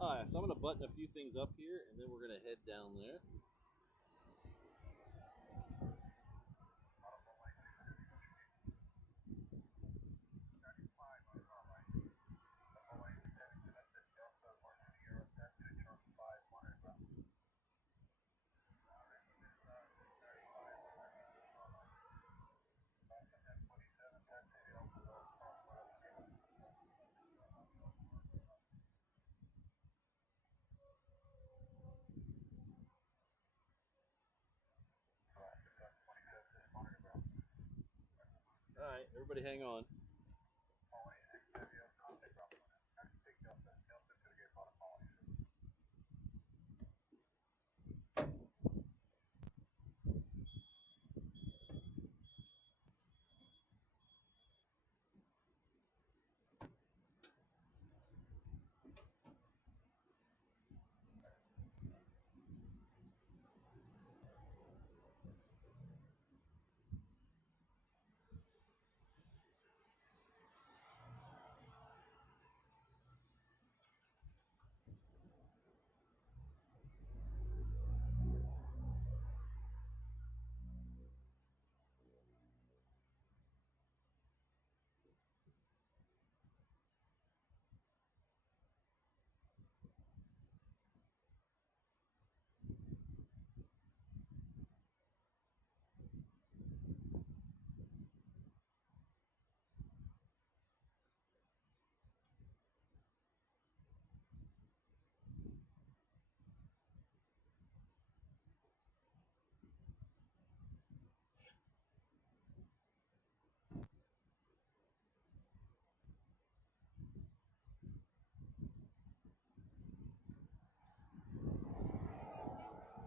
Alright, so I'm going to button a few things up here, and then we're going to head down there. Alright, everybody hang on.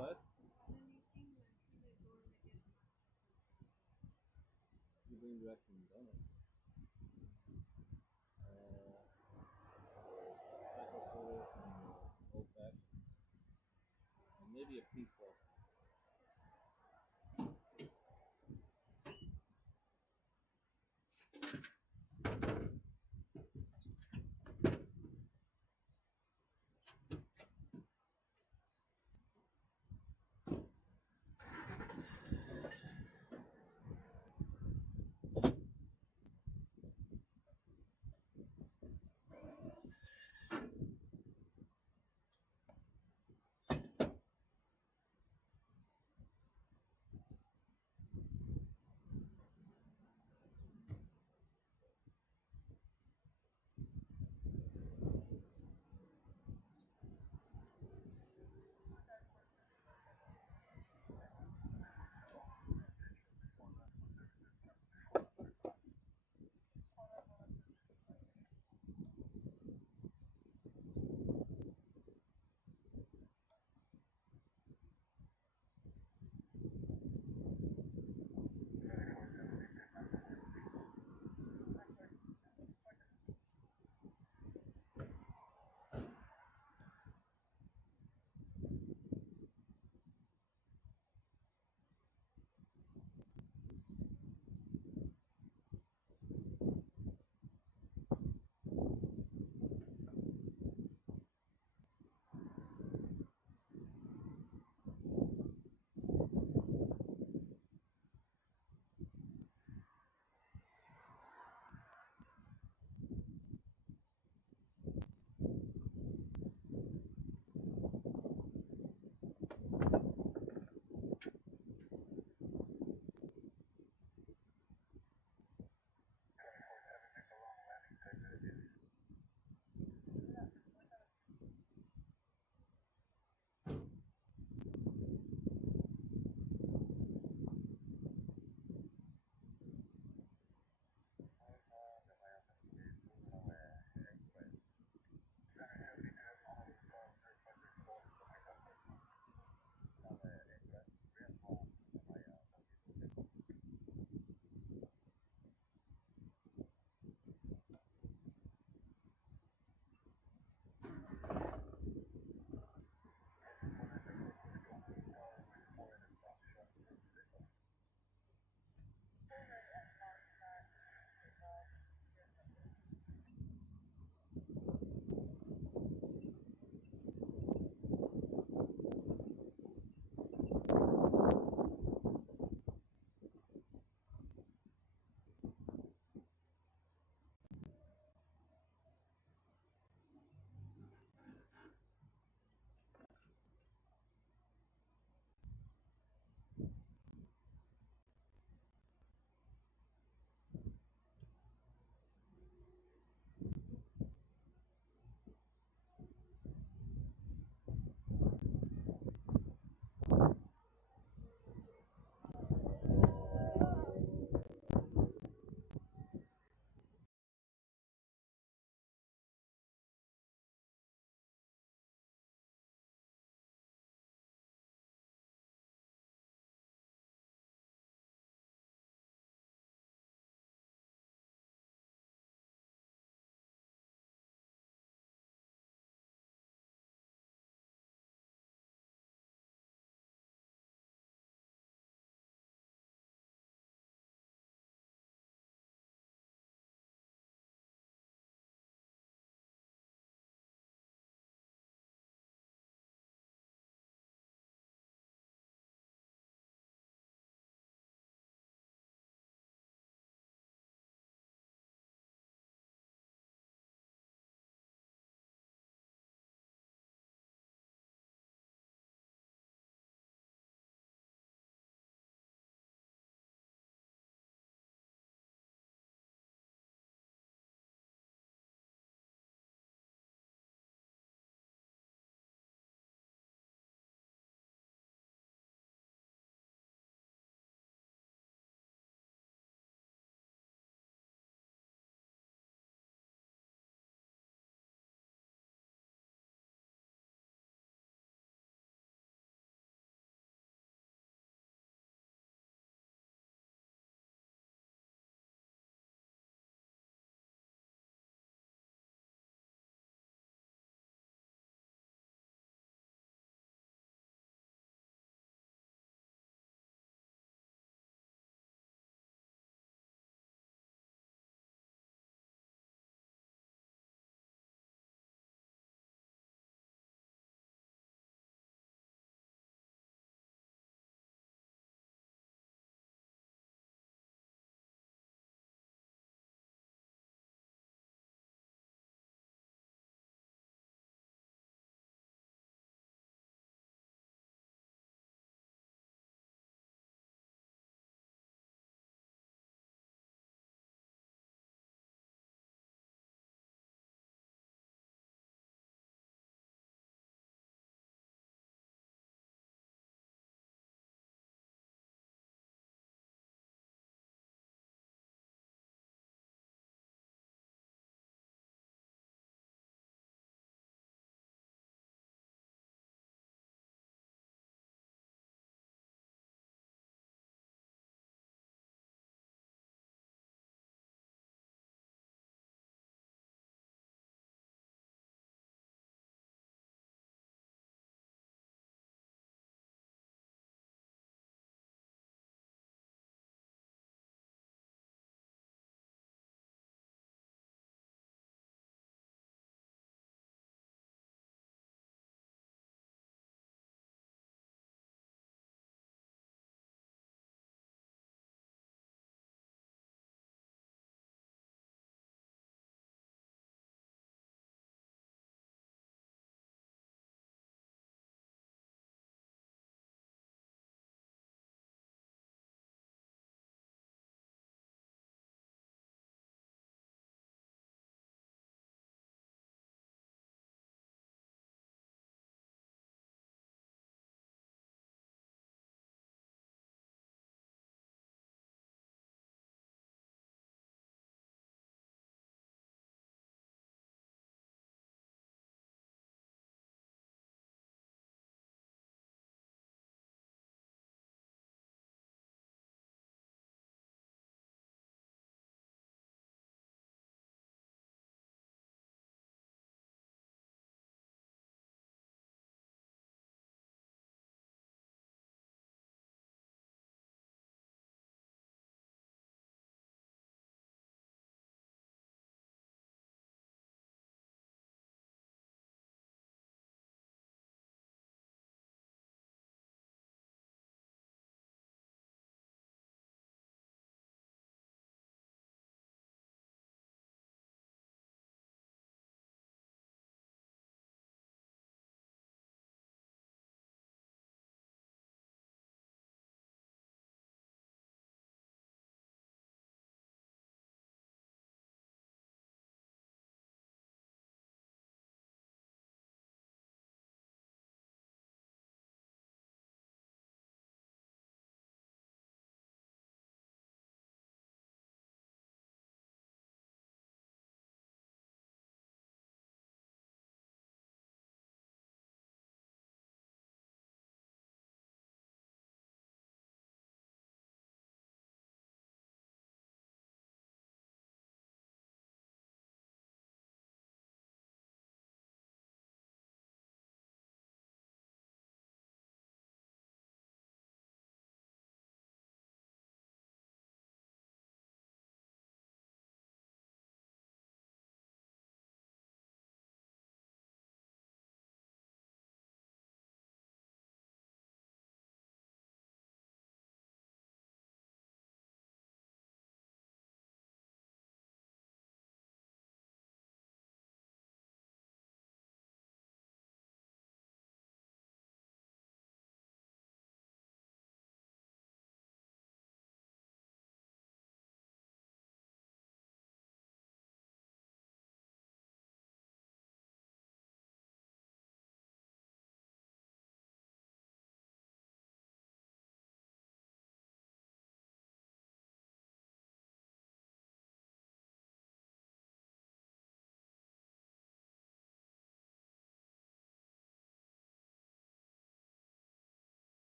What? You bring directions on it. Old fashioned. And maybe a pink one.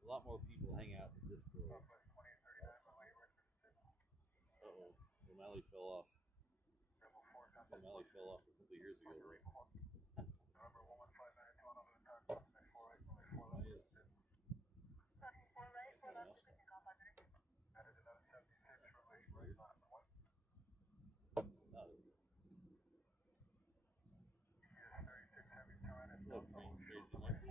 A lot more people hang out in Discord. Uh-oh. O'Malley fell off. O'Malley fell off a couple of years ago. Yes. Look, crazy monkey.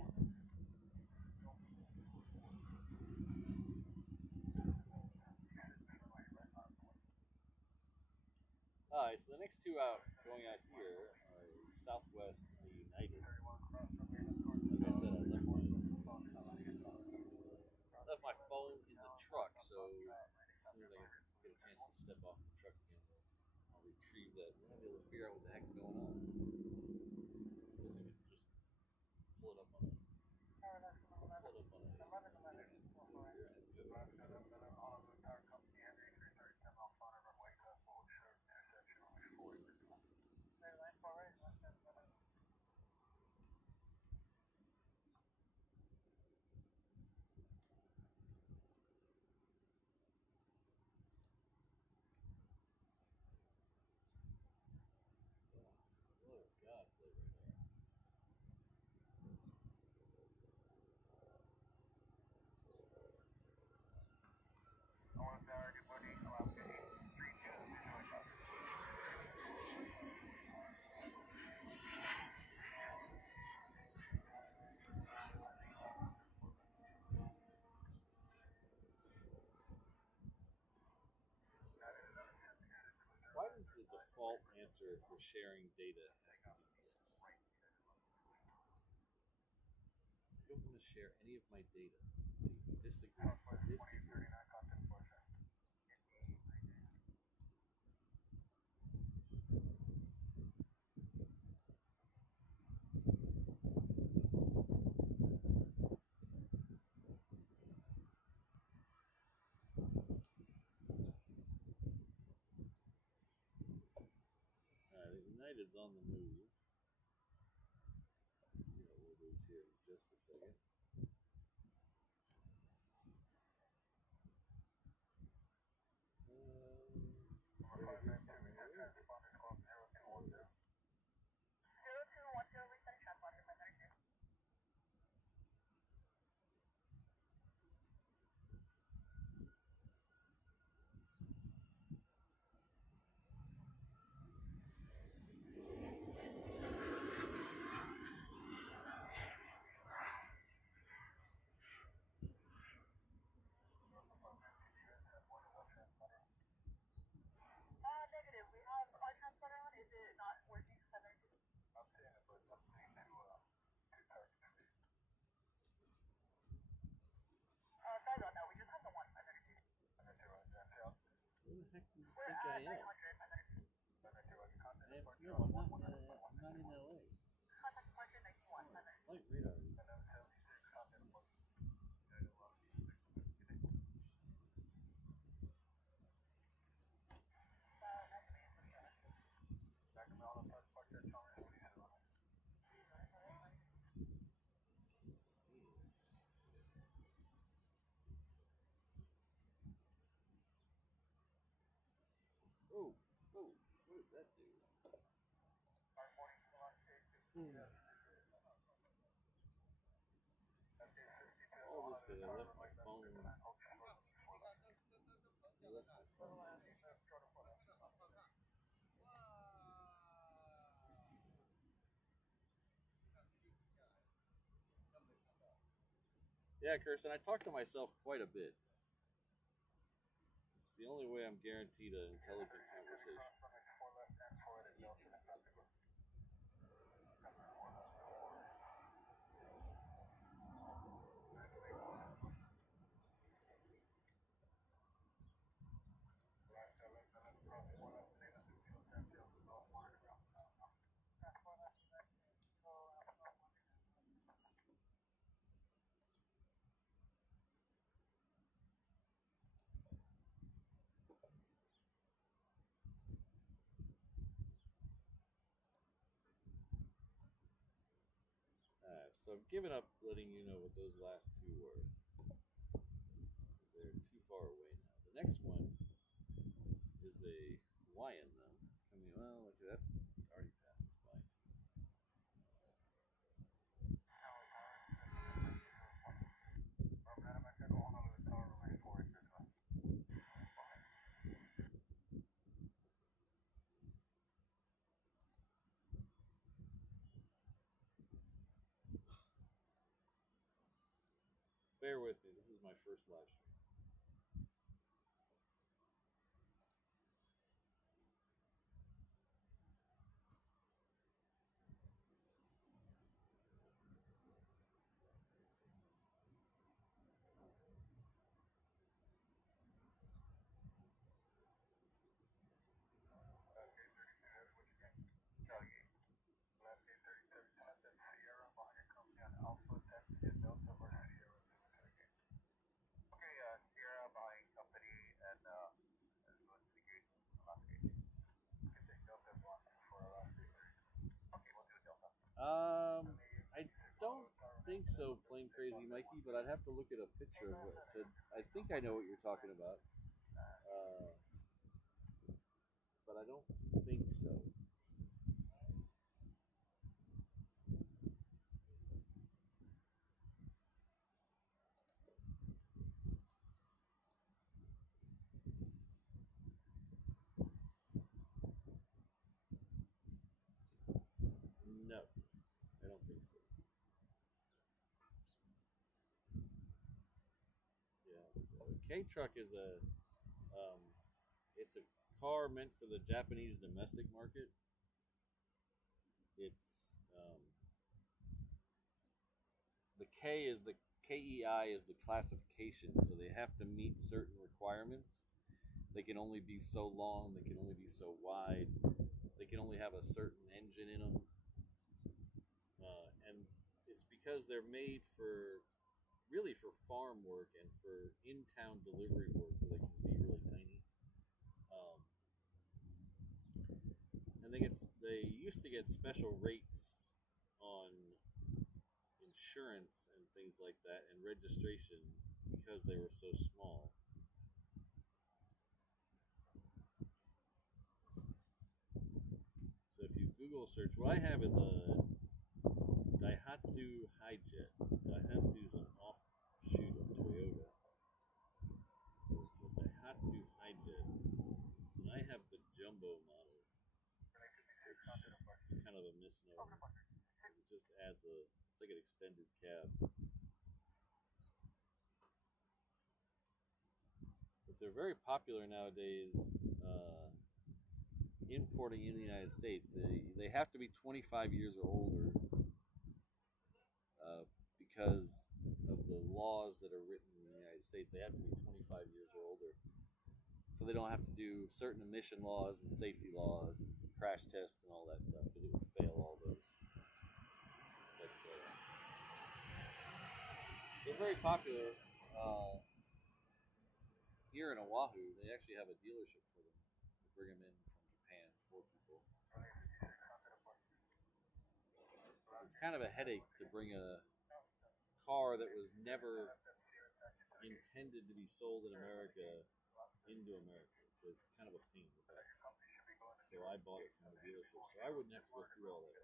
Alright, so the next two out going out here are Southwest and the United. Like I said, I left my phone in the truck, so as soon as I get a chance to step off the truck again, I'll retrieve that. We're gonna be able to figure out what the heck's going on. I guess I could just pull it up on a Oh God, play radar. Why does the default answer for sharing data have to be yes? I don't want to share any of my data. Disagree. Disagree. Alright, United's on the move. You know what it is here in just a second. Negative. We have our transponder on. Is it not working? Sorry about that. We just have the one. Who the heck do you think I am? No, I'm not in LA. Flight radar is. Let's see. Oh, oh, what did that do? All this because I left my phone. I left my phone. Yeah, Kirsten, I talk to myself quite a bit. It's the only way I'm guaranteed an intelligent conversation. So I've given up letting you know what those last two were. Bear with me. This is my first live stream. Sierra behind company and let's go to the gate. Last gate. You can take Delta 1 for our last gate. Okay, we'll do Delta. I don't think so, Plain Crazy Mikey, but I'd have to look at a picture of it. I think I know what you're talking about, but I don't think so. No, I don't think so. Yeah, K truck is it's a car meant for the Japanese domestic market. It's the K is the KEI is the classification, so they have to meet certain requirements. They can only be so long. They can only be so wide. They can only have a certain engine in them, and it's because they're made for really for farm work and for in-town delivery work where they can be really tiny. Um, and they used to get special rates on insurance and things like that and registration because they were so small. So if you Google search, what I have is a Daihatsu Hijet. Daihatsu's an offshoot of Toyota. It's a Daihatsu Hijet, and I have the jumbo model, which is kind of a misnomer because it just adds it's like an extended cab. But they're very popular nowadays. Importing in the United States, they have to be 25 years or older uh, because of the laws that are written in the United States. They have to be 25 years or older, so they don't have to do certain emission laws and safety laws and crash tests and all that stuff because it would fail all those. But they're very popular here in Oahu. They actually have a dealership for them. They bring them in from Japan for people. It's kind of a headache to bring a car that was never intended to be sold in America into America. So it's kind of a pain with that. So I bought it from the dealership, so I wouldn't have to go through all that.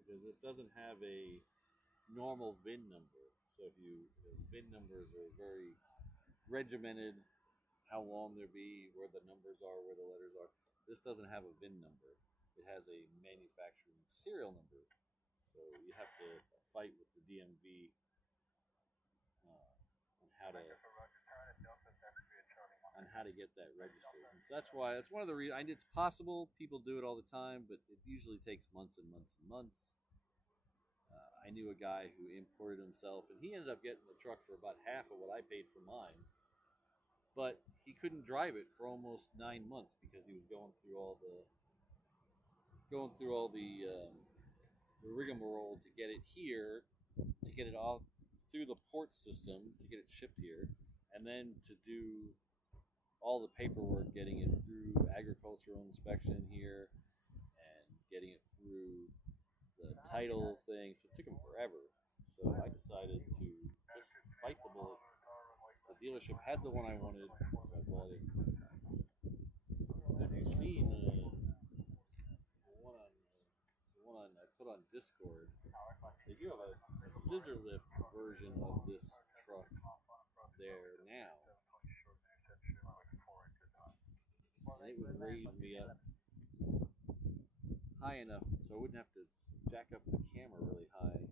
Because this doesn't have a normal VIN number. So if VIN numbers are very regimented, how long they'll be, where the numbers are, where the letters are. This doesn't have a VIN number. It has a manufacturing serial number. So you have to fight with the DMV on how to get that registered. And so that's one of the reasons. It's possible people do it all the time, but it usually takes months and months and months. I knew a guy who imported himself, and he ended up getting the truck for about half of what I paid for mine. But he couldn't drive it for almost 9 months because he was going through all the rigmarole to get it here, to get it all through the port system, to get it shipped here, and then to do all the paperwork, getting it through agricultural inspection here, and getting it through the title thing. So it took him forever. So I decided to just bite the bullet. The dealership had the one I wanted, so I bought it. And if you've seen the one I put on Discord, they do have a scissor lift version of this truck there now. And it would raise me up high enough so I wouldn't have to jack up the camera really high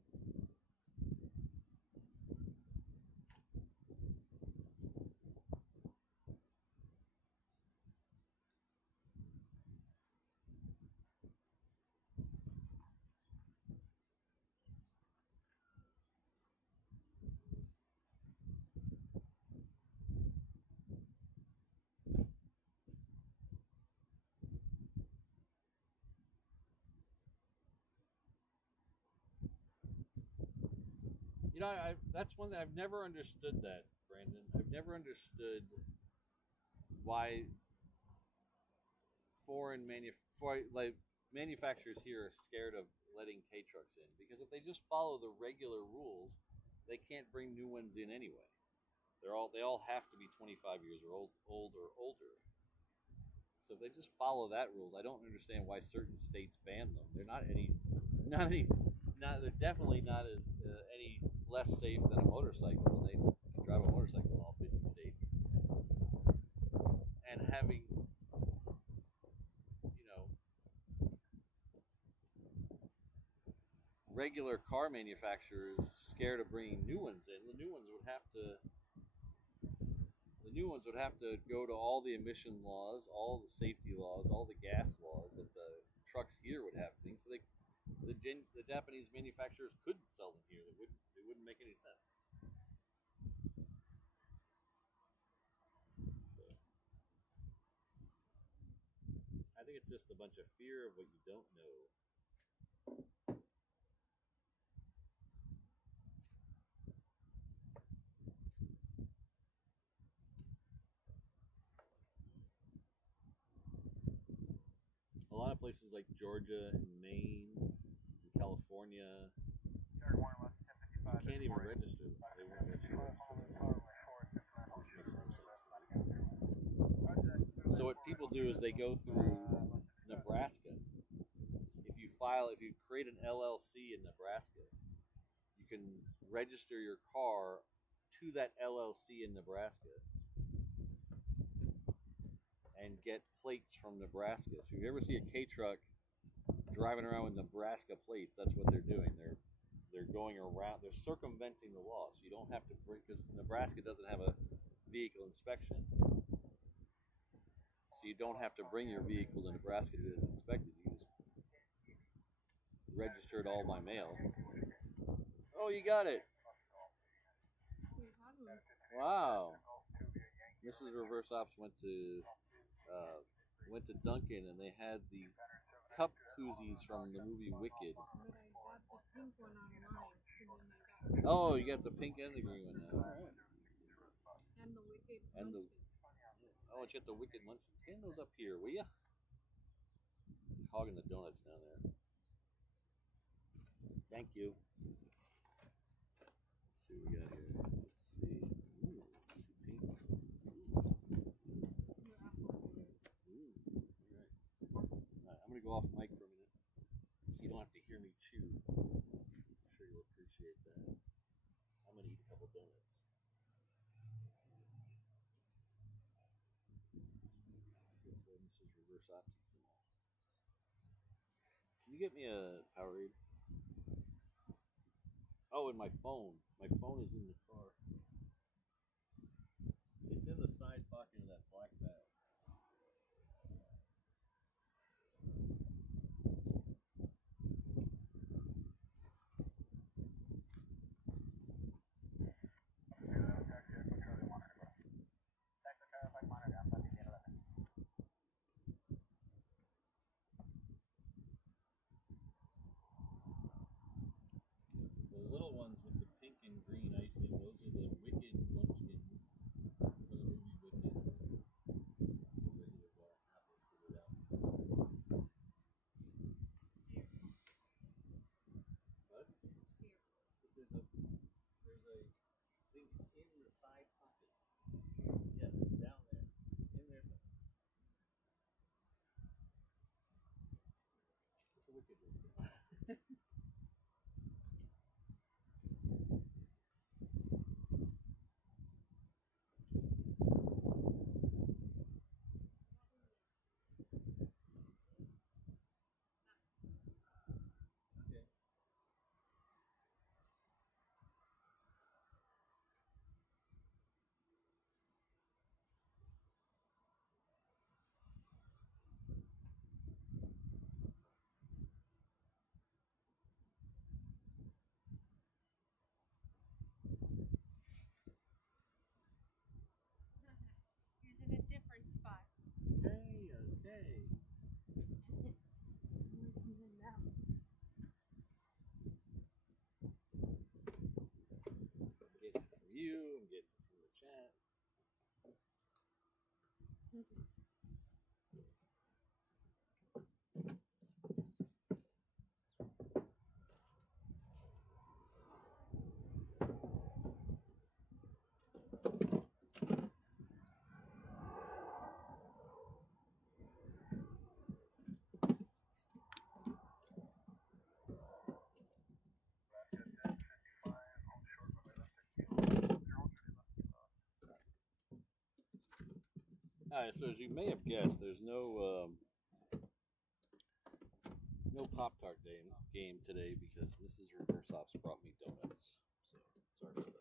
You know, that's one that I've never understood that, Brandon. I've never understood why manufacturers here are scared of letting K trucks in, because if they just follow the regular rules, they can't bring new ones in anyway. They all have to be 25 years old or older. So if they just follow that rules, I don't understand why certain states ban them. They're not any, not they're definitely not any less safe than a motorcycle. When they can drive a motorcycle in all 50 states, and having, you know, regular car manufacturers scared of bringing new ones in, the new ones would have to go to all the emission laws, all the safety laws, all the gas laws that the trucks here would have things. So the Japanese manufacturers couldn't sell them here. It wouldn't make any sense. So I think it's just a bunch of fear of what you don't know. A lot of places like Georgia and Maine and California, you can't even register them. They won't let you register them. Which makes no sense to me. So what people do is they go through Nebraska. If you create an LLC in Nebraska, you can register your car to that LLC in Nebraska and get plates from Nebraska. So if you ever see a K truck driving around with Nebraska plates, that's what they're doing. They're going around. They're circumventing the law, so you don't have to bring, because Nebraska doesn't have a vehicle inspection, so you don't have to bring your vehicle to Nebraska to get it inspected. You just register it all by mail. Oh, you got it. Wow. Mrs. Reverse Ops went to Dunkin', and they had the cup koozies from the movie Wicked. But I got the pink one online, so then I got Oh, you got the pink and the green one now. All right. and the wicked And the munchkin. oh, you got the Wicked lunch. Hand those up here, will ya? He's hogging the donuts down there. Thank you. Let's see what we got here. Let's see. Ooh, let's see pink. Your apple. Ooh, all right. All right, I'm gonna go off mic for a minute, so you don't have to hear me chew. I'm sure you'll appreciate that. I'm gonna eat a couple donuts. Before Mrs. Reverse Ops eats them all. Can you get me a Powerade? Oh, and my phone. My phone is in the car. It's in the side pocket of that black bag. So the little ones with the pink and green icing, those are Okay. All right, so as you may have guessed, there's no Pop Tart game today because Mrs. Reverse Ops brought me donuts. So sorry for that.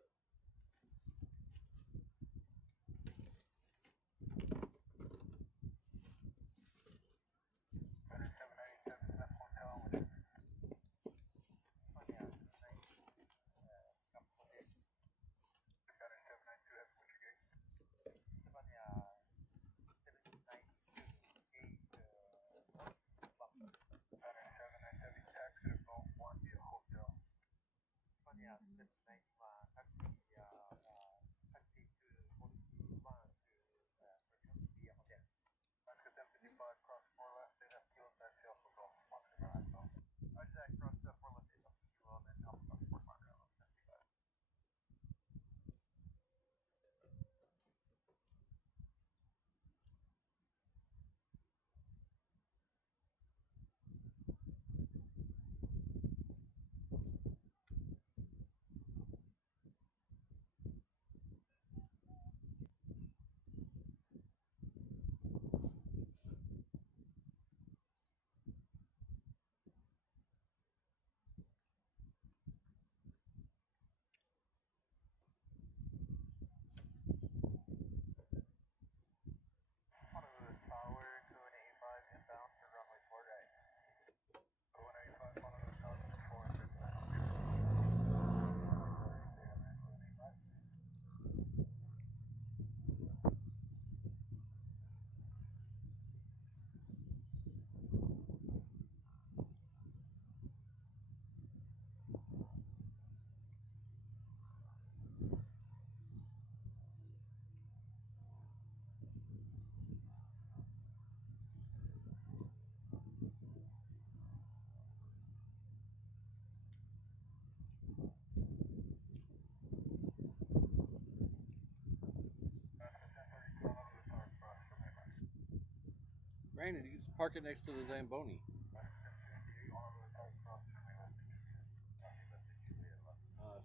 Brandon, you just park it next to the Zamboni.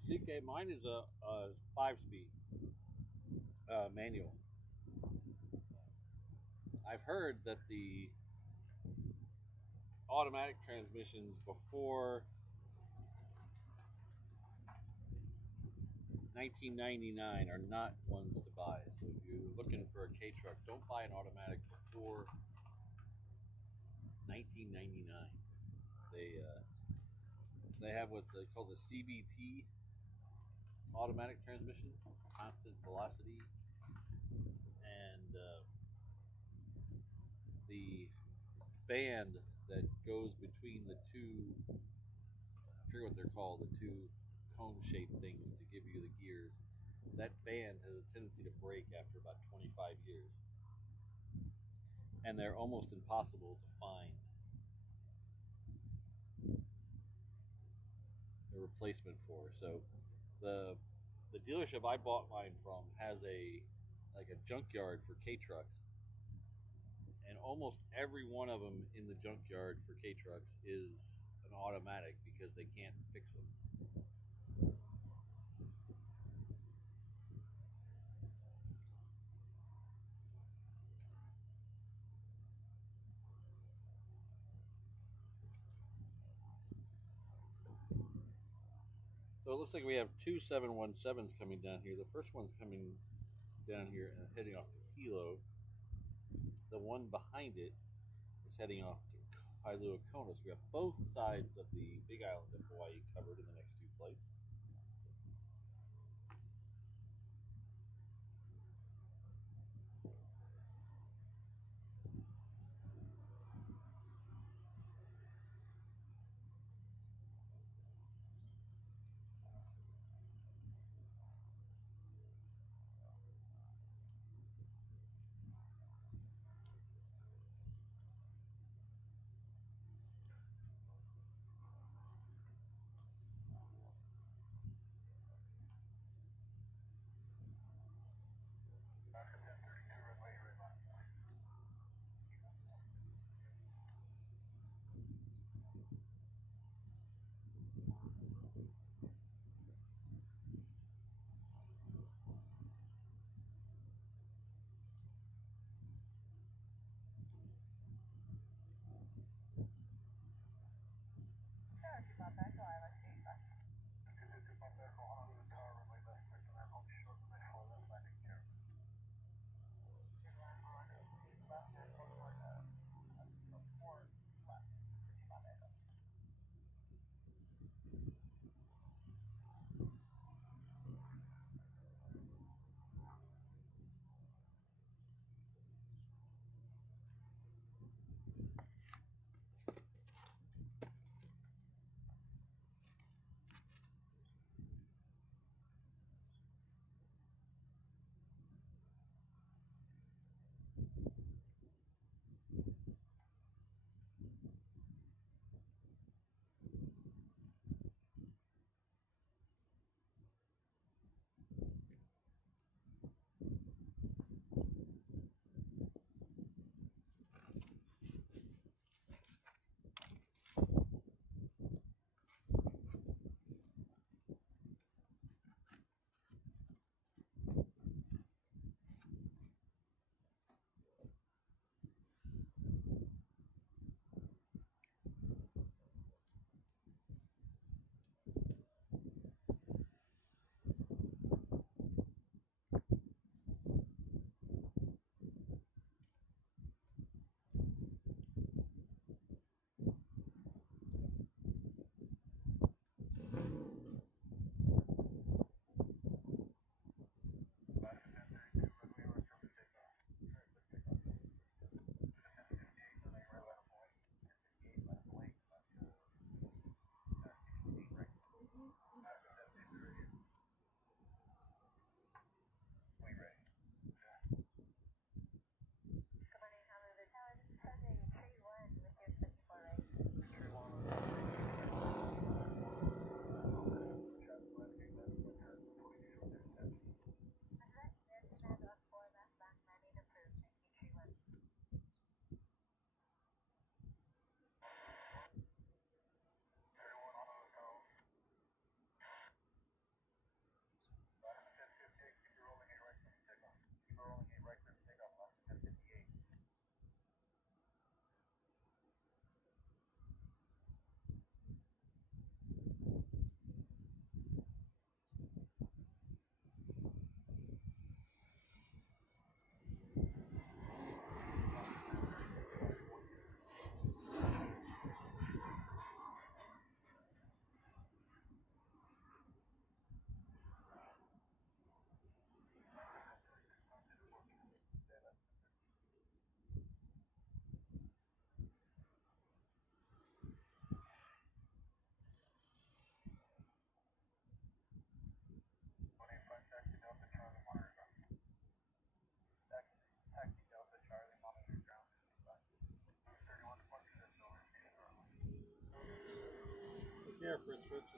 CK, mine is a 5-speed manual. I've heard that the automatic transmissions before 1999 are not ones to buy. So if you're looking for a K truck, don't buy an automatic before 1999. They have what's called the CVT automatic transmission, constant velocity, and the band that goes between the two, I forget what they're called, the two cone-shaped things to give you the gears. That band has a tendency to break after about 25 years, and they're almost impossible to find a replacement for. So the dealership I bought mine from has a junkyard for K trucks, and almost every one of them in the junkyard for K trucks is an automatic because they can't fix them. So it looks like we have two 717s coming down here. The first one's coming down here and heading off to Hilo. The one behind it is heading off to Kailua Kona. So we have both sides of the Big Island of Hawaii covered in the next two flights.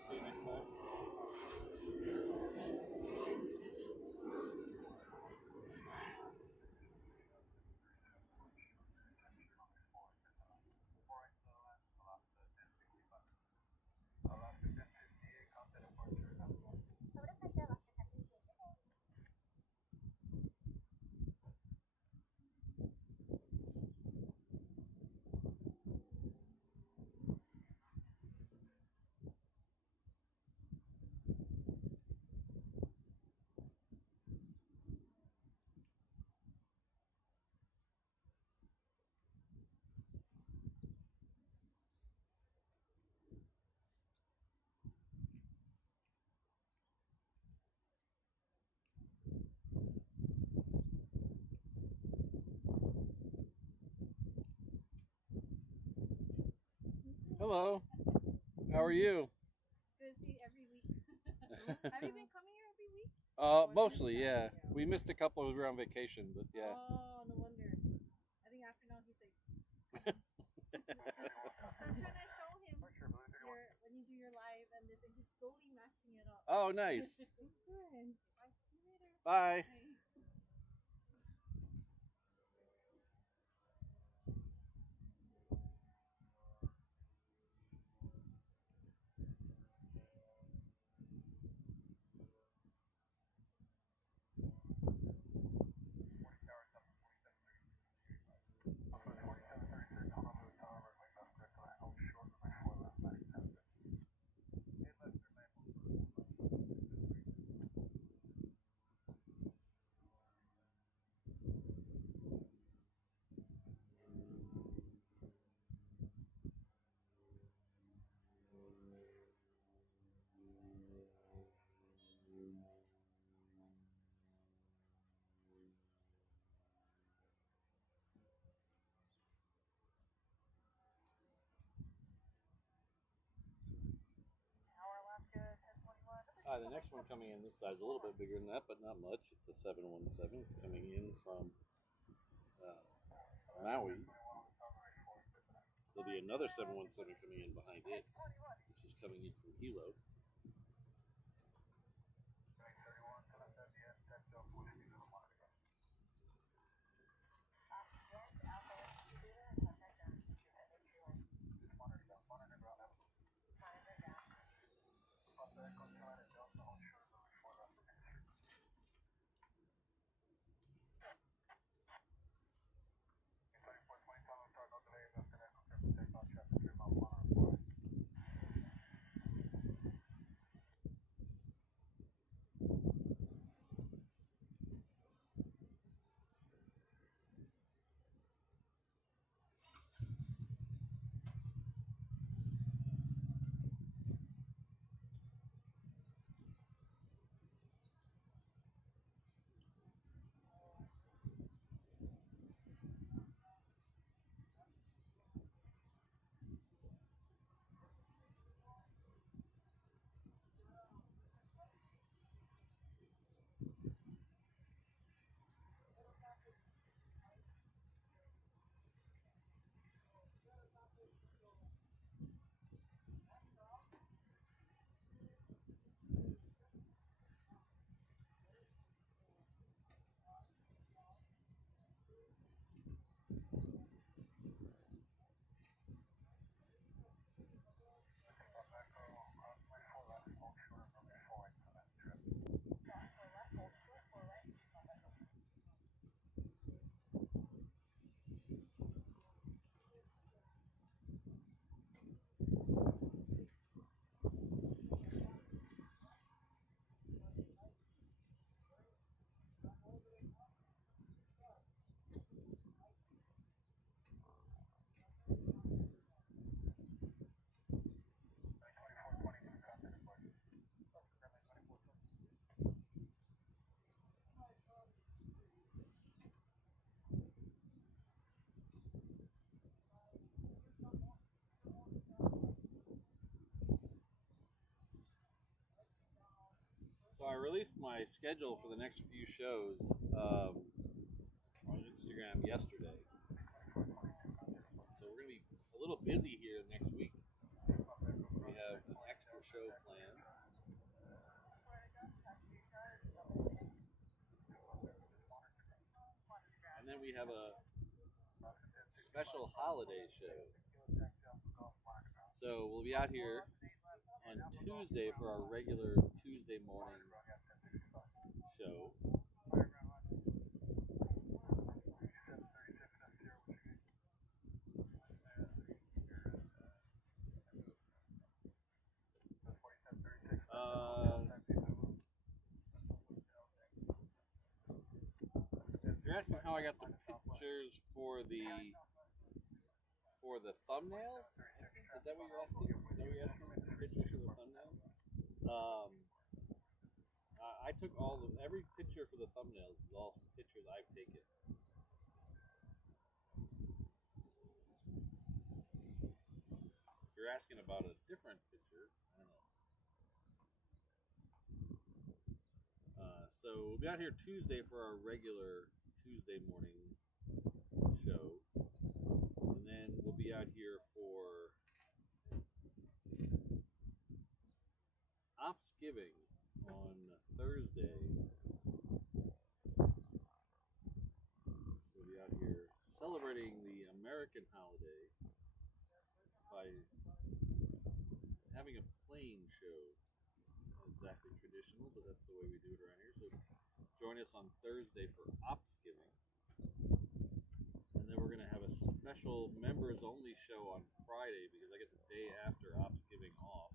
See you next time. Hello. How are you? Good to see you every week. Have you been coming here every week? Mostly, yeah. We missed a couple of on vacation, but yeah. Oh, no wonder. I think after now he's like. So I'm trying to show him when you do your live and this, and he's slowly matching it up. Oh, nice. Good. Bye. See you later. Bye. Bye. The next one coming in this side is a little bit bigger than that, but not much. It's a 717. It's coming in from Maui. There'll be another 717 coming in behind it, which is coming in from Hilo. So I released my schedule for the next few shows on Instagram yesterday. So we're going to be a little busy here next week. We have an extra show planned we have a special holiday show. So we'll be out here on Tuesday for our regular Tuesday morning show. If you're asking how I got the pictures for the thumbnails, is that what you're asking? Is that what you're asking? Pictures for the thumbnails? I took every picture for the thumbnails is all pictures I've taken. If you're asking about a different picture, I don't know. So we'll be out here Tuesday for our regular Tuesday morning show, and then we'll be out here for Ops Giving on Thursday. So we'll be out here celebrating the American holiday by having a plane show. Not exactly traditional, but that's the way we do it around here. So join us on Thursday for Ops Giving. And then we're going to have a special members only show on Friday because I get the day after Ops Giving off.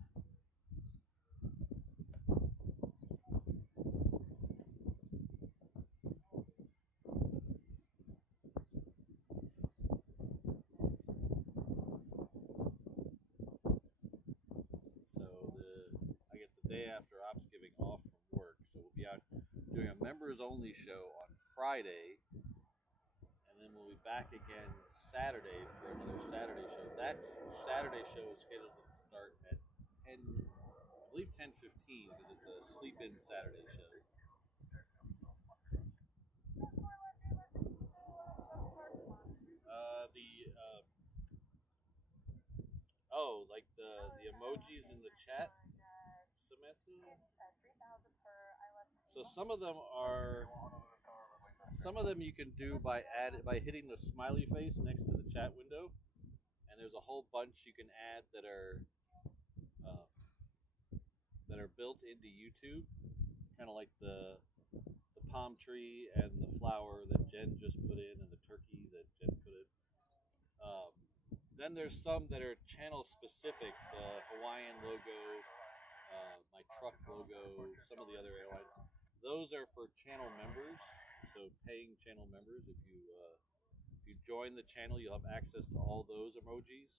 So I get the day after Ops Giving off from work. So we'll be out doing a members only show on Friday. And then we'll be back again Saturday for another Saturday show. That Saturday show is scheduled to start at 10, I believe 10:15 because it's a sleep-in Saturday show. Like the emojis in the chat, Samantha. So some of them you can do by hitting the smiley face next to the chat window, and there's a whole bunch you can add that are built into YouTube, kind of like the palm tree and the flower that Jen just put in, and the turkey that Jen put in. Then there's some that are channel specific, the Hawaiian logo, my truck logo, some of the other airlines. Those are for channel members, so paying channel members. If you join the channel, you'll have access to all those emojis,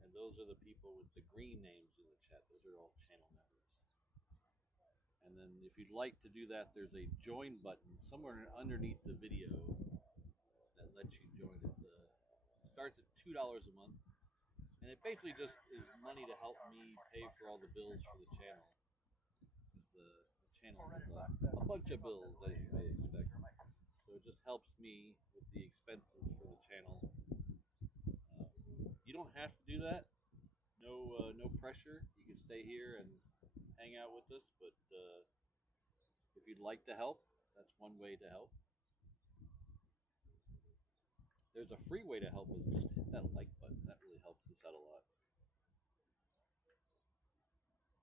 and those are the people with the green names in the chat. Those are all channel members. And then if you'd like to do that, there's a join button somewhere underneath the video that lets you join. It starts at $2 a month, and it basically just is money to help me pay for all the bills for the channel. Because the channel has a bunch of bills, as you may expect. So it just helps me with the expenses for the channel. You don't have to do that. No pressure. You can stay here and hang out with us, but if you'd like to help, that's one way to help. There's a free way to help is just hit that like button. That really helps us out a lot.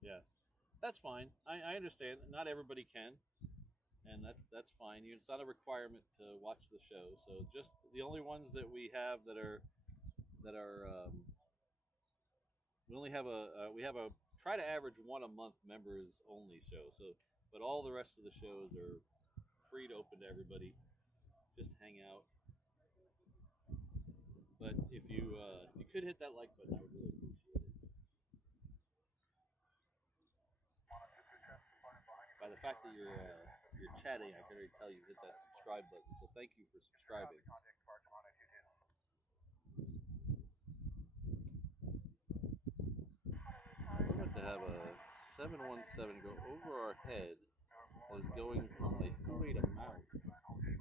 Yeah, that's fine. I understand. Not everybody can, and that's fine. It's not a requirement to watch the show. So just the only ones that we have that are we only have we have a try to average one a month members only show. So, but all the rest of the shows are free to open to everybody. Just hang out. But if you could hit that like button, I would really appreciate it. By the fact that you're chatting, I can already tell you hit that subscribe button. So thank you for subscribing. We're about to have a 717 go over our head that is going from Lake Huey to Maui.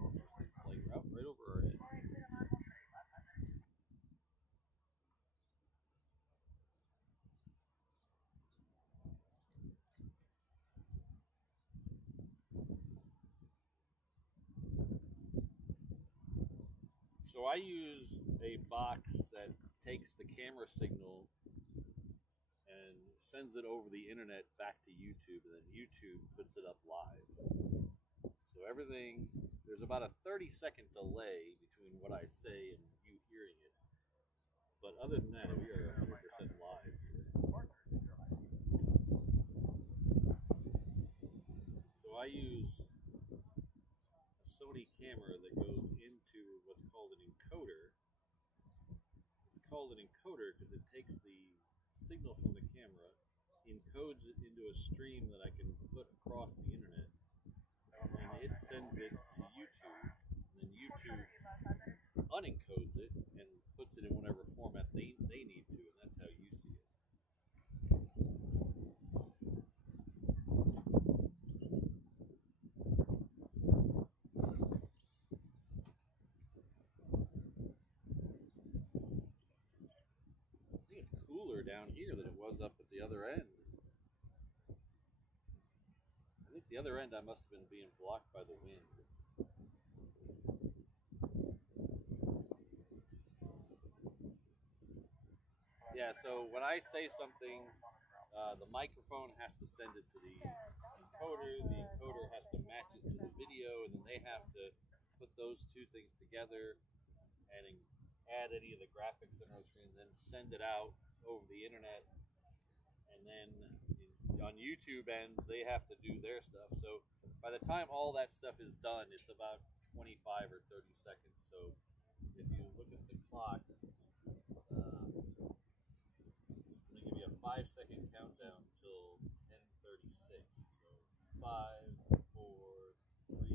Interesting flight route right over our head. So I use a box that takes the camera signal and sends it over the internet back to YouTube, and then YouTube puts it up live. So everything, there's about a 30-second delay between what I say and you hearing it. But other than that, we are 100% live here. So I use a Sony camera that goes into what's called an encoder. It's called an encoder because it takes the signal from the camera, encodes it into a stream that I can put across the internet, and it sends it to YouTube. And then YouTube unencodes it and puts it in whatever format they need to, and that's how you see it. I think it's cooler down here than it was up at the other end. I think the other end I must have been being blocked by the wind. Yeah, so when I say something, the microphone has to send it to the encoder has to match it to the video, and then they have to put those two things together and add any of the graphics in our screen, and then send it out over the internet. And then on YouTube ends, they have to do their stuff. So by the time all that stuff is done, it's about 25 or 30 seconds. So if you look at the clock, I'm going to give you a 5-second countdown till 10:36. So 5, 4, 3, 2,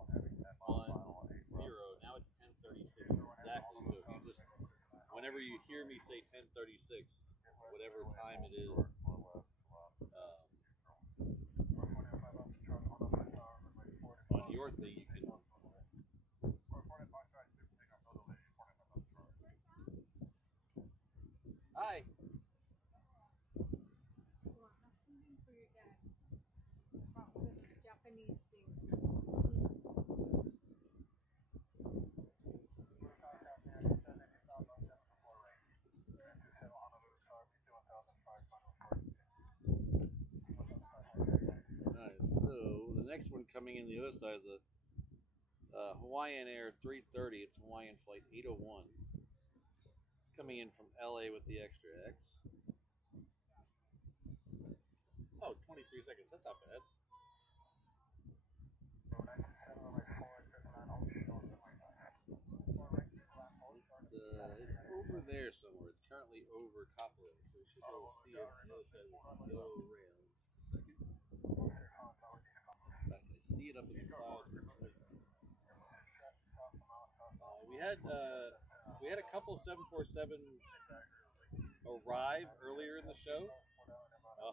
1, 0. Now it's 10:36 exactly. So if you just, whenever you hear me say 10:36, whatever time it is, on your thing, you can. Hi. Well, I'm shooting for your dad. About one of those Japanese things. Alright, so the next one coming in the other side is a Hawaiian Air 330. It's Hawaiian Flight 801. It's coming in from LA with the extra X. Oh, 23 seconds. That's not bad. It's over there somewhere. It's currently over Kapolei, so we should be able to see it on the other side of this yellow rail in just a second. In fact, I see it up in the clouds. We had a couple of 747s arrive earlier in the show.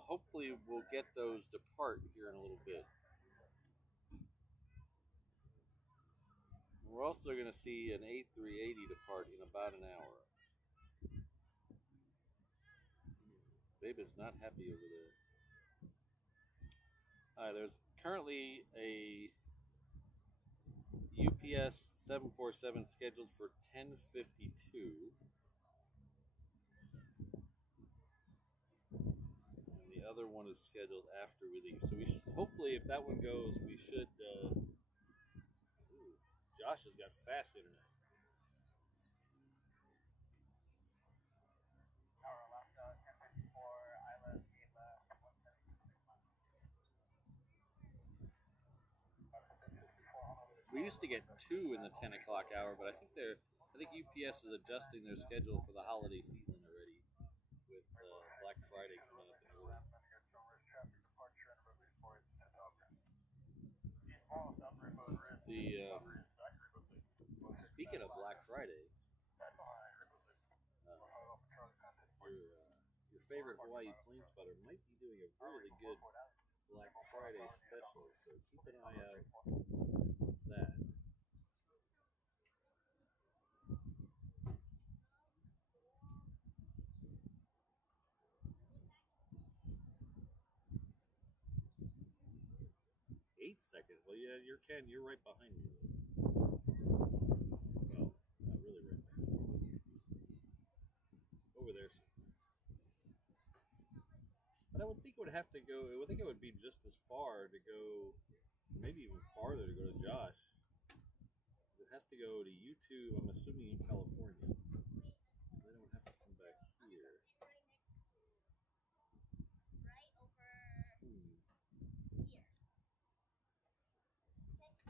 Hopefully, we'll get those depart here in a little bit. We're also going to see an A380 depart in about an hour. Babe is not happy over there. There's currently a UPS 747 scheduled for 10:52. And the other one is scheduled after we leave. So we should, hopefully, if that one goes, we should. Josh has got fast internet. We used to get 2 in the 10 o'clock hour, but I think UPS is adjusting their schedule for the holiday season already, with Black Friday coming up in a little. Speaking of Black Friday, your favorite Hawaii plane spotter might be doing a really good Black Friday special, so keep an eye out for that. Eight seconds. Well, yeah, you're right behind me. Well, But I would think it would have to go. I would think it would be just as far to go, maybe even farther to go to Josh. It has to go to YouTube. I'm assuming in California. They don't have to come back here. Right over here.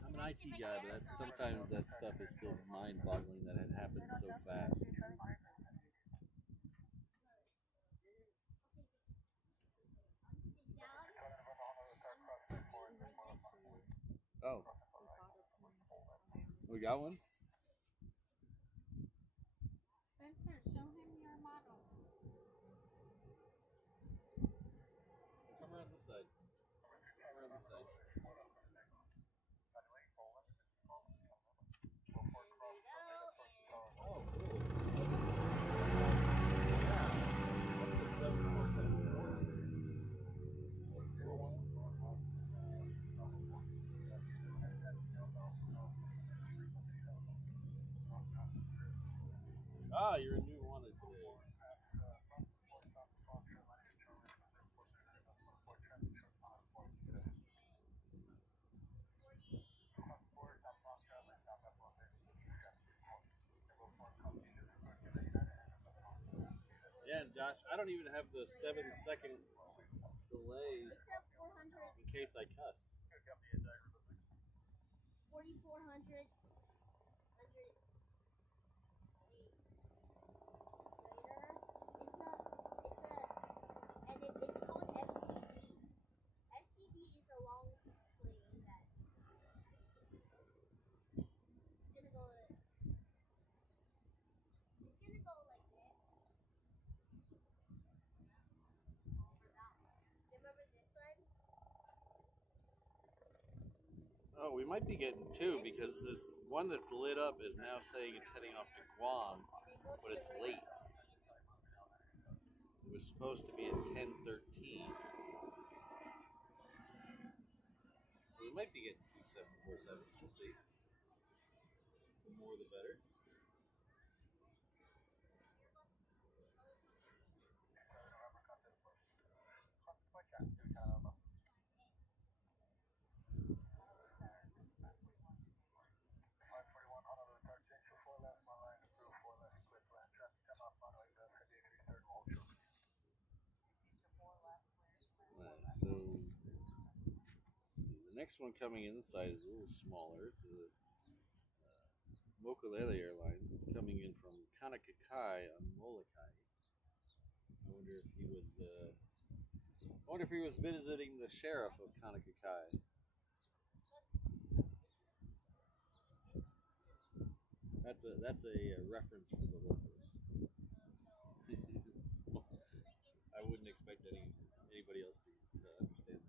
I'm an IT guy, but sometimes that stuff is still mind-boggling that it happens so fast. Oh, we got one? Spencer, show him your model. Come around this side. Come around this side. Oh, cool. Ah, you're a new one today. Yeah, and Josh, I don't even have the 7-second delay It's a 400. in case I cuss. 4,400. And it's called SCD. SCD is a long plane that it's gonna go. It's gonna go like this. Remember this one? Oh, we might be getting two because this one that's lit up is now saying it's heading off to Guam, but it's late. It was supposed to be at 10:13. So we might be getting 2 747s. We'll see. The more the better. So the next one coming inside is a little smaller. It's a Mokulele Airlines. It's coming in from Kanakakai on Molokai. I wonder if he was. I wonder if he was visiting the sheriff of Kanakakai. That's a reference for the locals. I wouldn't expect anybody else to understand that reference.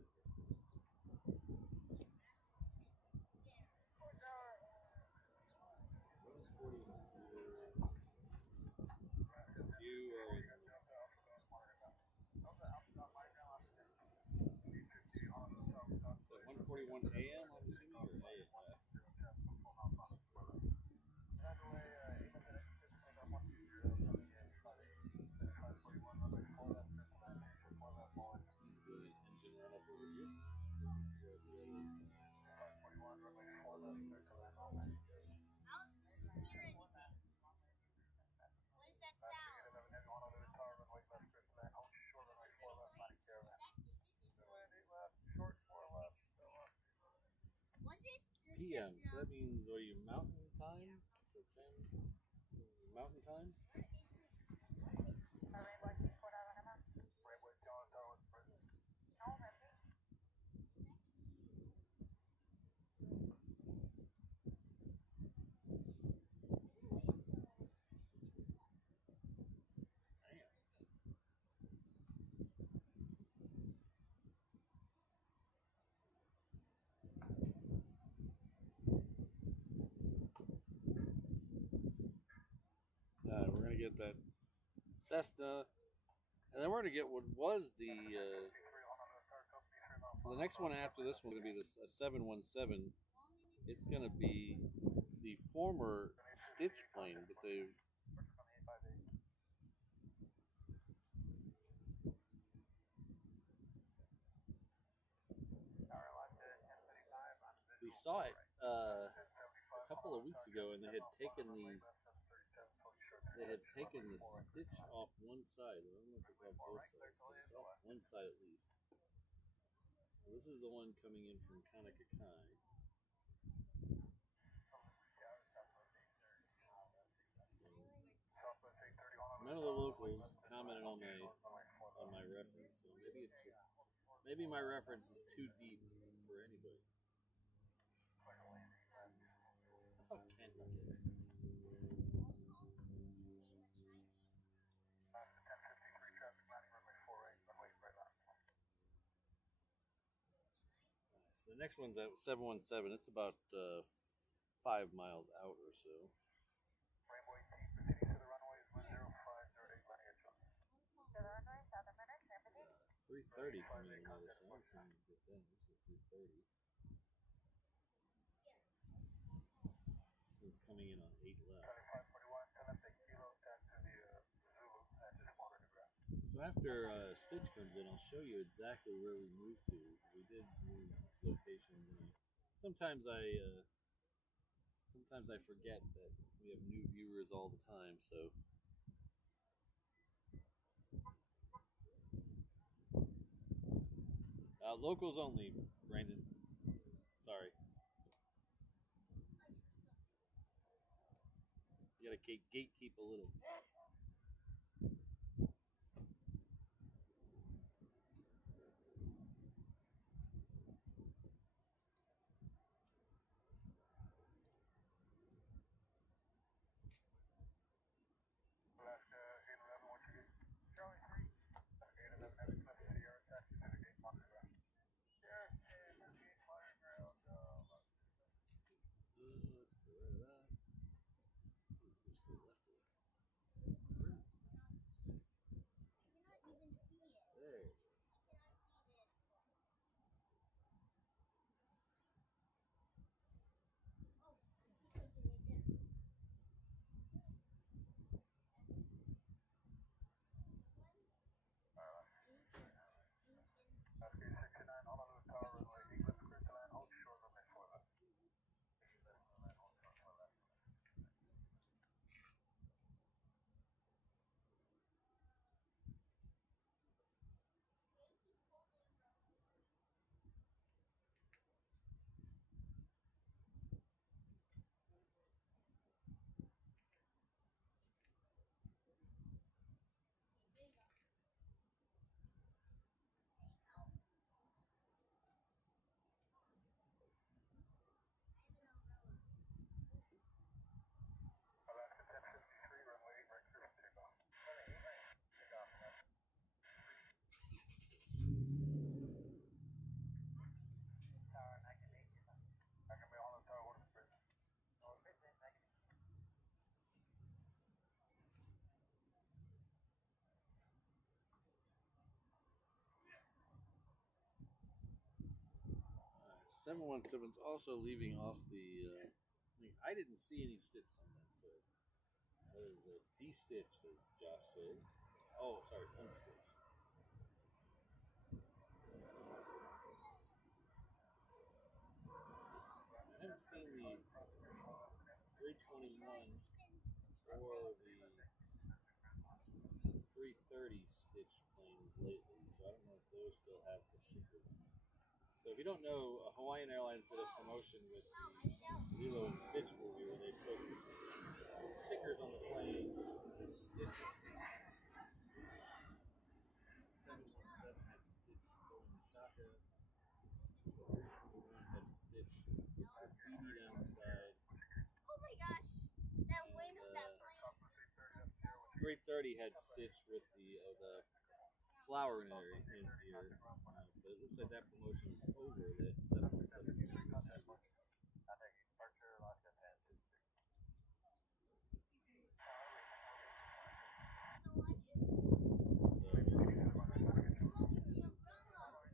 You are in. Is that 141 AM, I'm assuming, or AM? The engine run up over here. I'll hear anything. What is that sound? Was it? PM, so that means, are you mountain time? So 10 mountain time? We're going to get that Cessna, and then we're going to get what was the. So the next one after this one is going to be a 717. It's going to be the former Stitch plane, but they. we saw it a couple of weeks ago, and they had taken the stitch off one side. I don't know if it's off both sides, but it's off one side at least. So this is the one coming in from Kanakakai. None of the locals commented on my reference, so maybe my reference is too deep for anybody. I thought Kent did. So the next one's at 717. It's about 5 miles out or so. 3:30 coming in the other side. Someone's get them. It's at 3:30. This one's coming in on 8 left. So after Stitch comes in, I'll show you exactly where we moved to. We did move locations, and sometimes I forget that we have new viewers all the time. So locals only, Brandon. Sorry. You gotta gatekeep a little. Let's to the right of that. Just to the left of that. There. Alright, 717's also leaving off the. I didn't see any stitch on that, so that is de-stitched, as Josh said. Oh, sorry, unstitched. I haven't seen the 321 or the 330 stitch planes lately, so I don't know if those still have the stickers on them. So if you don't know, Hawaiian Airlines did a promotion with the Lilo and Stitch movie where they put stickers on the plane. Stitch 717 had Stitch going to Shaka. 321 had Stitch CD down the side. Oh my gosh, that wind of that plane is so 330 had Stitch with the flower in its ear, but it looks like that promotion is over. That 717.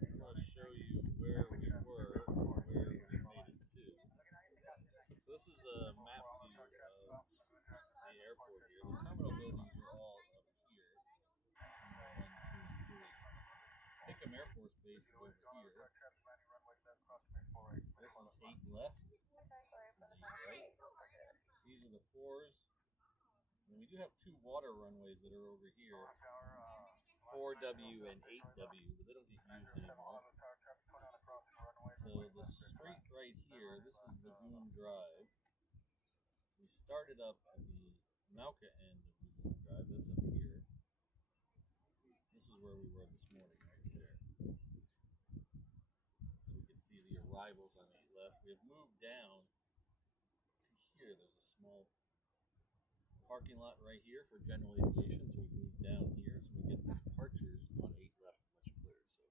I'm going to show you where we were and where we made it to. So this is a map view of the airport here. The terminal buildings are all up here. 1, 2, and 3. Hickam Air Force Base is over here. This is 8 left. This is 8 right. These are the 4s. And we do have 2 water runways that are over here. 4W and 8W, but they don't get used anymore. So the street right here, this is Lagoon Drive. We started up at the Nauka end of Lagoon Drive, that's up here. This is where we were this morning, right there. So we can see the arrivals on 8 left. We have moved down to here. There's a small parking lot right here for general aviation, so we moved down here so we get the departures on 8 left much clearer. So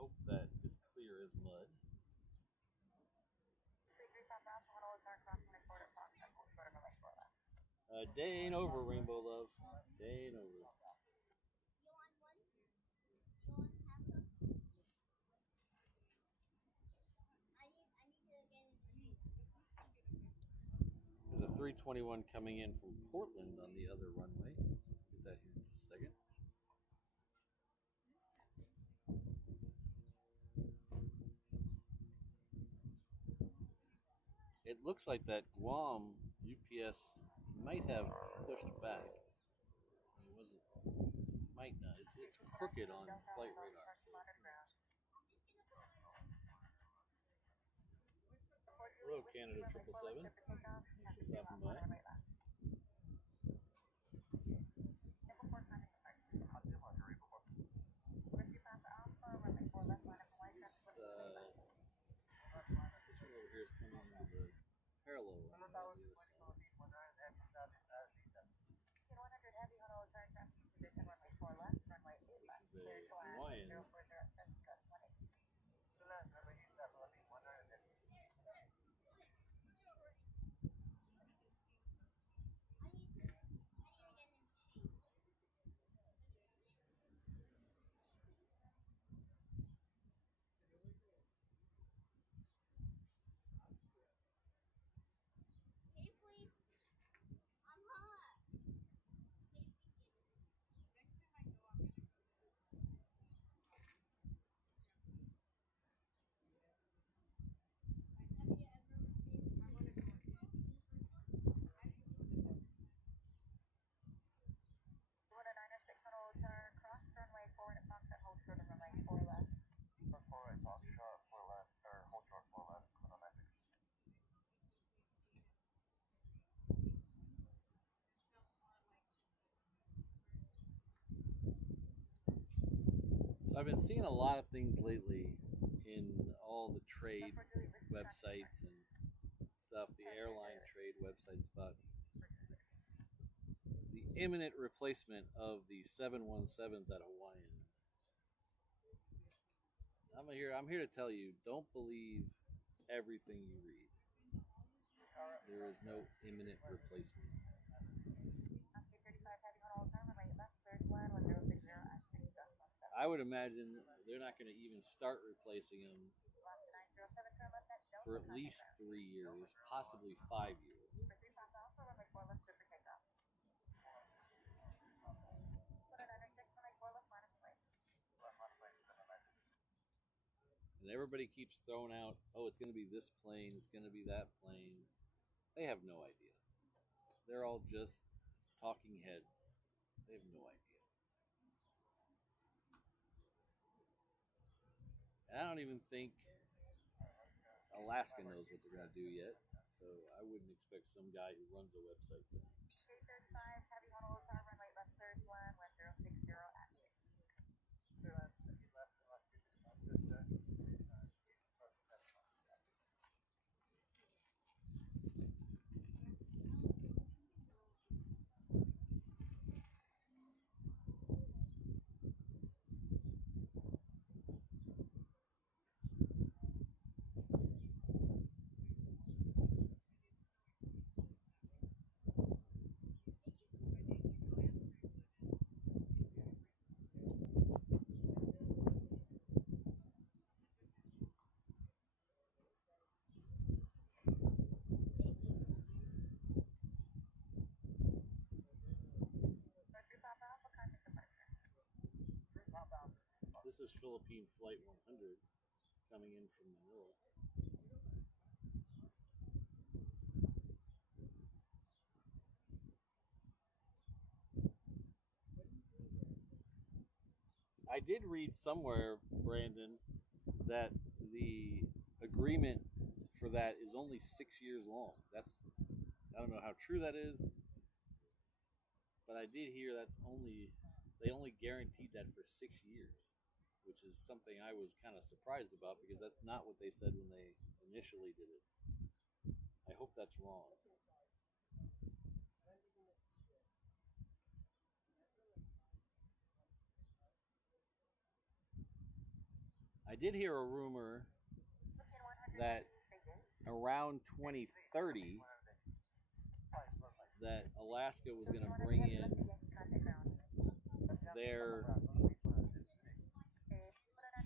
hope that is clear as mud. Day ain't over, Rainbow Love. Day ain't over. You want one? You want to have some? I need to get in the There's a 321 coming in from Portland on the other runway. Get that here in just a second. It looks like that Guam UPS might have pushed back. It wasn't, might not. It's crooked on flight radar. So hello, Canada 777. Thanks for stopping by. This one over here is coming into the parallel runway on the other side. This is a Hawaiian. Hey, please. I'm hot. So I've been seeing a lot of things lately in all the trade websites and stuff, the airline trade websites, about the imminent replacement of the 717s at Hawaiian. I'm here to tell you, don't believe everything you read. There is no imminent replacement. I would imagine they're not going to even start replacing them for at least 3 years, possibly 5 years. And everybody keeps throwing out, oh, it's going to be this plane, it's going to be that plane. They have no idea. They're all just talking heads. They have no idea. And I don't even think Alaska knows what they're going to do yet. So I wouldn't expect some guy who runs a website to. Philippine Flight 100 coming in from Manila. I did read somewhere, Brandon, that the agreement for that is only 6 years long. I don't know how true that is, but I did hear they only guaranteed that for 6 years, which is something I was kind of surprised about because that's not what they said when they initially did it. I hope that's wrong. I did hear a rumor that around 2030 that Alaska was going to bring in their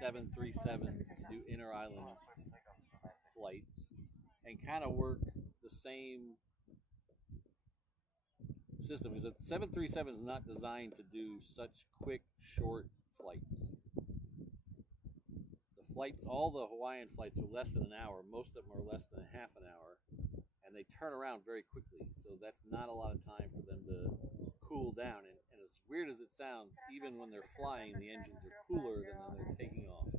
737s to do inter-island flights and kind of work the same system because the 737 is not designed to do such quick, short flights. The flights, all the Hawaiian flights are less than an hour. Most of them are less than a half an hour, and they turn around very quickly. So that's not a lot of time for them to cool down. And as weird as it sounds, even when they're flying, the engines are cooler than when they're taking off.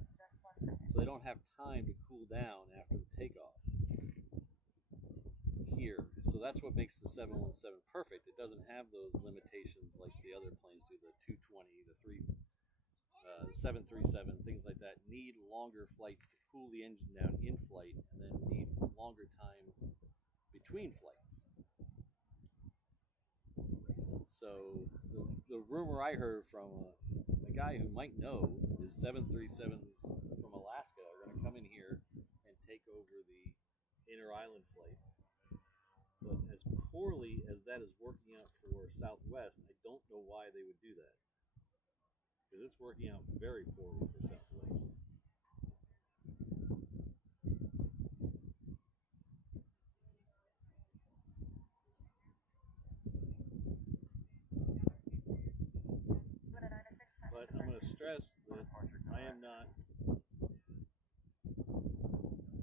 So they don't have time to cool down after the takeoff here. So that's what makes the 717 perfect. It doesn't have those limitations like the other planes do, the 220, the 737, things like that. Need longer flights to cool the engine down in flight and then need longer time between flights. So the rumor I heard from a guy who might know is 737s from Alaska are going to come in here and take over the inter-island flights. But as poorly as that is working out for Southwest, I don't know why they would do that. Because it's working out very poorly for Southwest. But I'm going to stress that I am not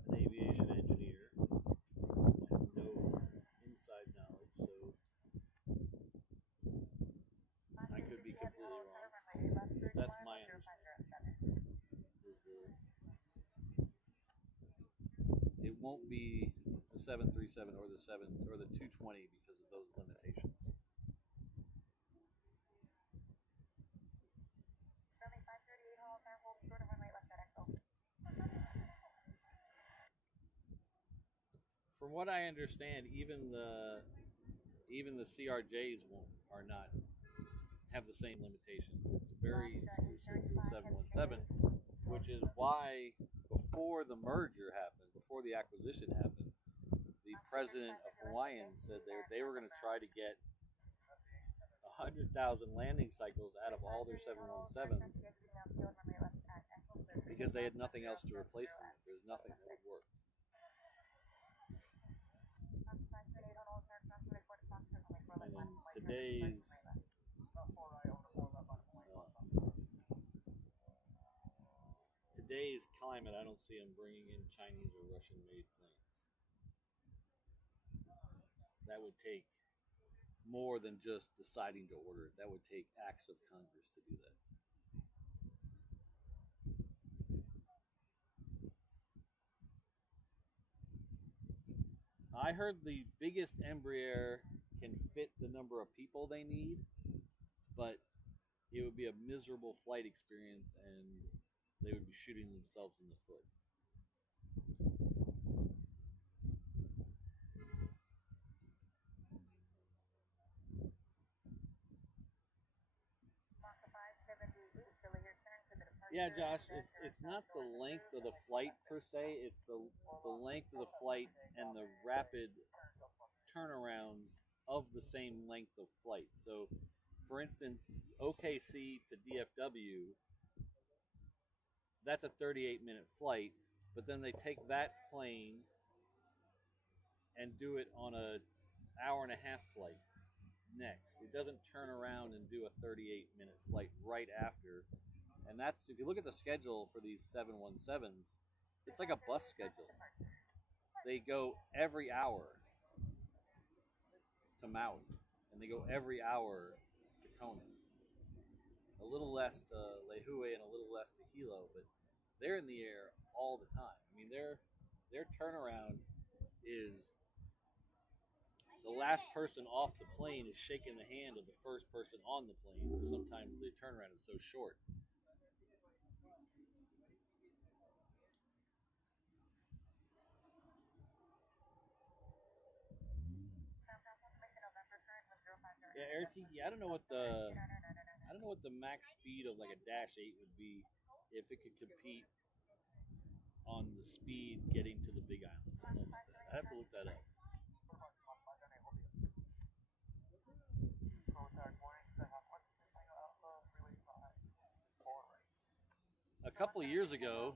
an aviation engineer. I have no inside knowledge, so I could be completely wrong. But that's my understanding. It won't be the 737 or the 220 because of those limitations. From what I understand, even the CRJs are not have the same limitations. It's very exclusive to the 717, which is why before the merger happened, before the acquisition happened, the president of Hawaiian said they were going to try to get 100,000 landing cycles out of all their 717s because they had nothing else to replace them with. There's nothing that would work. And in today's climate, I don't see them bringing in Chinese or Russian-made planes. That would take more than just deciding to order it. That would take acts of Congress to do that. I heard the biggest Embraer can fit the number of people they need, but it would be a miserable flight experience and they would be shooting themselves in the foot. Yeah, Josh, it's not the length of the flight per se, it's the length of the flight and the rapid turnarounds of the same length of flight. So, for instance, OKC to DFW, that's a 38-minute flight, but then they take that plane and do it on a hour and a half flight next. It doesn't turn around and do a 38-minute flight right after. And that's, if you look at the schedule for these 717s, it's like a bus schedule. They go every hour to Maui, and they go every hour to Kona. A little less to Lehue and a little less to Hilo, but they're in the air all the time. I mean, their turnaround is the last person off the plane is shaking the hand of the first person on the plane. Sometimes the turnaround is so short. Yeah, Air Tiki. I don't know what the max speed of like a Dash 8 would be if it could compete on the speed getting to the Big Island. I don't know about that. I have to look that up. A couple of years ago,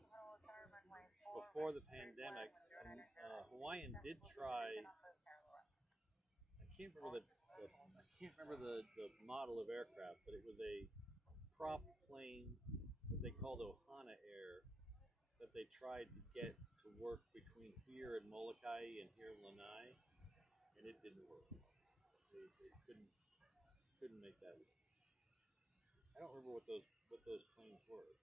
before the pandemic, Hawaiian did try. I can't remember the model of aircraft, but it was a prop plane that they called Ohana Air that they tried to get to work between here and Molokai and here in Lanai, and it didn't work. They couldn't make that work. I don't remember what those planes were.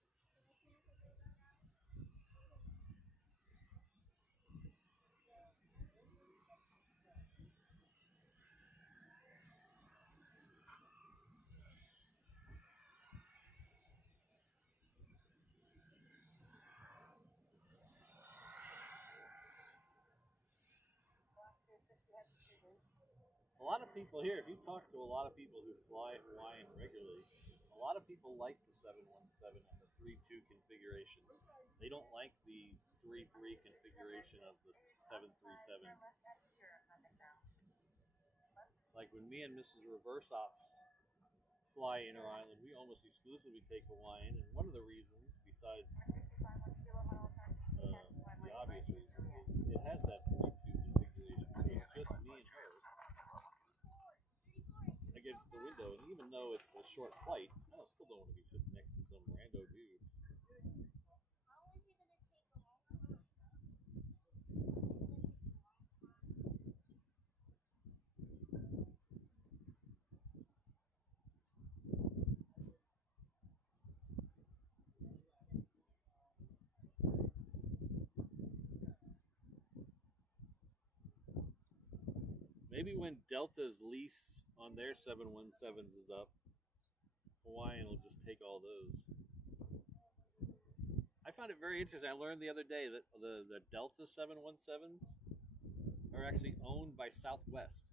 A lot of people here, if you talk to a lot of people who fly Hawaiian regularly, a lot of people like the 717 and the 3-2 configuration. They don't like the 3-3 configuration of the 737. Like when me and Mrs. Reverse Ops fly Inter-Island, we almost exclusively take Hawaiian, and one of the reasons, besides the obvious reasons, is it has that 3-2 configuration, so it's just me and her against the window, and even though it's a short flight, I still don't want to be sitting next to some rando dude. Maybe when Delta's lease on their 717s is up, Hawaiian will just take all those. I found it very interesting. I learned the other day that the Delta 717s are actually owned by Southwest.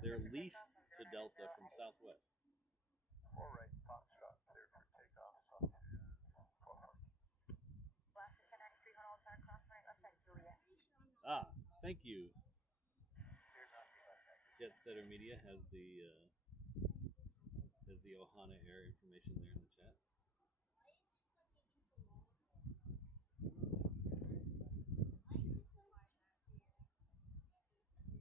They're leased to Delta from Southwest. All right, Foxtrot, clear for takeoff. Ah, thank you. Jet Setter Media has the Ohana Air information there in the chat.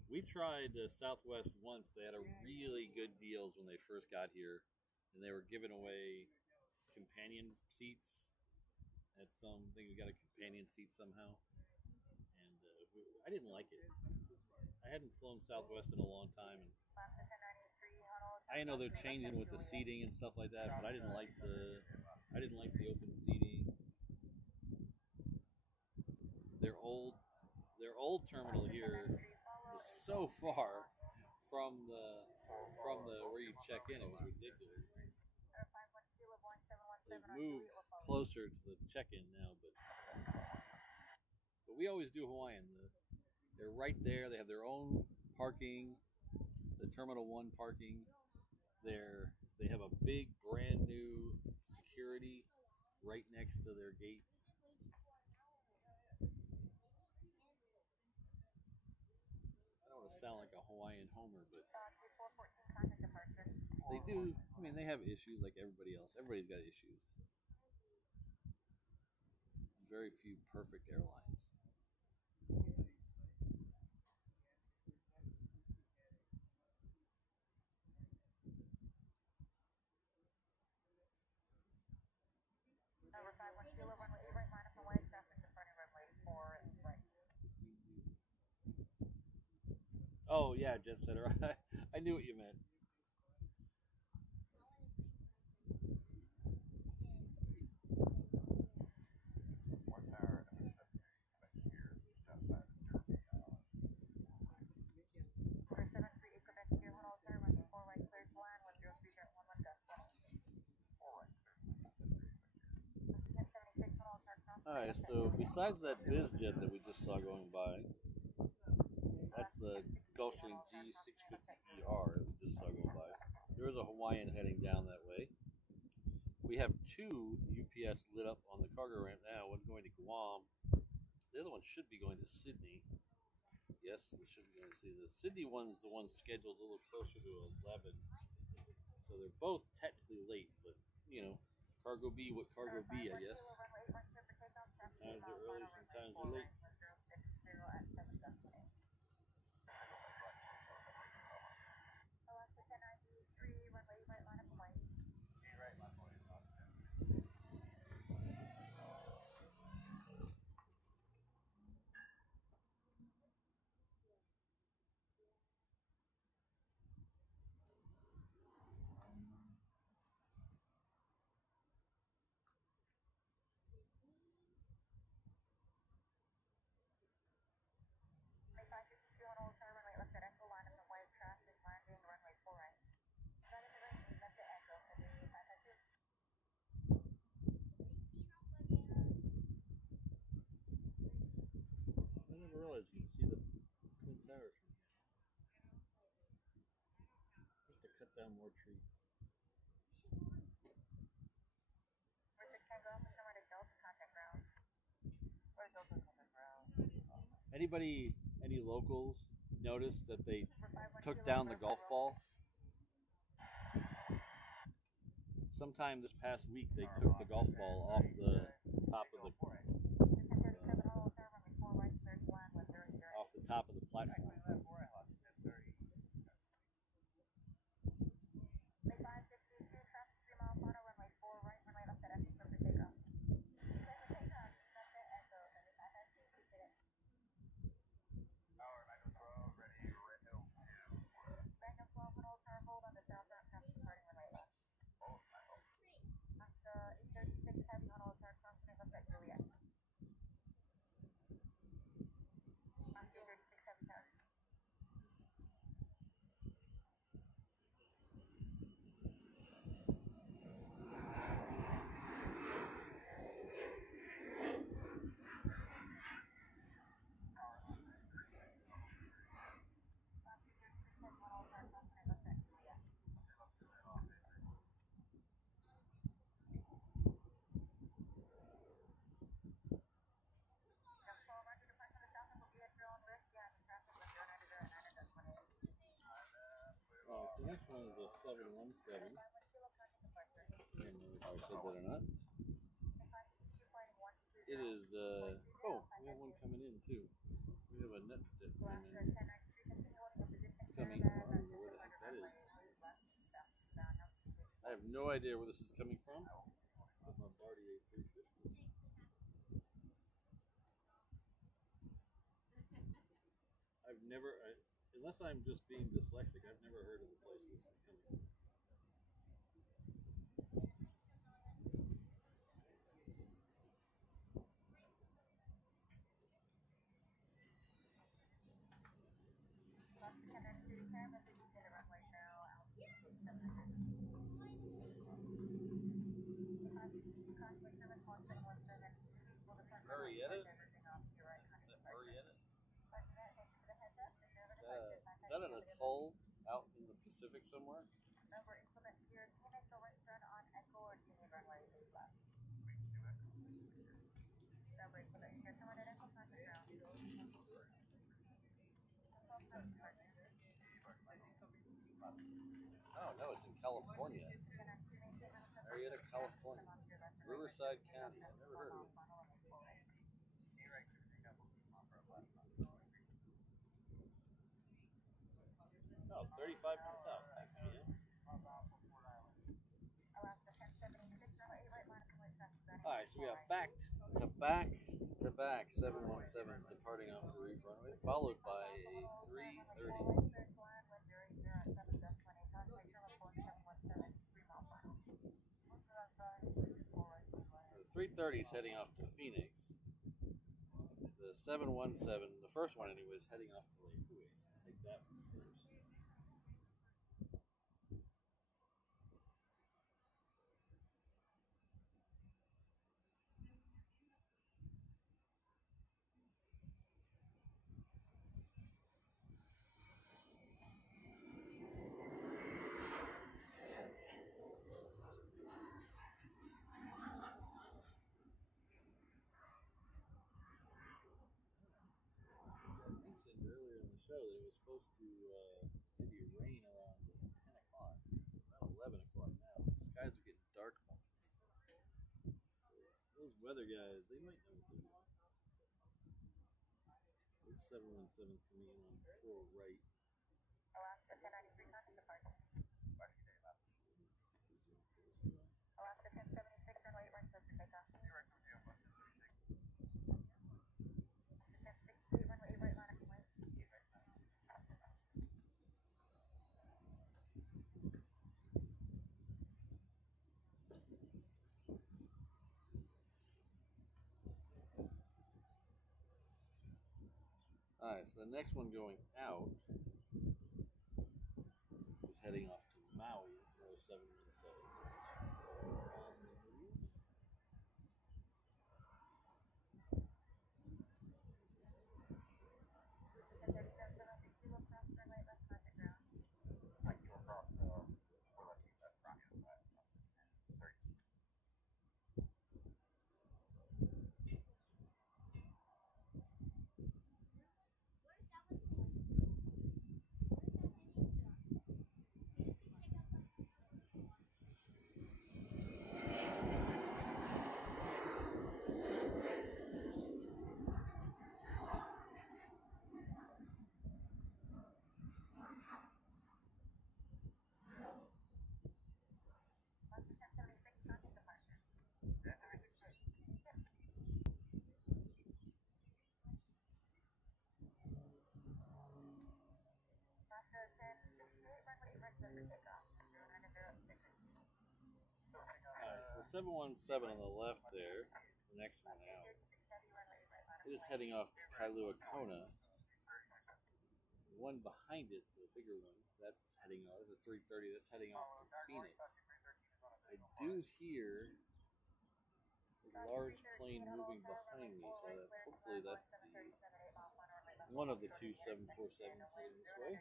We tried Southwest once. They had a really good deals when they first got here, and they were giving away companion seats at some. I think we got a companion seat somehow, and I didn't like it. I hadn't flown Southwest in a long time, and I know they're changing with the seating and stuff like that, but I didn't like the open seating. Their old terminal here was so far from the where you check in. It was ridiculous. They've moved closer to the check-in now, but we always do Hawaiian. They're right there. They have their own parking, the Terminal 1 parking. They have a big brand new security right next to their gates. I don't want to sound like a Hawaiian homer, but they do. I mean, they have issues like everybody else. Everybody's got issues. Very few perfect airlines. Oh yeah, jet setter. I knew what you meant. One tower and a here, just outside of Derby. For 738 Quebec, here, 1 all sir, runway 4 right, clear to land, 103 dirt, 11 dust. All right. Again, 76, 1 all sir, cross. All right. So besides that biz jet that we just saw going by, that's the Gulfstream G650ER that we just saw going by. There is a Hawaiian heading down that way. We have two UPS lit up on the cargo ramp now. One going to Guam. The other one should be going to Sydney. Yes, this should be going to Sydney. The Sydney one's the one scheduled a little closer to 11. So they're both technically late, but you know, cargo B what cargo B, I guess. Sometimes they're early, sometimes they're late. Alaska 1093, runway right, line up Hawaii. Right, left way. May 552 on Old Star, runway left at Echo, line up Hawaii, traffic, landing, runway 4 right. Running the right, left at Echo, heading 552. I never realized you can see the Twin Towers from here. Just to cut down more trees. For 610 Golf, and somewhere to Delta, contact ground. Or Delta contact ground. Any locals notice that they took down the golf ball? Sometime this past week they took the golf ball off the top of the off the top of the platform. May 552, traffic 3 mile final, runway 4 right, runway left at Echo, for takeoff. Clear for takeoff, left at Echo, heading 552, appreciate it. Tower 912, ready, Red Hill 2. Magnum 12 and Old Star, hold on the southbound traffic departing runway left. Oh, I hope. After 836 heavy on Old Star, crossing left at Juliet. After 836 heavy turn. After 836 heavy on Old Star, crossing left at Juliet. Magnum 12, roger, departure on the southbound will be at your own risk. Yeah, the traffic was 090 and 9 at 28. Oh, so the next one is a 717. I can't remember if I said that or not. It is, oh, we have one coming in too. We have a net that coming in. It's coming. I don't know where the heck that is. I have no idea where this is coming from. It's a Bombardier 350. I've never, unless I'm just being dyslexic, I've never heard of the place this is coming from. Marietta? Marietta? Is that an atoll out in the Pacific somewhere? Number implement here, TNX right turn on Echo or Union runway 8 left. Number implement here, someone at Echo, contact ground. Oh, no, it's in California. Marietta, California. Riverside County. I've never heard of it. Oh, 35 minutes out. Thanks again. Alright, so we have backed to back 717s departing off the reef runway, followed by a 330. The 330 is heading off to Phoenix. The 717, the first one anyway, is heading off to Lake Louise. So I'll take that one first. I mentioned earlier in the show that it was supposed to maybe rain around 10 o'clock. It's around 11 o'clock now. The skies are getting dark. Those weather guys, they might know what they're doing. Those 717's coming in on full right. Alaska 1093, contact departure. Let's see if he's doing close to them. Alaska 1076, runway 8 right, close to takeoff. 1068, runway 8 right, line up and wait. Alright, so the next one going out is heading off to Maui. It's another 717. It's on the move. Alright, so the 717 on the left there, the next one out, it is heading off to Kailua Kona. The one behind it, the bigger one, that's heading off. There's a 330 that's heading off to Phoenix. I do hear a large plane moving behind me, so that hopefully that's the one of the two 747s heading this way.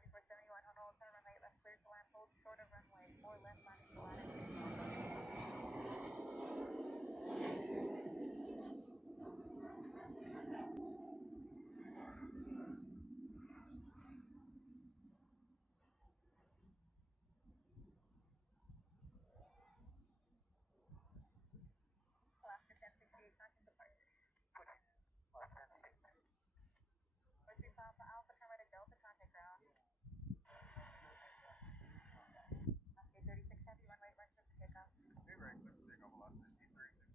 3471 on all turn runway left clear to land, hold short of runway 4 left landing to land. 1068, contact departure. Push Alpha, Alpha, turn right at Delta, contact ground. Okay, 36 heavy, runway right, clear to takeoff. Okay, right, clear to takeoff, Alaska 36 heavy.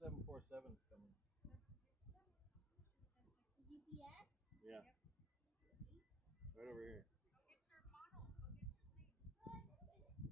Seven four seven's coming. GPS? Yeah. Right over here. Go get your model. Go get your lane.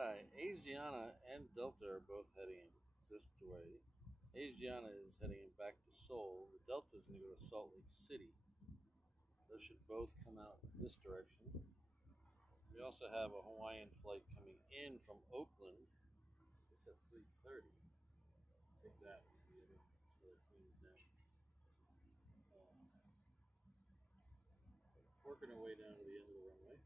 Alright, Asiana and Delta are both heading this way. Asiana is heading back to Seoul. The Delta is going to go to Salt Lake City. Those should both come out this direction. We also have a Hawaiian flight coming in from Oakland. It's at 3:30. Take that with the other sort of cleans down. Working our way down to the end of the runway.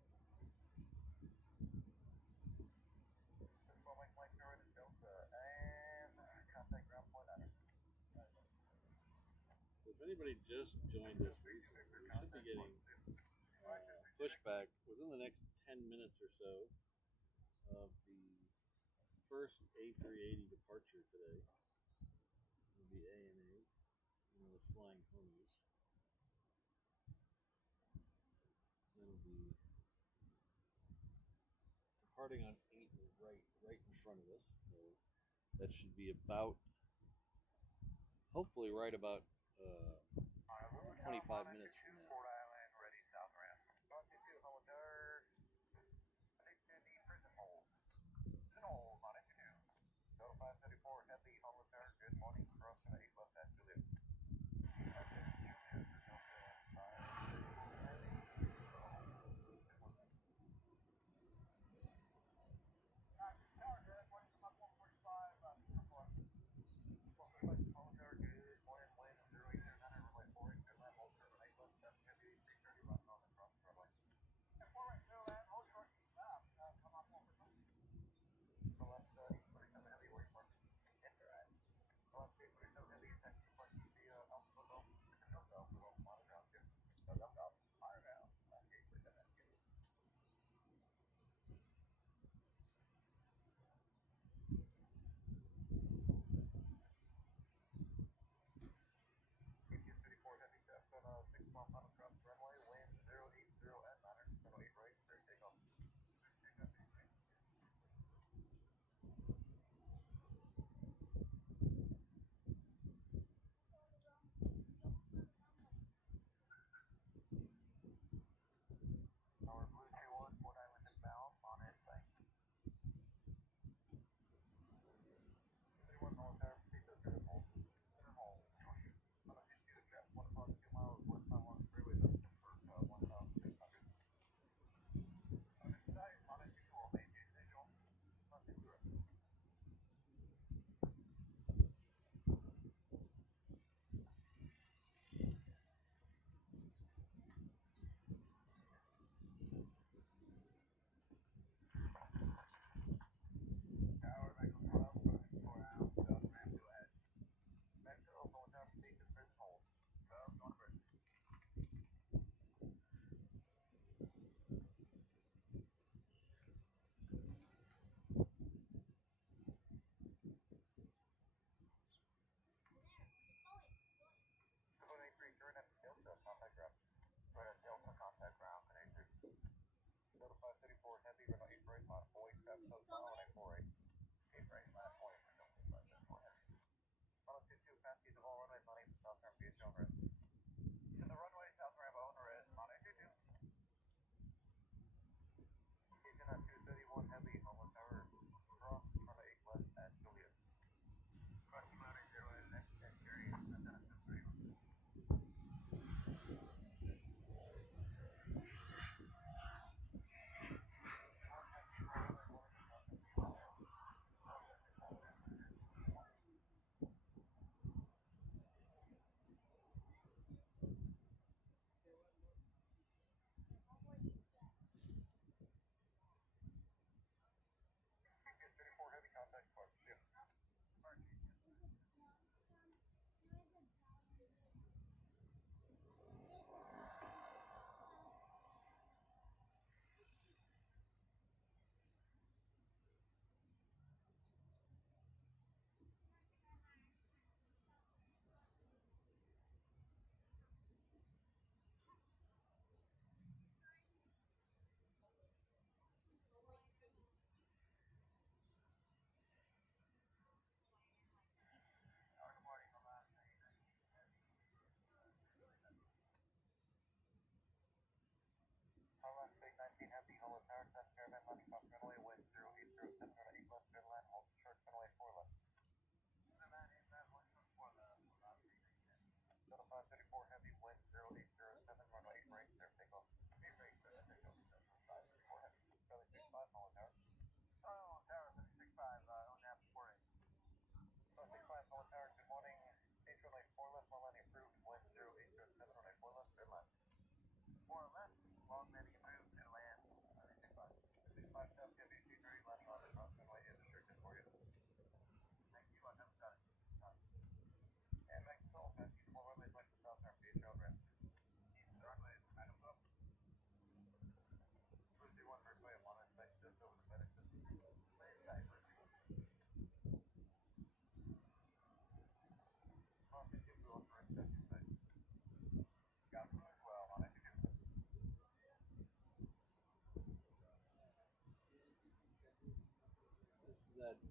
So if anybody just joined us recently, we should be getting pushback within the next 10 minutes or so of the first A380 departure today. It'll be ANA, the Flying Homies. That'll be departing on 8 right in front of us. So that should be about, hopefully right about 25 minutes from now.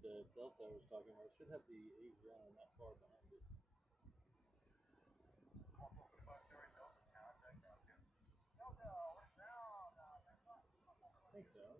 Delta I was talking about should have the Asiana not far behind it. I think so.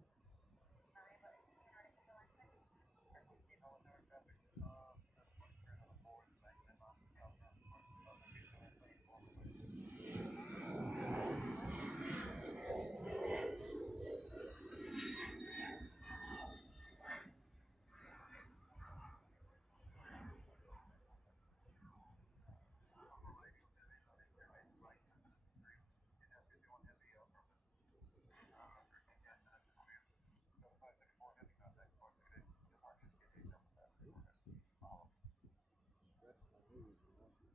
Scratch my nose and lost it.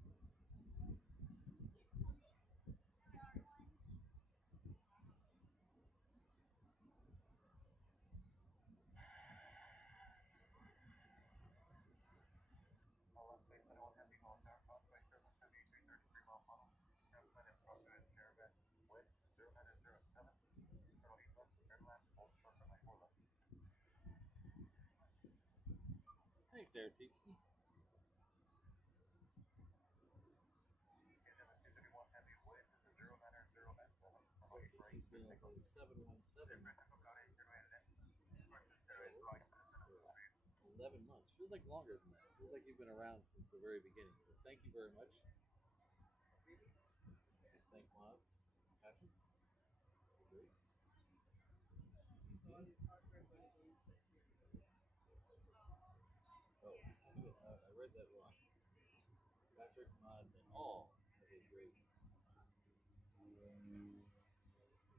Thanks, Airtiki. He's been up on 717 for 11 months. Feels like longer than that. Feels like you've been around since the very beginning. But thank you very much. Please thank mods. Patrick. Great. Oh, I read that wrong. Patrick, mods, and all have a great.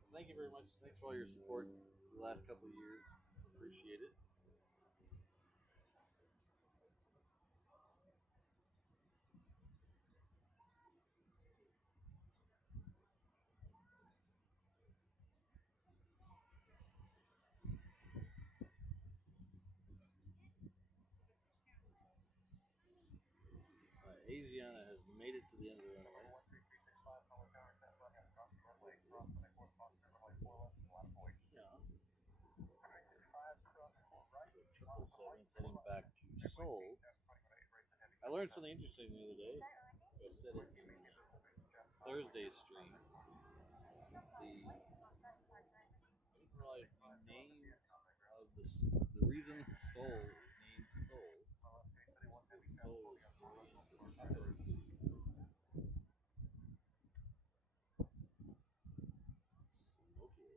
Thank you very much. Thanks for all your support the last couple of years. Appreciate it. Asiana has made it to the end of the runway. Yeah. So 777's heading back to Seoul. I learned something interesting the other day. I said it in Thursday's stream. I didn't realize the name of the reason Seoul is named Seoul is because Seoul is Korean for capital city. Smoky.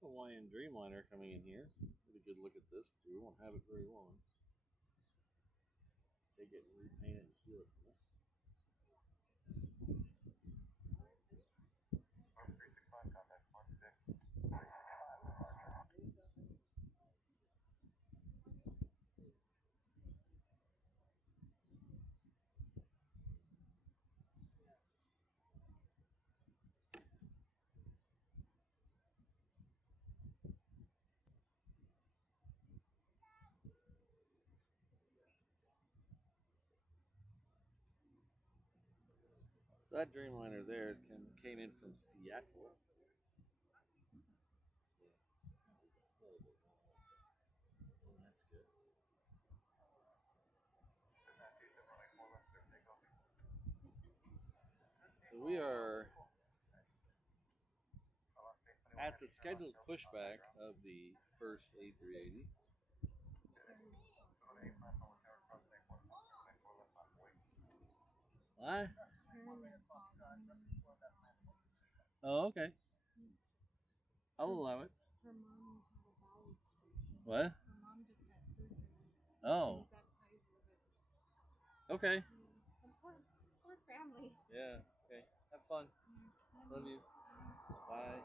Hawaiian Dreamliner coming in here. Get a good look at this because we won't have it very long. Take it and repaint it and steal it from us. So that Dreamliner there came in from Seattle. Oh, that's good. So we are at the scheduled pushback of the first A380. What? Oh, okay. I'll allow it. Her mom had a bowel obstruction. What? Her mom just had surgery. Oh. She's at Kaiser, Okay. poor family. Yeah. Okay. Have fun. Love you. Bye.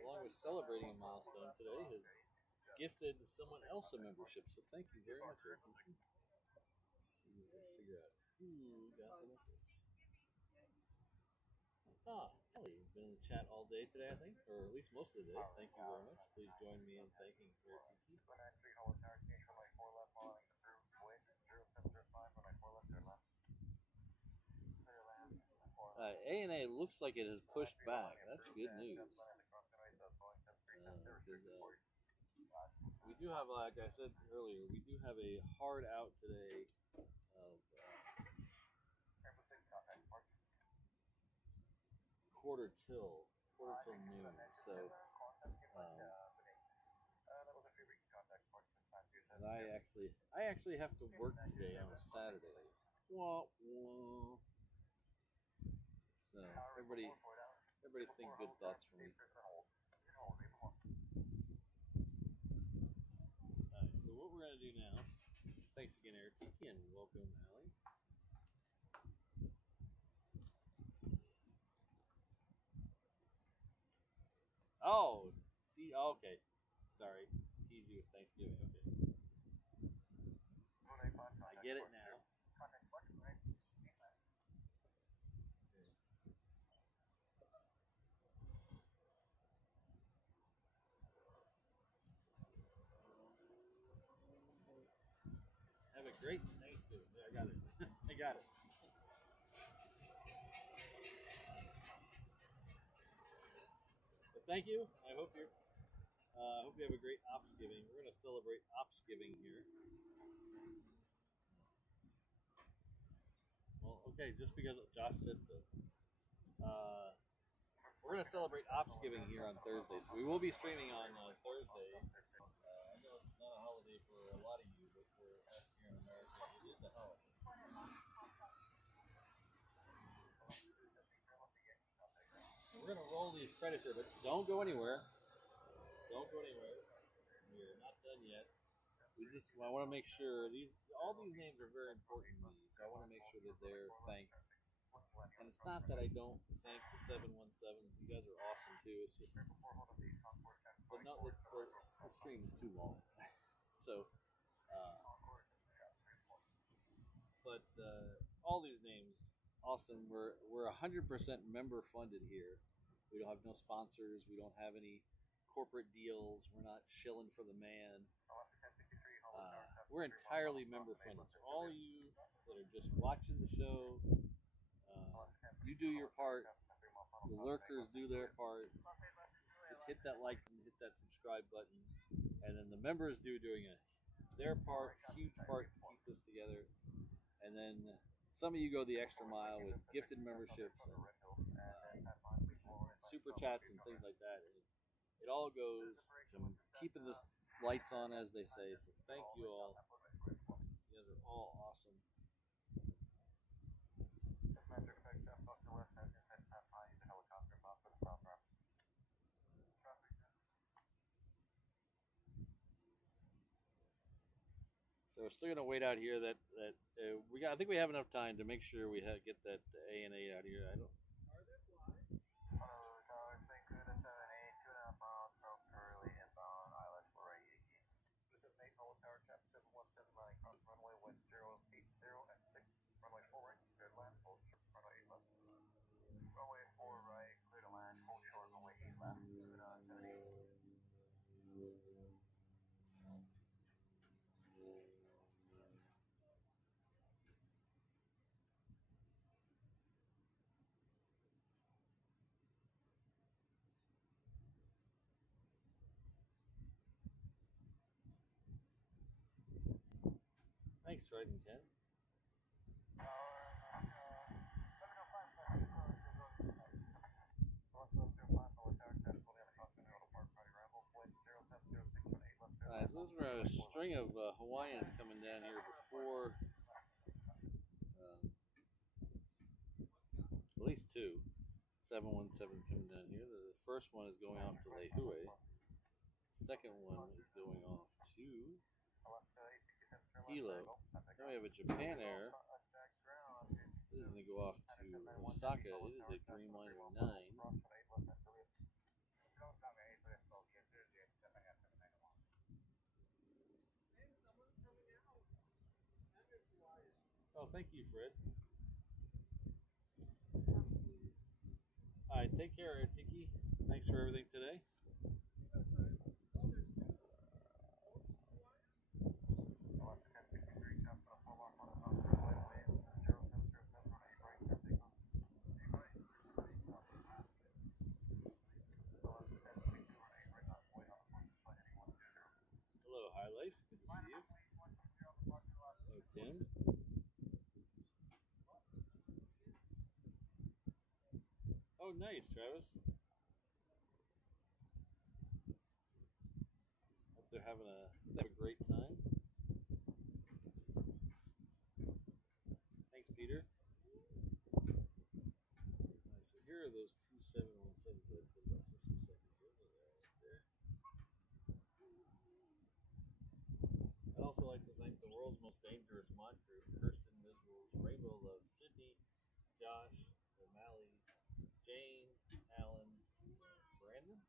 Along with celebrating a milestone today, has gifted someone else a membership. So thank you very much, Eric. Let's see if we can figure out who got the message. Ellie has been in the chat all day today, I think, or at least most of the day. Thank you very much. Please join me in thanking Eric Tiki. ANA looks like it has pushed back. That's good news. Because we do have, like I said earlier, we do have a hard out today of quarter till noon. So I actually have to work today on a Saturday. Wah, wah. So everybody think good thoughts for me. Alright, so what we're gonna do now, thanks again, Eric Tiki, and welcome, Allie. Oh, okay. Sorry. TZ was Thanksgiving. Okay. I get it now. Have a great Thanksgiving. I got it. I got it. But thank you. I hope you have a great Opsgiving. We're going to celebrate Opsgiving here. Well, okay, just because Josh said so. We're going to celebrate Opsgiving here on Thursday. So we will be streaming on Thursday. I know it's not a holiday for a lot of you, but for us here in America, it is a holiday. We're going to roll these credits here, but don't go anywhere. Don't go anywhere. We're not done yet. I want to make sure all these names are very important to me, so I want to make sure that they're thanked. And it's not that I don't thank the 717s. You guys are awesome too. It's just, but no, the stream is too long. So, but all these names, awesome. We're 100% member funded here. We don't have no sponsors. We don't have any corporate deals. We're not shilling for the man. We're entirely member funded. So all you that are just watching the show, you do your part. The lurkers do their part. Just hit that like and hit that subscribe button, and then the members doing their part, huge part to keep this together. And then some of you go the extra mile with gifted memberships and super chats and things like that. It all goes to keeping this lights on, as they say. So thank you all. You guys are all awesome. So we're still gonna wait out here. I think we have enough time to make sure we get that ANA out here. I don't. riding Ken? Alright, so those were a string of Hawaiians coming down here before, at least two. 717 coming down here. The first one is going off to Lehue. The second one is going off to Hilo. Then we have a Japan Air. This is going to go off to Osaka. It is a Dreamliner 9. Oh, thank you, Fred. All right, take care, Tiki. Thanks for everything today. Hello, High Life. Good to see you. Hello, Tim. Oh, nice, Travis. Hope they're having a great time. Thanks, Peter. Alright, so here are those two 717s that I told about just a second ago. Right there. I'd also like to thank the world's most dangerous mod crew: Kirsten, Miserals, Rainbow Love, Sydney, Josh, O'Malley, Jane, Alan, Brandon.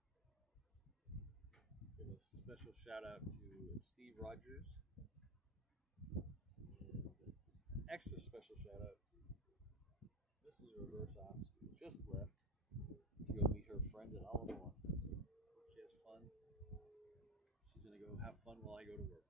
Give a special shout out to Steve Rogers. And an extra special shout out to Mrs. Reverse Ops, who just left to go meet her friend at Olive One. So hope she has fun. She's going to go have fun while I go to work.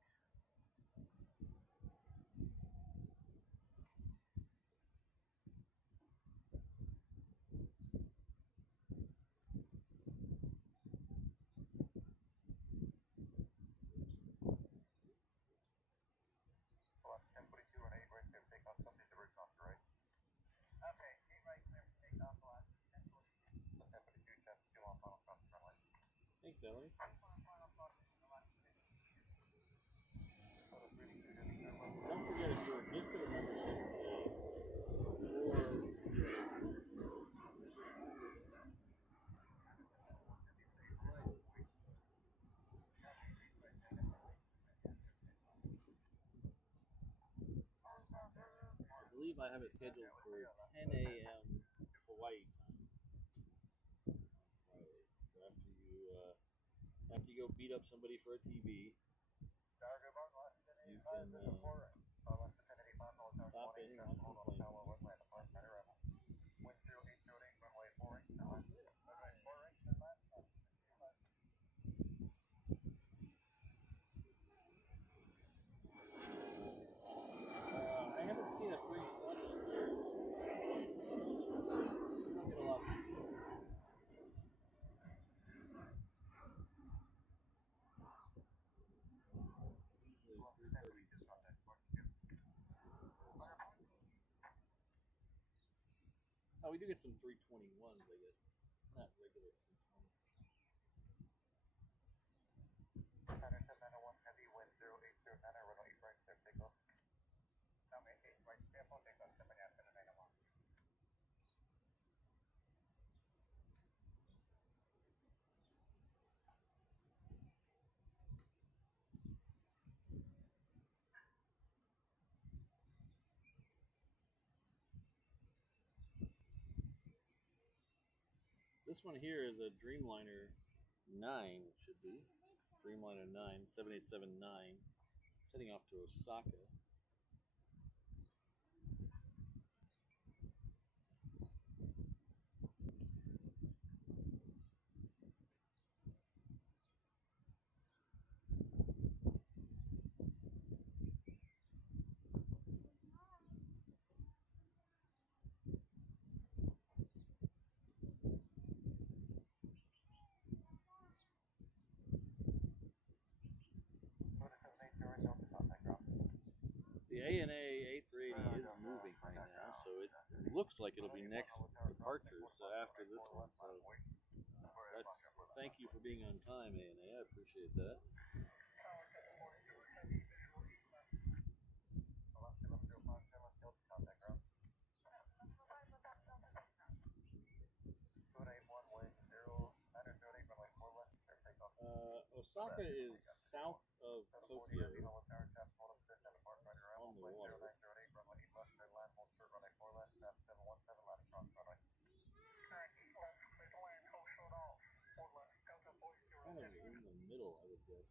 Thanks, Ellie. Don't forget, if you were gifted a membership I believe I have it scheduled for 10 a.m. Hawaii time on Friday. So after you go beat up somebody for a TV, you can stop in and watch some planes. I haven't seen a 320. I don't get a lot of people. Usually 330s. Oh, we do get some 321s, I guess. Not regular 320s. This one here is a Dreamliner 9, it should be. Dreamliner 9, 7879, heading off to Osaka. ANA A380 is moving right now, so it looks like it'll be next departure. So after this one, so let's thank you for being on time, ANA. I appreciate that. Osaka is south of Tokyo on the water. Kind of in the middle, I would guess.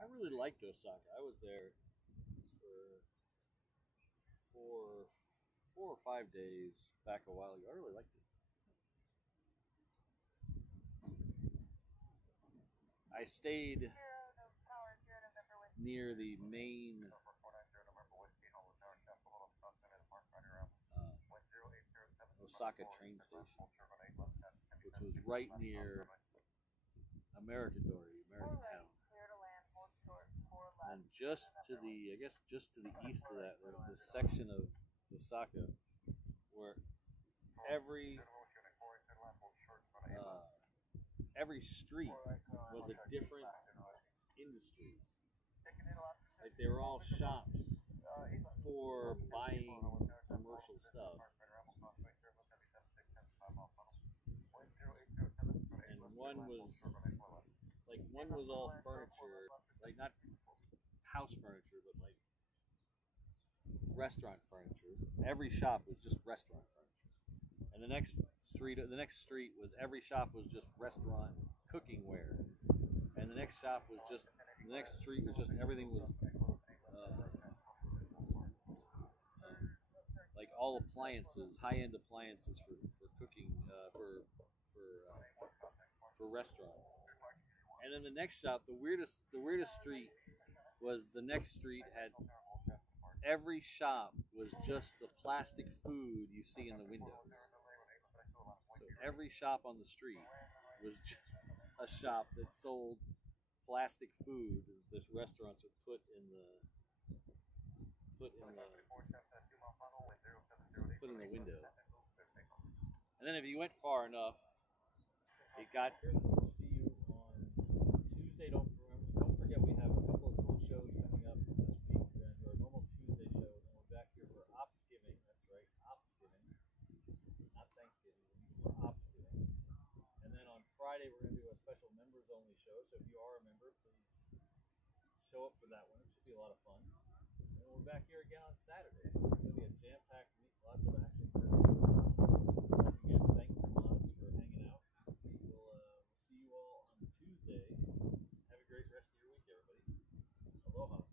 I really liked Osaka. I was there for 4 or 5 days back a while ago. I really liked it. I stayed near the main Osaka train station, which was right near American Town. And just to the, I guess, just to the east of that, there's this section of Osaka where every street was a different industry. Like they were all shops for buying commercial stuff. And one was all furniture, like not house furniture, but like restaurant furniture. Every shop was just restaurant furniture. And the next street was every shop was just restaurant cooking-ware. And the next street was just everything was like all appliances, high-end appliances for cooking, for restaurants. And then the next shop, the weirdest street was the next street had every shop was just the plastic food you see in the windows. So every shop on the street was just a shop that sold plastic food that restaurants would put in the window. And then if you went far enough, it got. See you on Tuesday. Don't forget we have a couple of cool shows coming up this week. We're going to do our normal Tuesday shows, and we're back here for Opsgiving. That's right, Opsgiving, not Thanksgiving. We're Opsgiving. And then on Friday we're going to do a special members only show. So if you are a member, please show up for that one. It should be a lot of fun. And we're back here again on Saturdays. It's going to be a jam-packed week, lots of action. And again, thank you, mods, for hanging out. We'll see you all on Tuesday. Have a great rest of your week, everybody. Aloha.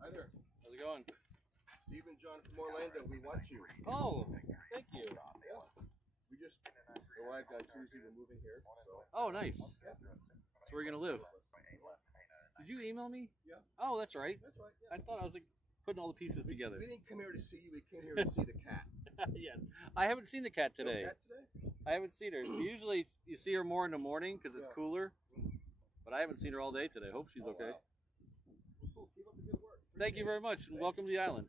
Hi there. How's it going? Stephen John from Orlando, we want you. Oh, thank you. Yeah. We just arrived on Tuesday. We're moving here. So. Oh, nice. So where are you gonna live? Did you email me? Yeah. Oh, that's right. That's right. Yeah. I thought I was like putting all the pieces together. We didn't come here to see you. We came here to see the cat. Yes. I haven't seen the cat today. No cat today? I haven't seen her. Usually you see her more in the morning because it's cooler. But I haven't seen her all day today. Hope she's okay. Wow. Cool. Keep up the good work. Thank you very much, and welcome to the island.